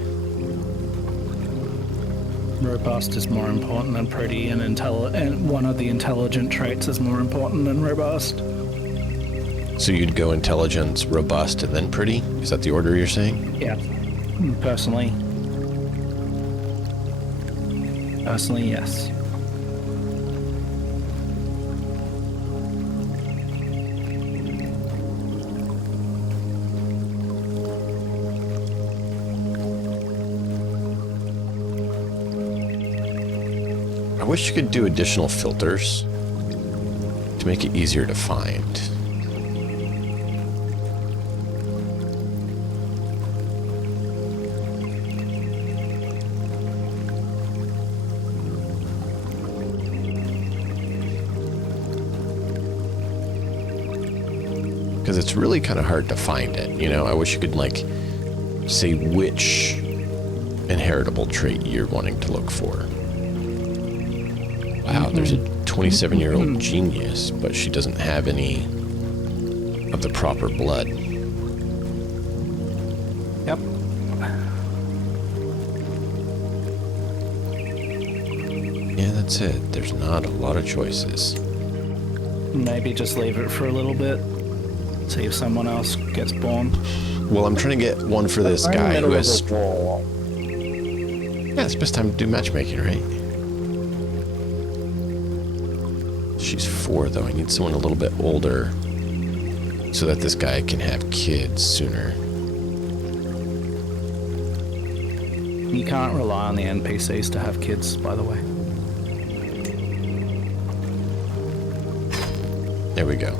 Robust is more important than pretty, and one of the intelligent traits is more important than robust. So you'd go intelligence, robust, and then pretty? Is that the order you're saying? Yeah. Personally, yes. I wish you could do additional filters to make it easier to find. Because it's really kind of hard to find it, I wish you could, say which inheritable trait you're wanting to look for. Wow, there's a 27-year-old genius, but she doesn't have any of the proper blood. Yep. Yeah, that's it. There's not a lot of choices. Maybe just leave it for a little bit. See if someone else gets born. Well, I'm trying to get one for this Right in the guy who middle of has... a wall. Yeah, it's the best time to do matchmaking, right? She's 4, though. I need someone a little bit older so that this guy can have kids sooner. You can't rely on the NPCs to have kids, by the way. There we go.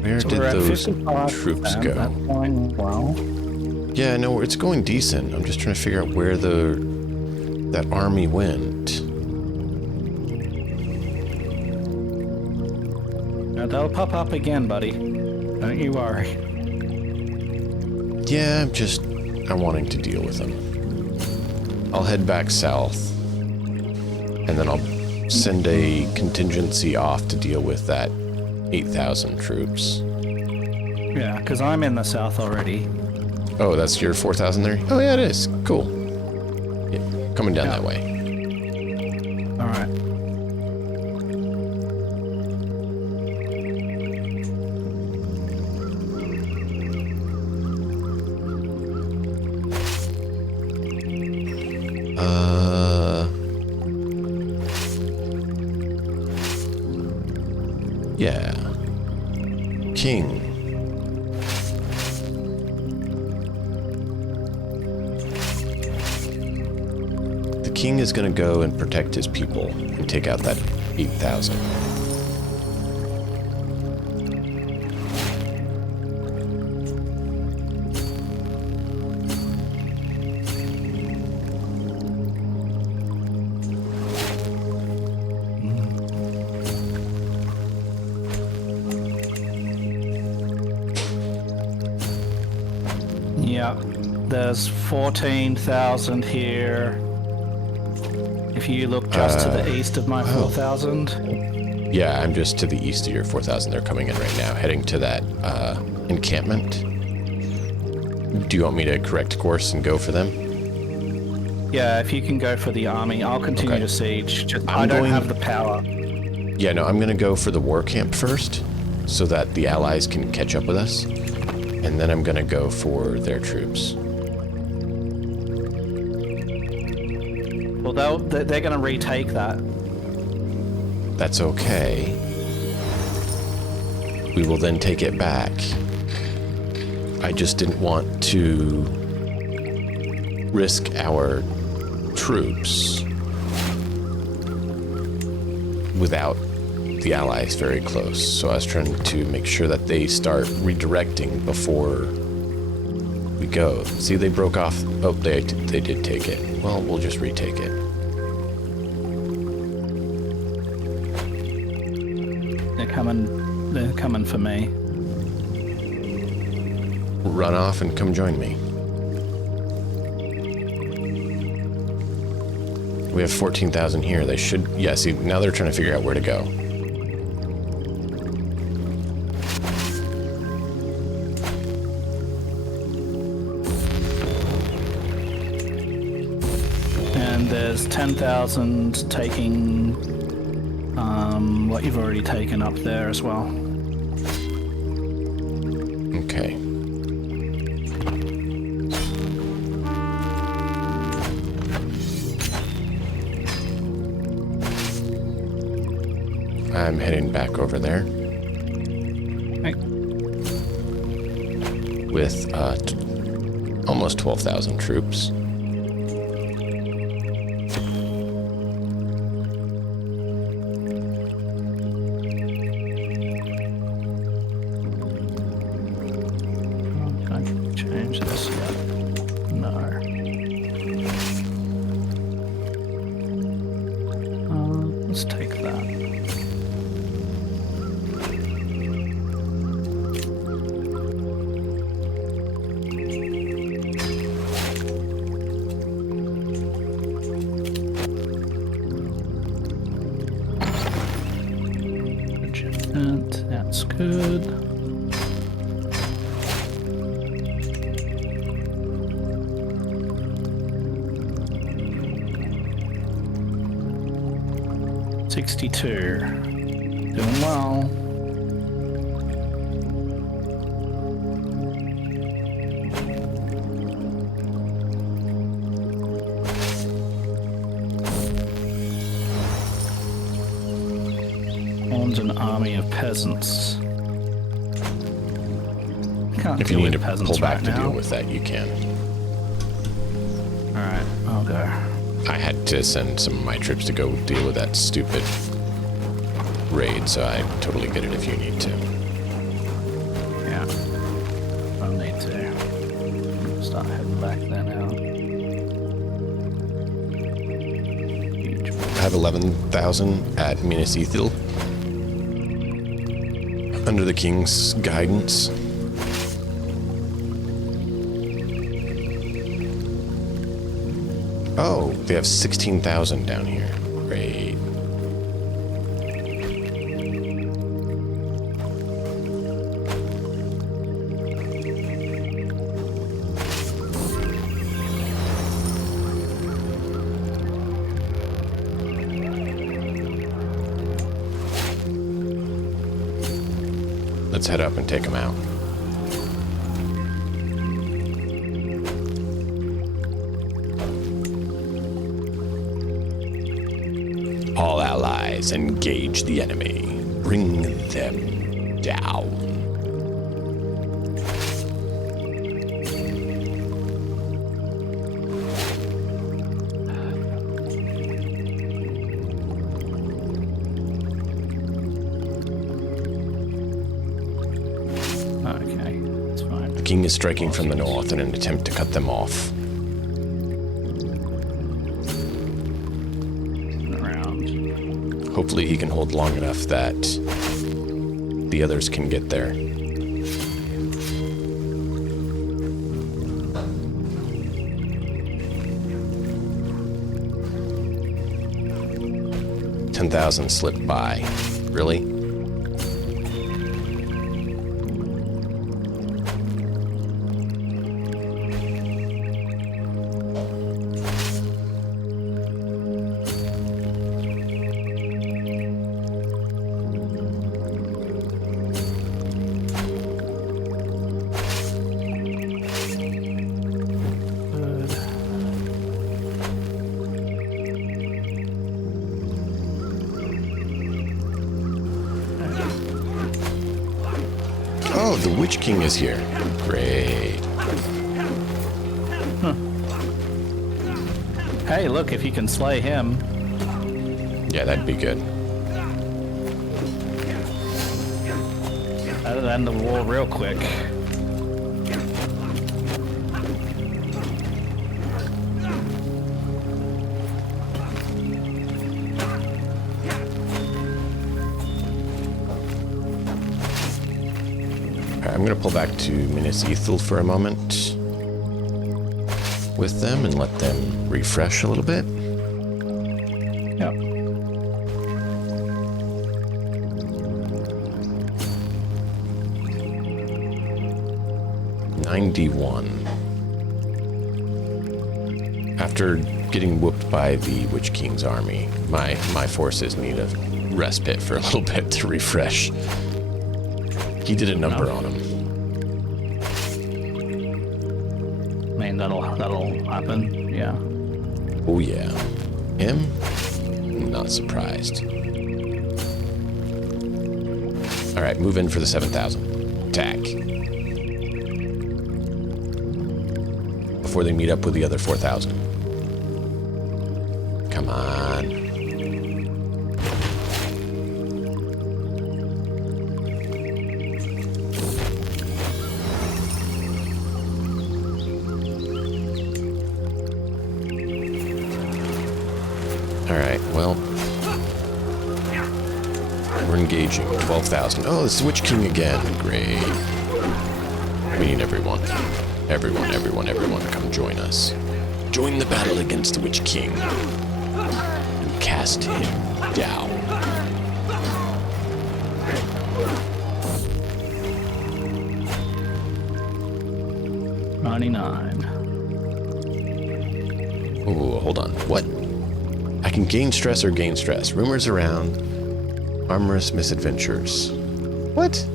Where So did we're at those 55%. troops go? That's going well. Yeah, no, it's going decent. I'm just trying to figure out where that army went. Now, they'll pop up again, buddy. Don't you worry. Yeah, I'm wanting to deal with them. I'll head back south, and then I'll send a contingency off to deal with that 8,000 troops. Yeah, because I'm in the south already. Oh, that's your 4,000 there? Oh, yeah, it is. Cool. Yeah, coming down that way. All right. Yeah. King. The king is going to go and protect his people and take out that 8,000. Yeah, there's 14,000 here. If you look just to the east of my 4,000. Yeah, I'm just to the east of your 4,000. They're coming in right now, heading to that encampment. Do you want me to correct course and go for them? Yeah, if you can go for the army, I'll continue Okay. to siege. Just, I'm I don't going- have the power. Yeah, no, I'm going to go for the war camp first so that the allies can catch up with us. And then I'm going to go for their troops. Well, they're going to retake that. That's okay. We will then take it back. I just didn't want to risk our troops without the allies very close. So I was trying to make sure that they start redirecting before we go. See, they broke off. Oh, they did take it. Well, we'll just retake it. They're coming for me. Run off and come join me. We have 14,000 here. They should... Yeah, see, now they're trying to figure out where to go. And there's 10,000 taking what you've already taken up there as well. Okay. I'm heading back over there Right. with almost 12,000 troops. Can I change this yet? No. Let's take that. That's good. $62. Doing well. Owns an army of peasants. Can't If you deal need to with peasants pull back right to now. deal with that, you can. Alright, I'll go. I had to send some of my troops to go deal with that stupid raid, so I totally get it if you need to. Yeah. I'll need to. Start heading back there now. I have 11,000 at Minas Ithil. Under the king's guidance. Oh, they have 16,000 down here. Great. Let's head up and take them out. All allies engage the enemy. Bring them down. Okay, that's fine. The king is striking from the north in an attempt to cut them off. Around. Hopefully he can hold long enough that the others can get there. $10,000 slipped by. Really? Oh, the Witch King is here. Great. Hey, look, if you can slay him. Yeah, that'd be good. That'll end the war real quick. I'm going to pull back to Minas Ithil for a moment with them and let them refresh a little bit. Yep. After getting whooped by the Witch King's army, my forces need a respite for a little bit to refresh. He did a number on him. I mean, that'll happen, yeah. Oh yeah. Him? Not surprised. Alright, move in for the 7,000. Attack. Before they meet up with the other 4,000. Come on. Alright, well. We're engaging. 12,000. Oh, it's the Witch King again. Great. We need everyone. Everyone, come join us. Join the battle against the Witch King. And cast him down. 99. Oh, hold on. What? I can gain stress or gain stress. Rumors around. Armorous misadventures. What?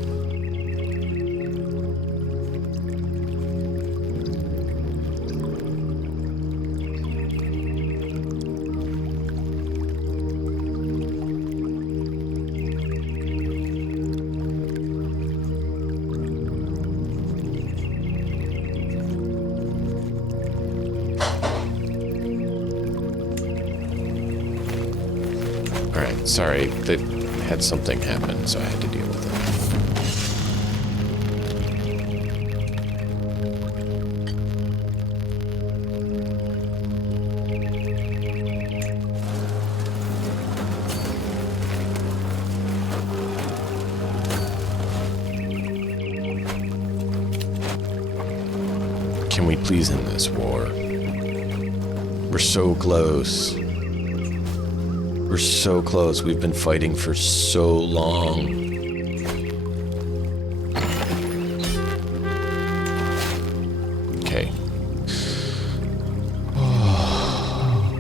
Alright, sorry. They had something happen, so I had to deal with it. Can we please end this war? We're so close. We're so close. We've been fighting for so long. Okay.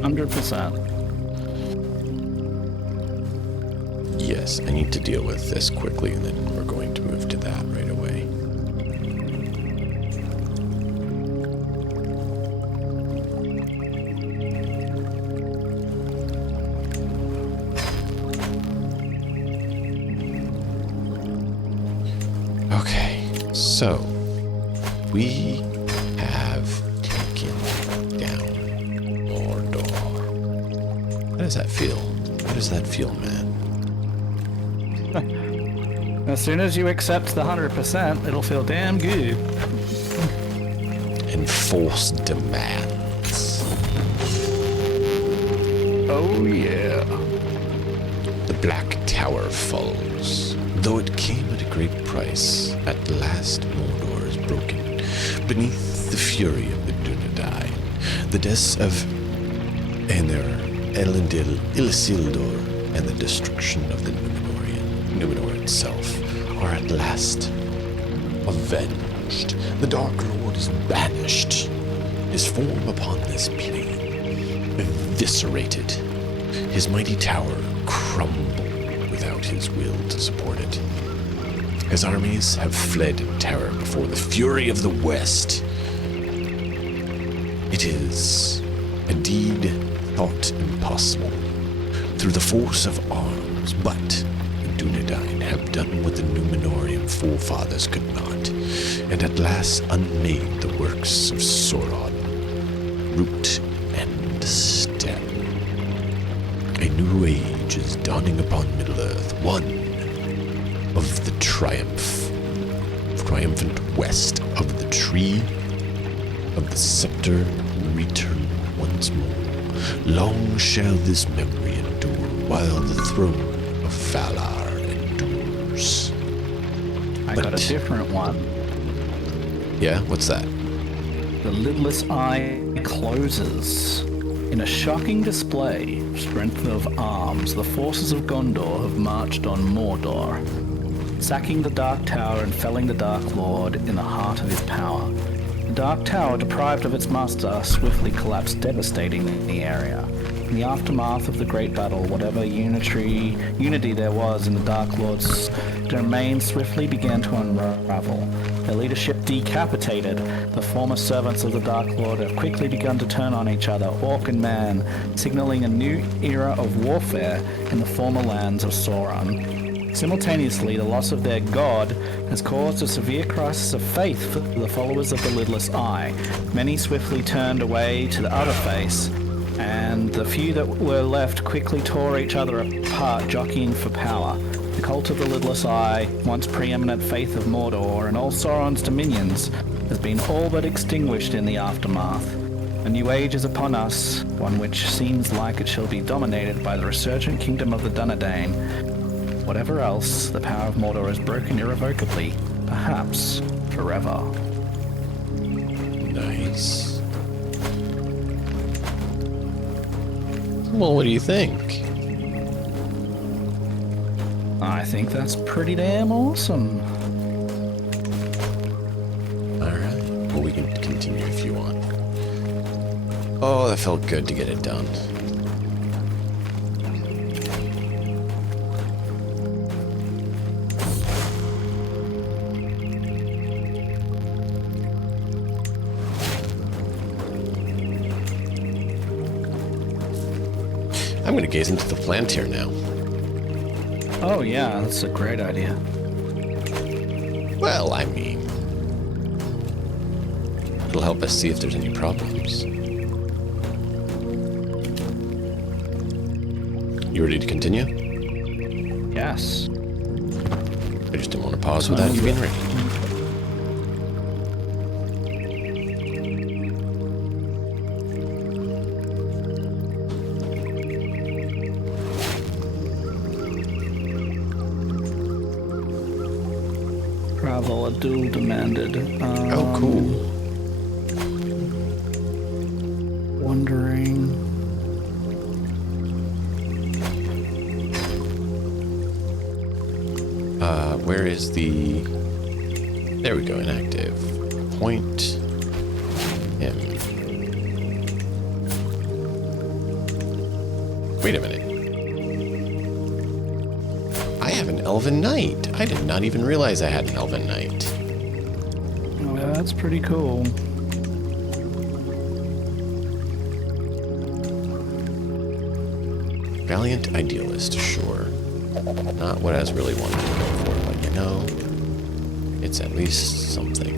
100%. Yes, I need to deal with this quickly, and then we're going to move to that right away. Okay, so we have taken down Mordor. How does that feel? How does that feel, man? As soon as you accept the 100%, it'll feel damn good. Enforce demands. Oh, yeah. The Black Tower falls. Though it came at a great price, at last Mordor is broken. Beneath the fury of the Dunedain, the deaths of Ener, Elendil, Isildur, and the destruction of the Numenor itself are at last avenged. The Dark Lord is banished, his form upon this plane eviscerated, his mighty tower crumbled without his will to support it. His armies have fled in terror before the fury of the West. It is a deed thought impossible through the force of arms, but the Dunedain have done what the Numenorian forefathers could not, and at last unmade the works of Sauron, root and stem. A new age is dawning upon Middle-earth, one of the triumphant west of the tree of the scepter return once more. Long shall this memory endure while the throne of Valar endures. I got a different one. Yeah, what's that? The lidless eye closes. In a shocking display of strength of arms, the forces of Gondor have marched on Mordor, sacking the Dark Tower and felling the Dark Lord in the heart of his power. The Dark Tower, deprived of its master, swiftly collapsed, devastating the area. In the aftermath of the great battle, whatever unity there was in the Dark Lord's domain swiftly began to unravel. Their leadership decapitated. The former servants of the Dark Lord have quickly begun to turn on each other, orc and man, signaling a new era of warfare in the former lands of Sauron. Simultaneously, the loss of their god has caused a severe crisis of faith for the followers of the Lidless Eye. Many swiftly turned away to the other face, and the few that were left quickly tore each other apart, jockeying for power. The cult of the Lidless Eye, once preeminent faith of Mordor and all Sauron's dominions, has been all but extinguished in the aftermath. A new age is upon us, one which seems like it shall be dominated by the resurgent kingdom of the Dunedain. Whatever else, the power of Mordor is broken irrevocably, perhaps forever. Nice. Well, what do you think? I think that's pretty damn awesome. Alright, well, we can continue Oh, that felt good to get it done. I'm going to gaze into the plant here now. Oh yeah, that's a great idea. Well, I mean, it'll help us see if there's any problems. You ready to continue? Yes. I just didn't want to pause without you being ready. Travel, a duel demanded. Oh, cool. Wondering. Where is the... There we go, inactive. Point him. Wait a minute. I have an Elven Knight. I did not even realize I had an Elven Knight. Oh, yeah, that's pretty cool. Valiant Idealist, sure. Not what I was really wanting to go for, but you know, it's at least something.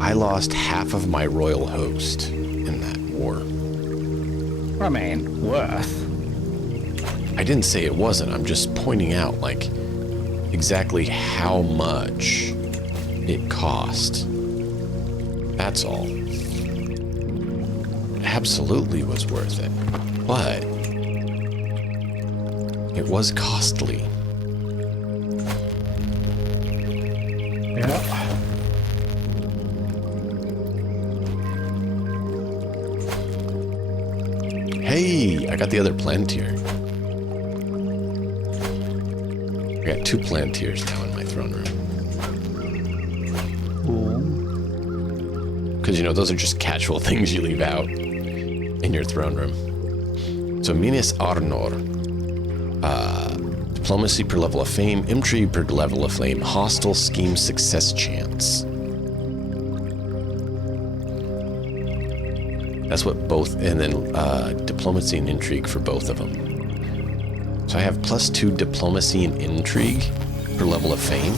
I lost half of my royal host in that war. I mean, worth. I didn't say it wasn't, I'm just pointing out, like, exactly how much it cost. That's all. It absolutely was worth it, but it was costly. Yeah. Hey, I got the other Plantier. I got 2 Plantiers now in my throne room. Cool. Because, you know, those are just casual things you leave out in your throne room. So, Minas Arnor. Diplomacy per level of fame, intrigue per level of fame, hostile scheme success chance. That's what both, and then diplomacy and intrigue for both of them. So I have +2 diplomacy and intrigue per level of fame,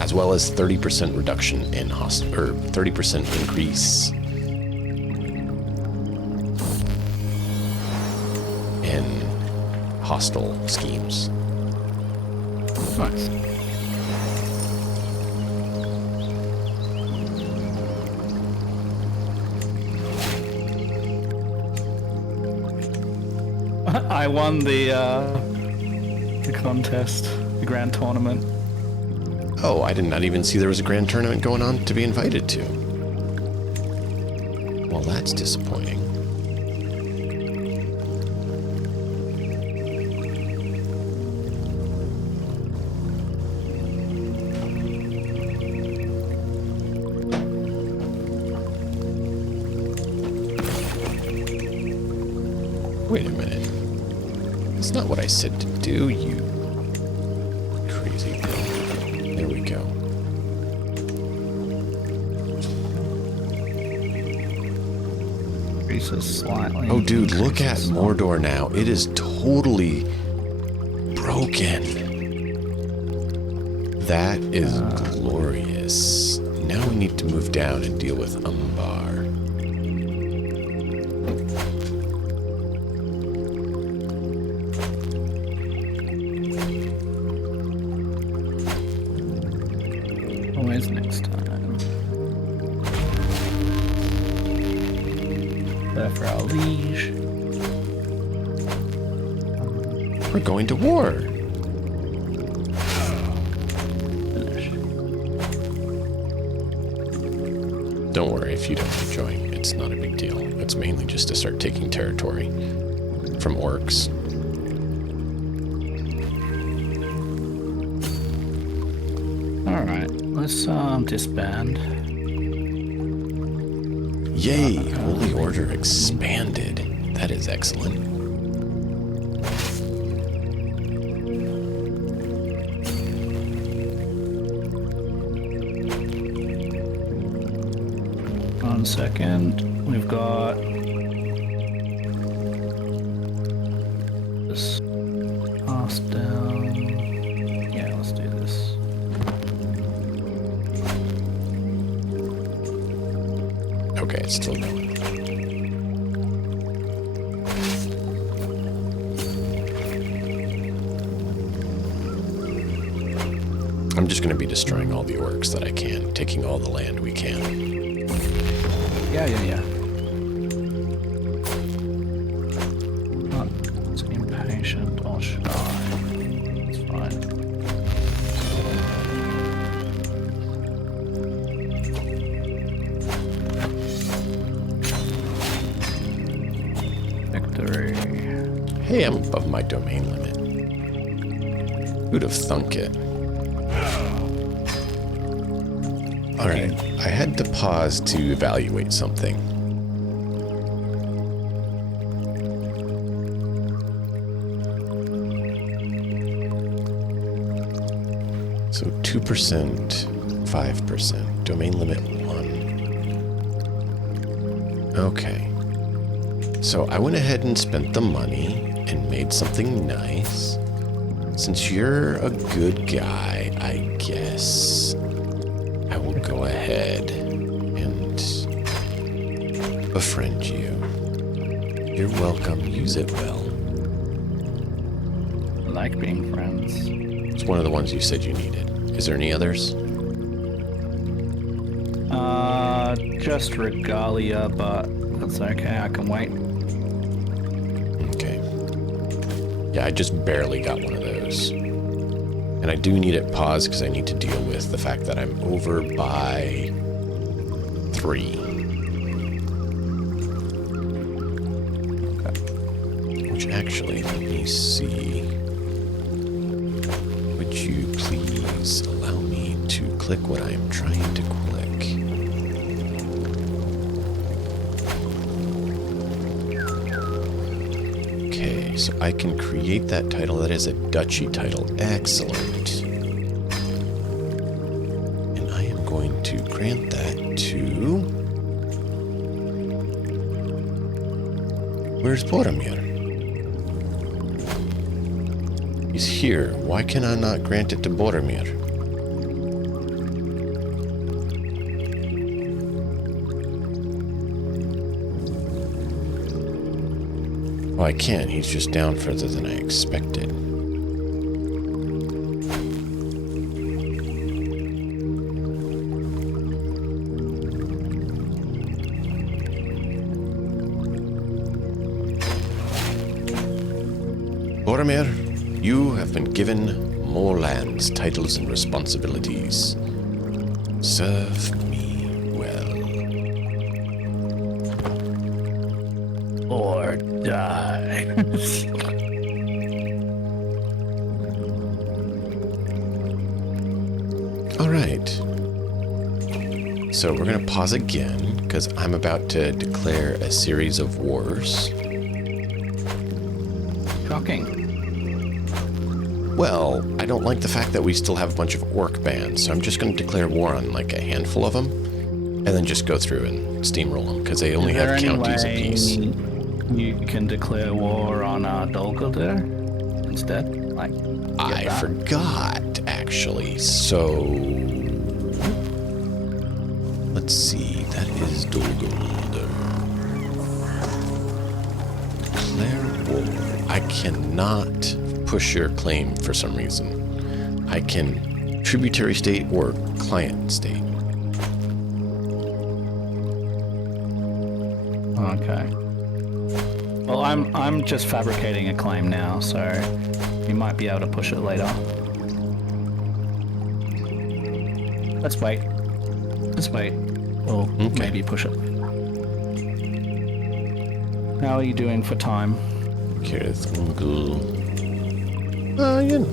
as well as 30% reduction in 30% increase in hostile schemes. Nice. I won the contest, the grand tournament. Oh, I did not even see there was a grand tournament going on to be invited to. Well, that's disappointing. Wait a minute. That's not what I said to do, you crazy thing. There we go. Increases slightly. Oh, dude, look at increases Mordor now. It is totally broken. That is glorious. Now we need to move down and deal with Umbar. Always next time. There for our liege. We're going to war. Finish. Don't worry if you don't enjoy. It's not a big deal. It's mainly just to start taking territory from orcs. Alright, let's disband. Yay! Holy Order expanded. That is excellent. One second. We've got this pass down. Yeah, let's do this. Okay, it's still going. I'm just going to be destroying all the orcs that I can, taking all the land we can. Yeah. Not as impatient, or should I? It's fine. Victory. Hey, I'm above my domain limit. Who'd have thunk it? Alright, I had to pause to evaluate something. So 2%, 5%, domain limit 1. Okay. So I went ahead and spent the money and made something nice. Since you're a good guy, I guess I will go ahead and befriend you. You're welcome. Use it well. I like being friends. It's one of the ones you said you needed. Is there any others? Just regalia, but that's okay. I can wait. Okay. Yeah, I just barely got one of those. And I do need it paused because I need to deal with the fact that I'm over by 3. Which actually, let me see. Would you please allow me to click what I am trying to click? Okay, so I can create that title. That is a duchy title. Excellent. And I am going to grant that to... Where's Boromir? He's here. Why can I not grant it to Boromir? Oh, I can. He's just down further than I expected. Boromir, you have been given more lands, titles, and responsibilities. Serve me well. Or die. All right. So we're going to pause again because I'm about to declare a series of wars. Shocking. Well, I don't like the fact that we still have a bunch of orc bands, so I'm just going to declare war on like a handful of them and then just go through and steamroll them because they only have counties apiece. You can declare war on Dol Guldur instead? Like, I forgot, actually. So, let's see. That is Dol Guldur. Declare war. I cannot push your claim for some reason. I can tributary state or client state. Okay. Well, I'm just fabricating a claim now, so you might be able to push it later. Let's wait. Let's wait. Or maybe push it. How are you doing for time? You know,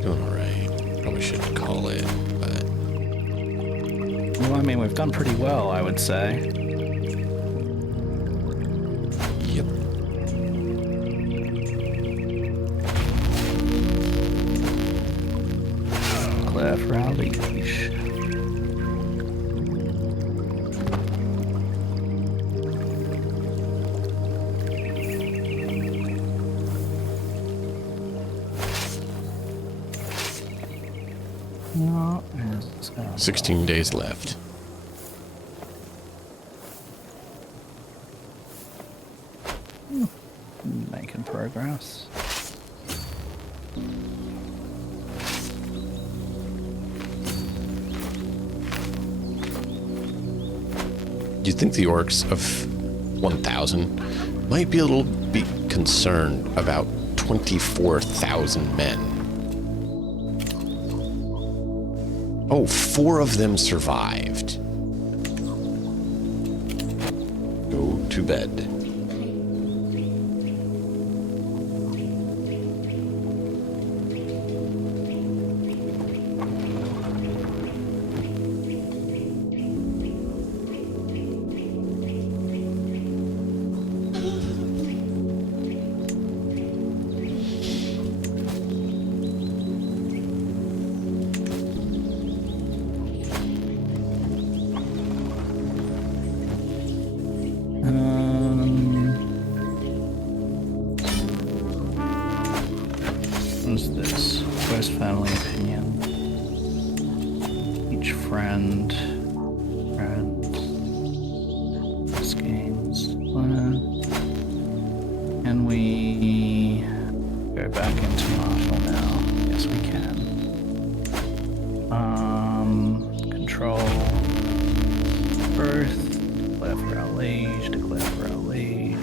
doing alright. Probably shouldn't call it, but... Well, I mean, we've done pretty well, I would say. Declare for our liege. No, 16 days left. Making progress. Do you think the orcs of 1,000 might be a little bit concerned about 24,000 men? Oh, 4 of them survived. Go to bed. What's this? First family opinion. Each friend. Schemes. Can we go back into Marshall now? Yes, we can. Control. Birth. Declare for our liege. Declare for our liege.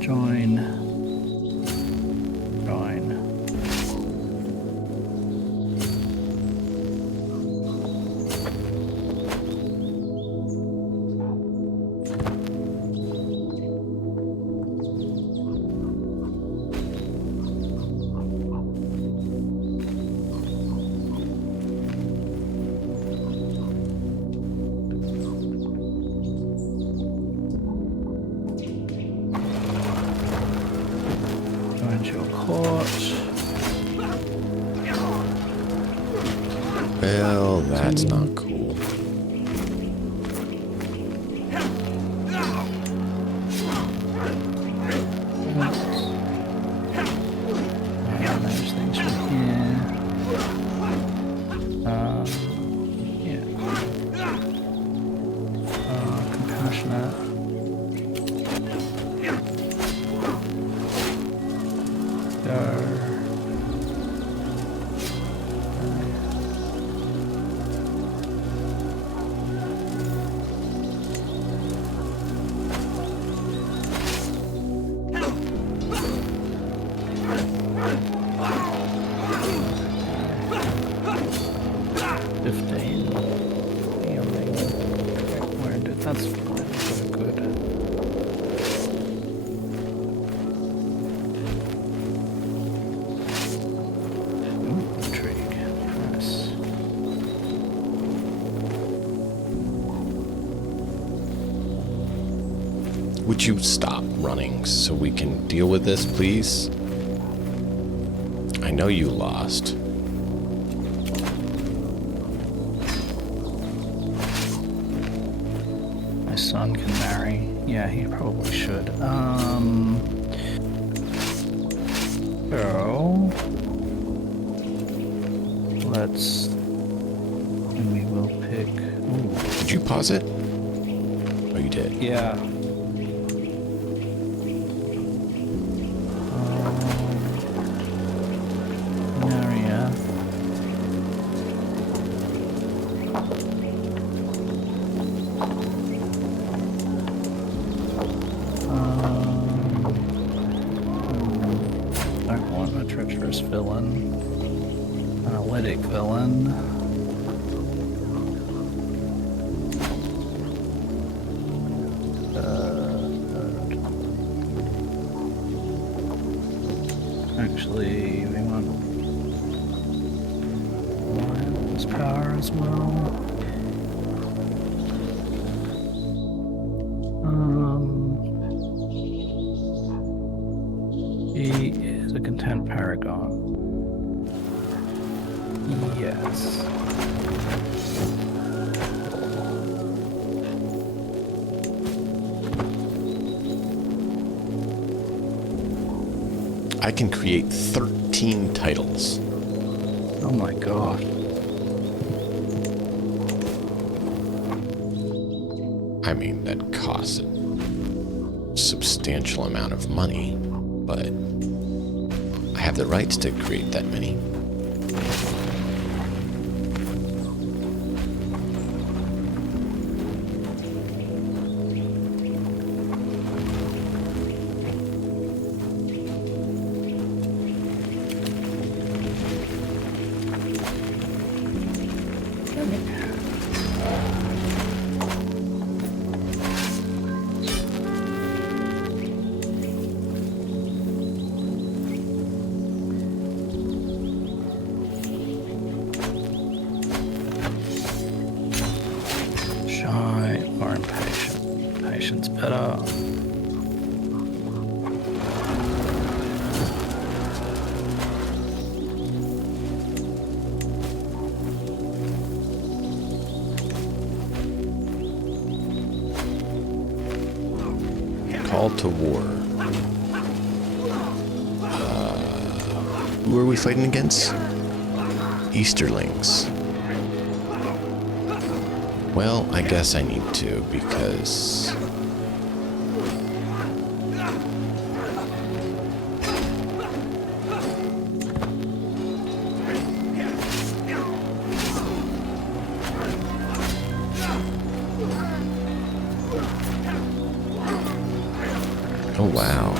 Join. Join your court. Well, that's not cool. Manage things from here. Yeah. Compassionate. That's fine. Good. Ooh, intrigue. Nice. Would you stop running so we can deal with this, please? I know you lost. My son can marry. Yeah, he probably should. So let's. And we will pick. Ooh. Did you pause it? Oh, you did. Yeah. Maria. I want a treacherous villain. An athletic villain. Actually, we want Lion's power as well. Aragon. Yes. I can create 13 titles. Oh my god. I mean, that costs a substantial amount of money, but I have the rights to create that many. Shy or impatient? Patience better. Call to war. Who are we fighting against? Easterlings. Well, I guess I need to, because... Oh, wow.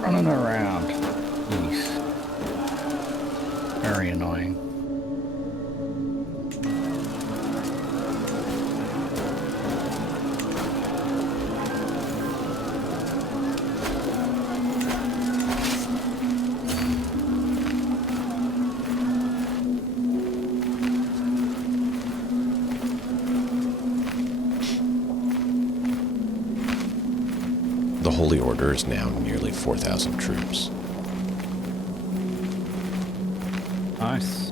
Running around. Jeez. Very annoying. The Holy Order is now nearly 4,000 troops. Nice.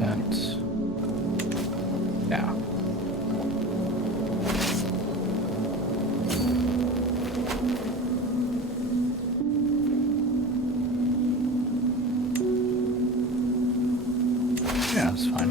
That's... yeah. Yeah, that's fine.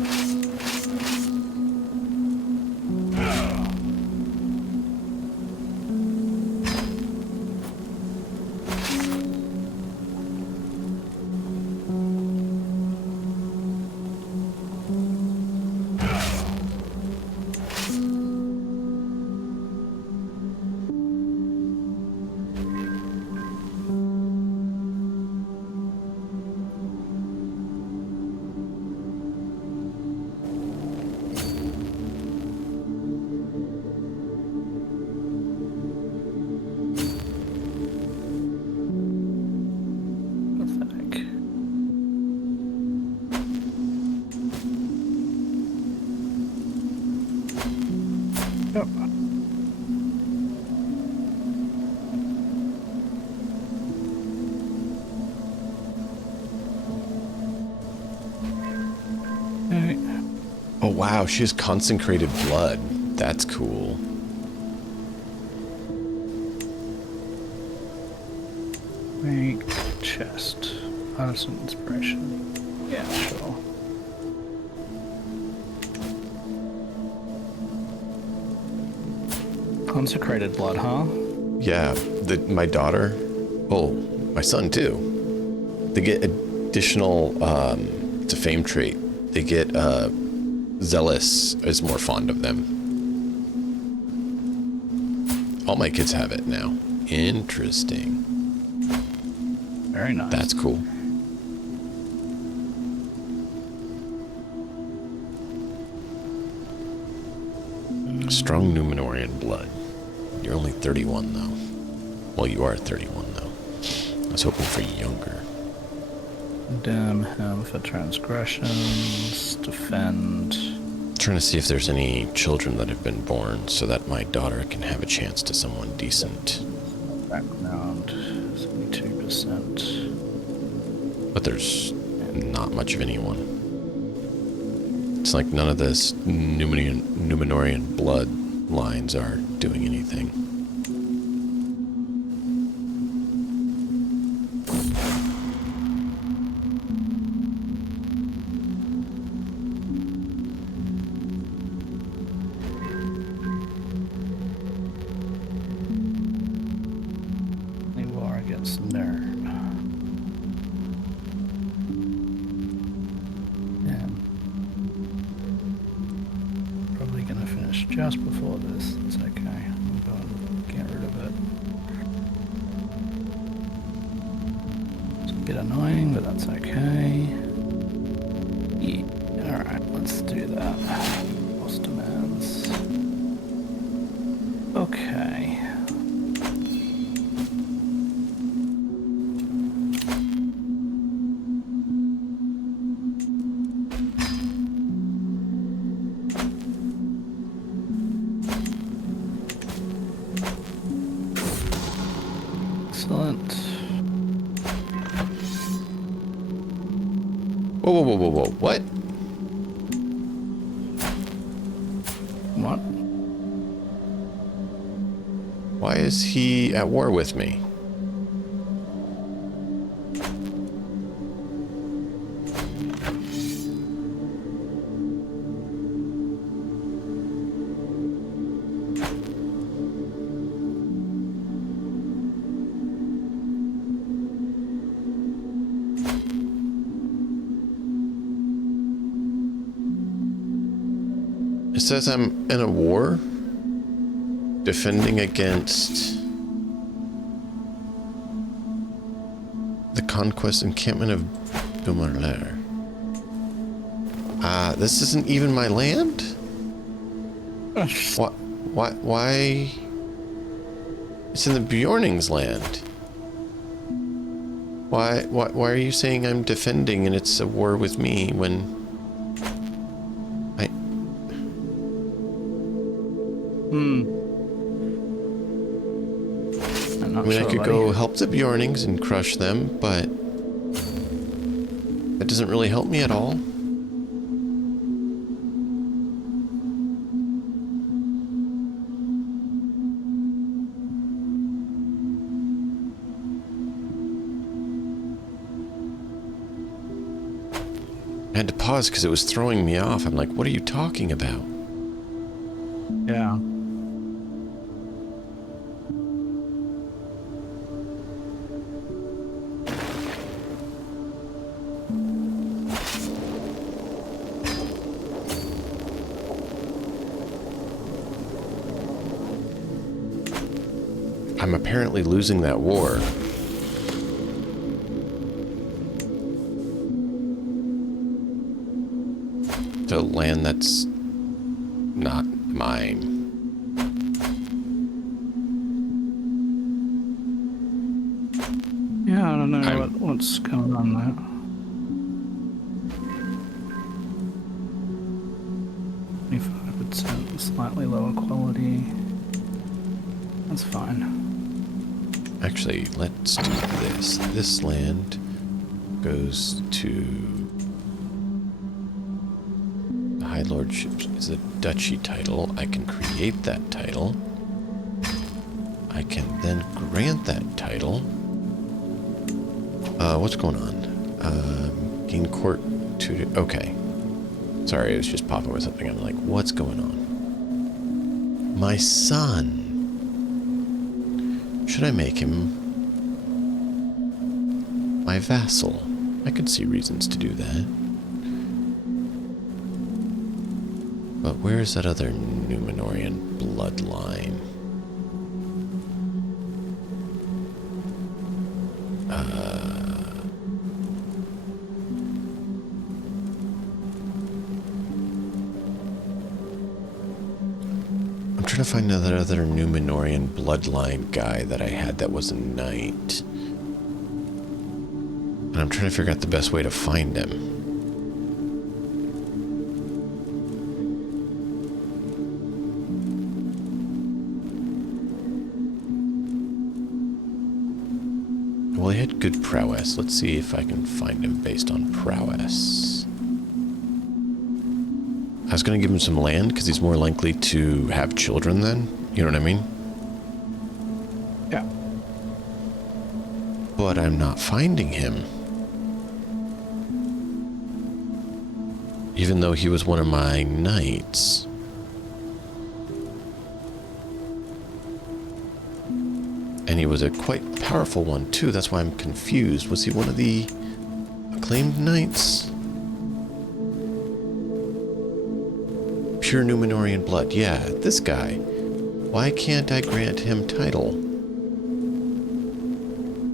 Pathetic. Yep. wow, she has consecrated blood. That's cool. Make chest. Artisan inspiration. Yeah, sure. Consecrated blood, huh? Yeah, my daughter, my son too. They get additional, it's a fame trait. They get, Zealous is more fond of them. All my kids have it now. Interesting. Very nice. That's cool. Strong Numenorian blood. You're only 31 though. Well, you are 31 though. I was hoping for younger. Damn him for transgressions. Defend. Trying to see if there's any children that have been born so that my daughter can have a chance to someone decent. Background 72%. But there's not much of anyone. It's like none of this Numenorian blood lines are doing anything. They war against nerd. Just before this, it's okay. I'm going to get rid of it. It's a bit annoying, but that's okay. Yeah, alright, let's do that. Boss demands. Okay. Excellent. Whoa, whoa, whoa, whoa, whoa, what? What? Why is he at war with me? It says I'm in a war, defending against the conquest encampment of Dumarlair. This isn't even my land? Why? It's in the Bjorning's land. Why are you saying I'm defending and it's a war with me when... I mean, I could go help the Bjornings and crush them, but that doesn't really help me at all. I had to pause because it was throwing me off. I'm like, what are you talking about? Yeah. I'm apparently losing that war. To land that's not mine. Yeah, I don't know what's going on there. %, slightly lower quality. That's fine. Actually, let's do this. This land goes to the High High Lordship is a duchy title. I can create that title. I can then grant that title. What's going on? Gain court to... Okay. Sorry, it was just popping with something. I'm like, what's going on? My son. Should I make him my vassal? I could see reasons to do that. But where's that other Númenórean bloodline? I'm trying to find that other Númenórean bloodline guy that I had that was a knight. And I'm trying to figure out the best way to find him. Well, he had good prowess. Let's see if I can find him based on prowess. I was going to give him some land because he's more likely to have children then. You know what I mean? Yeah. But I'm not finding him. Even though he was one of my knights. And he was a quite powerful one too. That's why I'm confused. Was he one of the acclaimed knights? Pure Númenórean blood. Yeah, this guy. Why can't I grant him title?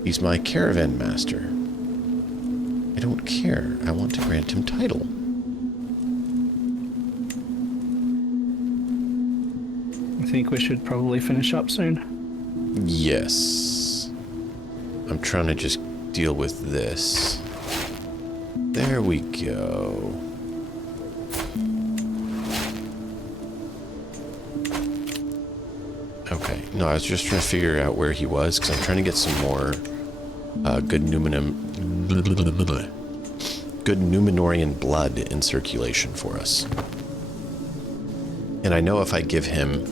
He's my caravan master. I don't care. I want to grant him title. I think we should probably finish up soon. Yes. I'm trying to just deal with this. There we go. Okay. No, I was just trying to figure out where he was because I'm trying to get some more good Númenórean blood in circulation for us. And I know if I give him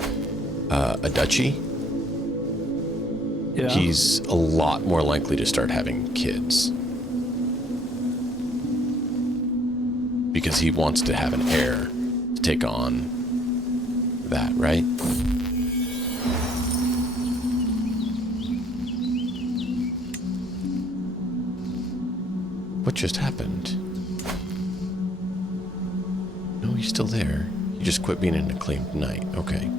a duchy, Yeah. he's a lot more likely to start having kids. Because he wants to have an heir to take on that, right? What just happened? No, he's still there. He just quit being an acclaimed knight. Okay.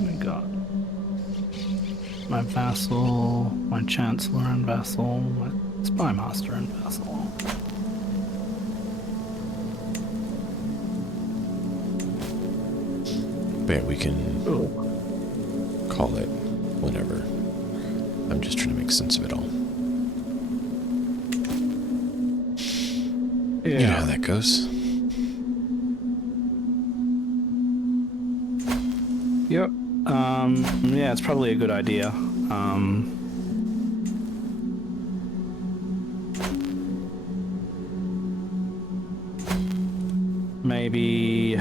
We got my vassal, my chancellor and vassal, my spy master and vassal. But we can Oh. call it whenever. I'm just trying to make sense of it all. Yeah. You know how that goes. Yep. Yeah, it's probably a good idea. Maybe...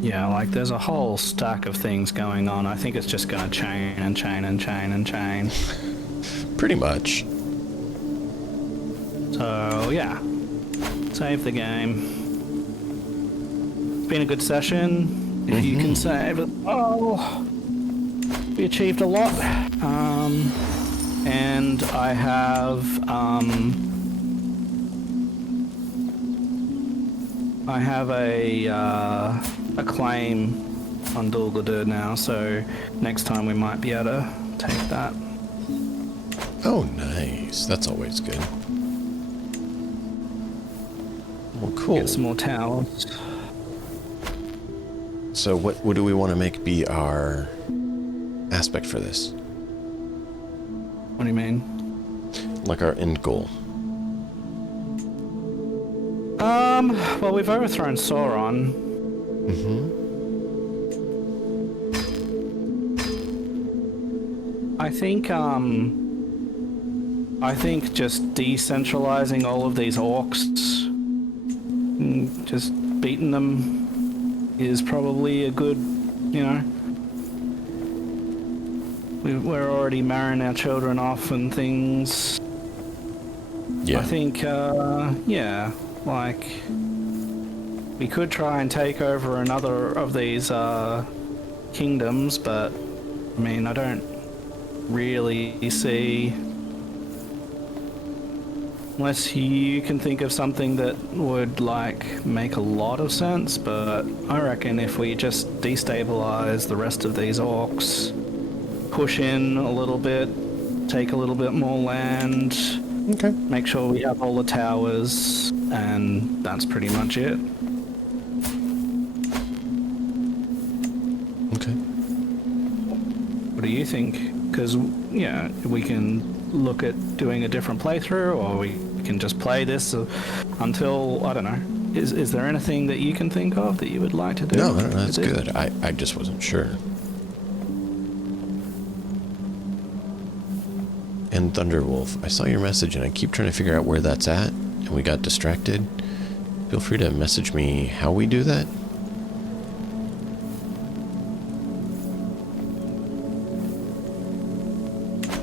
Yeah, like there's a whole stack of things going on. I think it's just gonna chain and chain and chain and chain. Pretty much. So, yeah. Save the game. It's been a good session. If you can save it. Oh, we achieved a lot. And I have, a claim on Dol Guldur now, so next time we might be able to take that. Oh, nice. That's always good. Well, cool. Get some more towers. So what do we want to make be our aspect for this? What do you mean? Like our end goal? Well, we've overthrown Sauron. Mm-hmm. I think just decentralizing all of these orcs, just beating them is probably a good, you know. We're already marrying our children off and things. Yeah. I think, yeah, like, we could try and take over another of these kingdoms, but I mean, I don't really see, unless you can think of something that would like make a lot of sense, but I reckon if we just destabilize the rest of these orcs, push in a little bit, take a little bit more land, Okay. make sure we have all the towers, and that's pretty much it. Okay. What do you think? Because, yeah, we can look at doing a different playthrough, or we can just play this until, I don't know. Is there anything that you can think of that you would like to do? No, that's good. I just wasn't sure. And Thunderwolf, I saw your message and I keep trying to figure out where that's at, and we got distracted. Feel free to message me how we do that.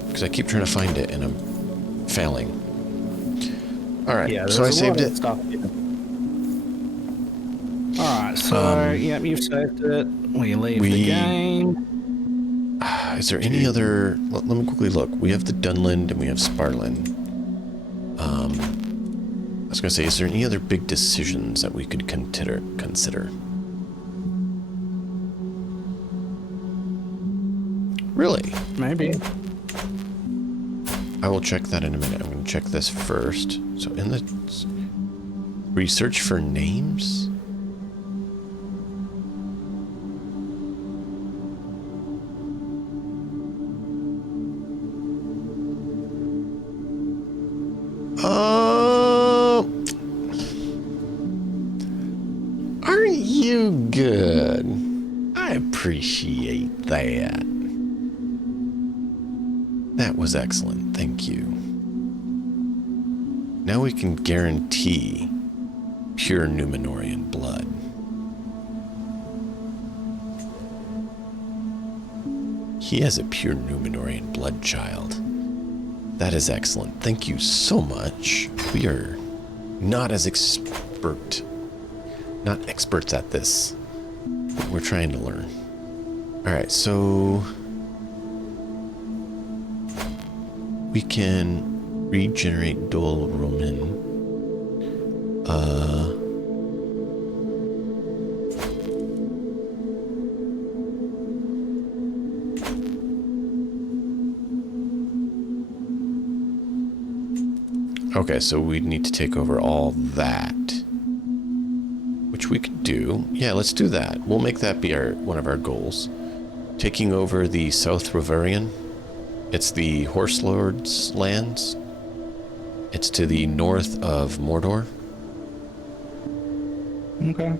Because I keep trying to find it and I'm failing. Alright, Yeah, so I saved it. Alright, so, yep, you've saved it. We leave the game. Is there any other... Let me quickly look. We have the Dunland and we have Sparland. I was going to say, is there any other big decisions that we could consider? Really? Maybe. I will check that in a minute. I'm going to check this first. So in the... Research for names? Aren't you good? I appreciate that. That was excellent, thank you. Now we can guarantee pure Numenorian blood. He has a pure Numenorian blood child. That is excellent. Thank you so much. We are not experts at this. We're trying to learn. Alright, so we can regenerate Dol Roman. Okay, so we'd need to take over all that, which we could do. Yeah, let's do that. We'll make that be one of our goals. Taking over the South Rovarian. It's the Horse Lord's lands. It's to the north of Mordor. Okay.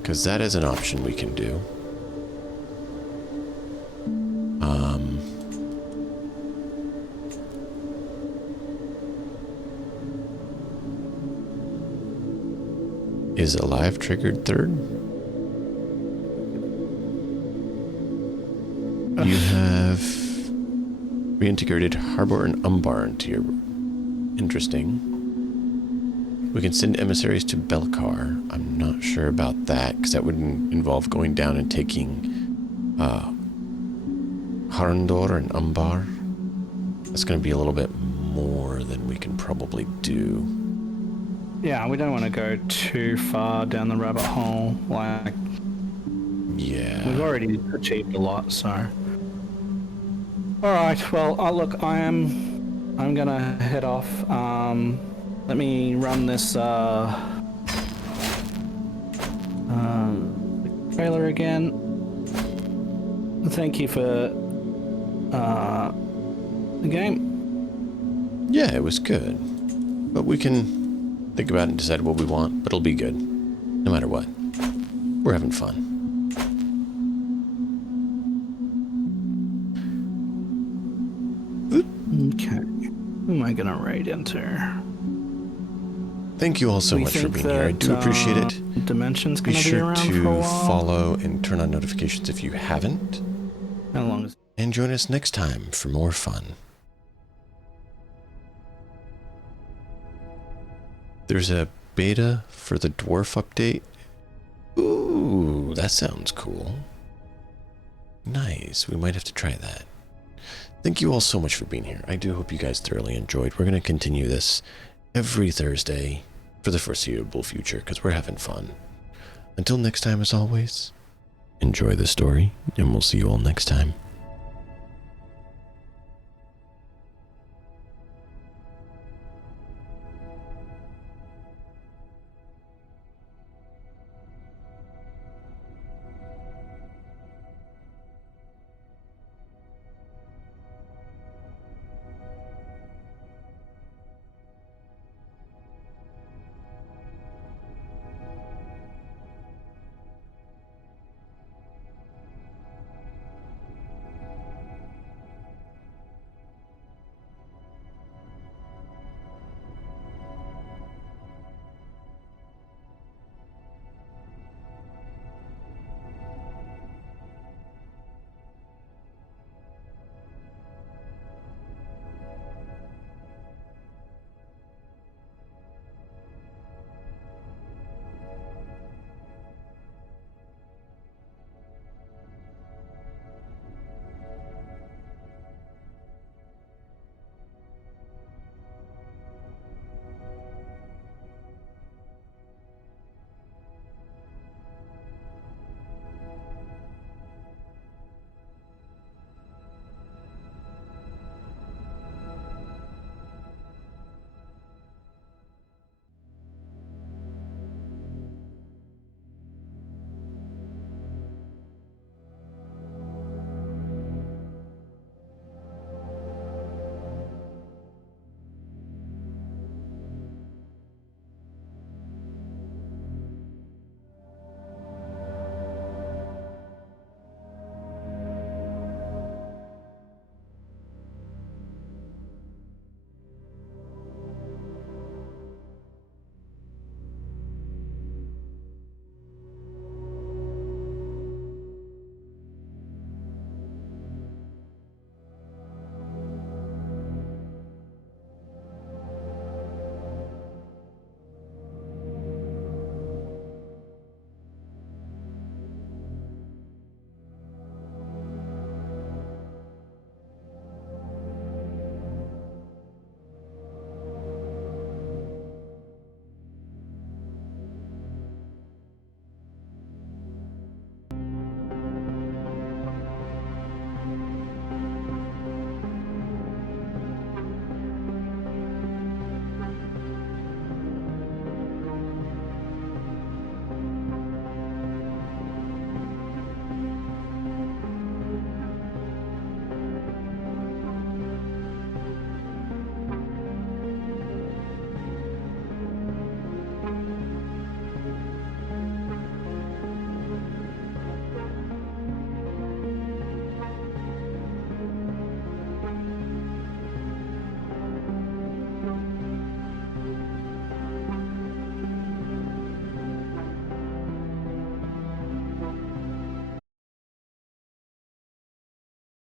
Because that is an option we can do. Is Alive triggered third? You have reintegrated Harbor and Umbar into your... Interesting. We can send emissaries to Belkar. I'm not sure about that, because that would involve going down and taking Harndor and Umbar. That's going to be a little bit more than we can probably do. Yeah, we don't want to go too far down the rabbit hole. Like, yeah, we've already achieved a lot, so. All right. Well, look, I'm gonna head off. Let me run this trailer again. Thank you for the game. Yeah, it was good. But we can think about it and decide what we want, but it'll be good. No matter what. We're having fun. Okay. Who am I gonna raid into? Thank you all so We much for think being here. I do appreciate it. Dimension's Be gonna be sure around for a to while. follow and turn on notifications if you haven't. How long is And join us next time for more fun. There's a beta for the dwarf update. Ooh, that sounds cool. Nice. We might have to try that. Thank you all so much for being here. I do hope you guys thoroughly enjoyed. We're going to continue this every Thursday for the foreseeable future because we're having fun. Until next time, as always, enjoy the story, and we'll see you all next time.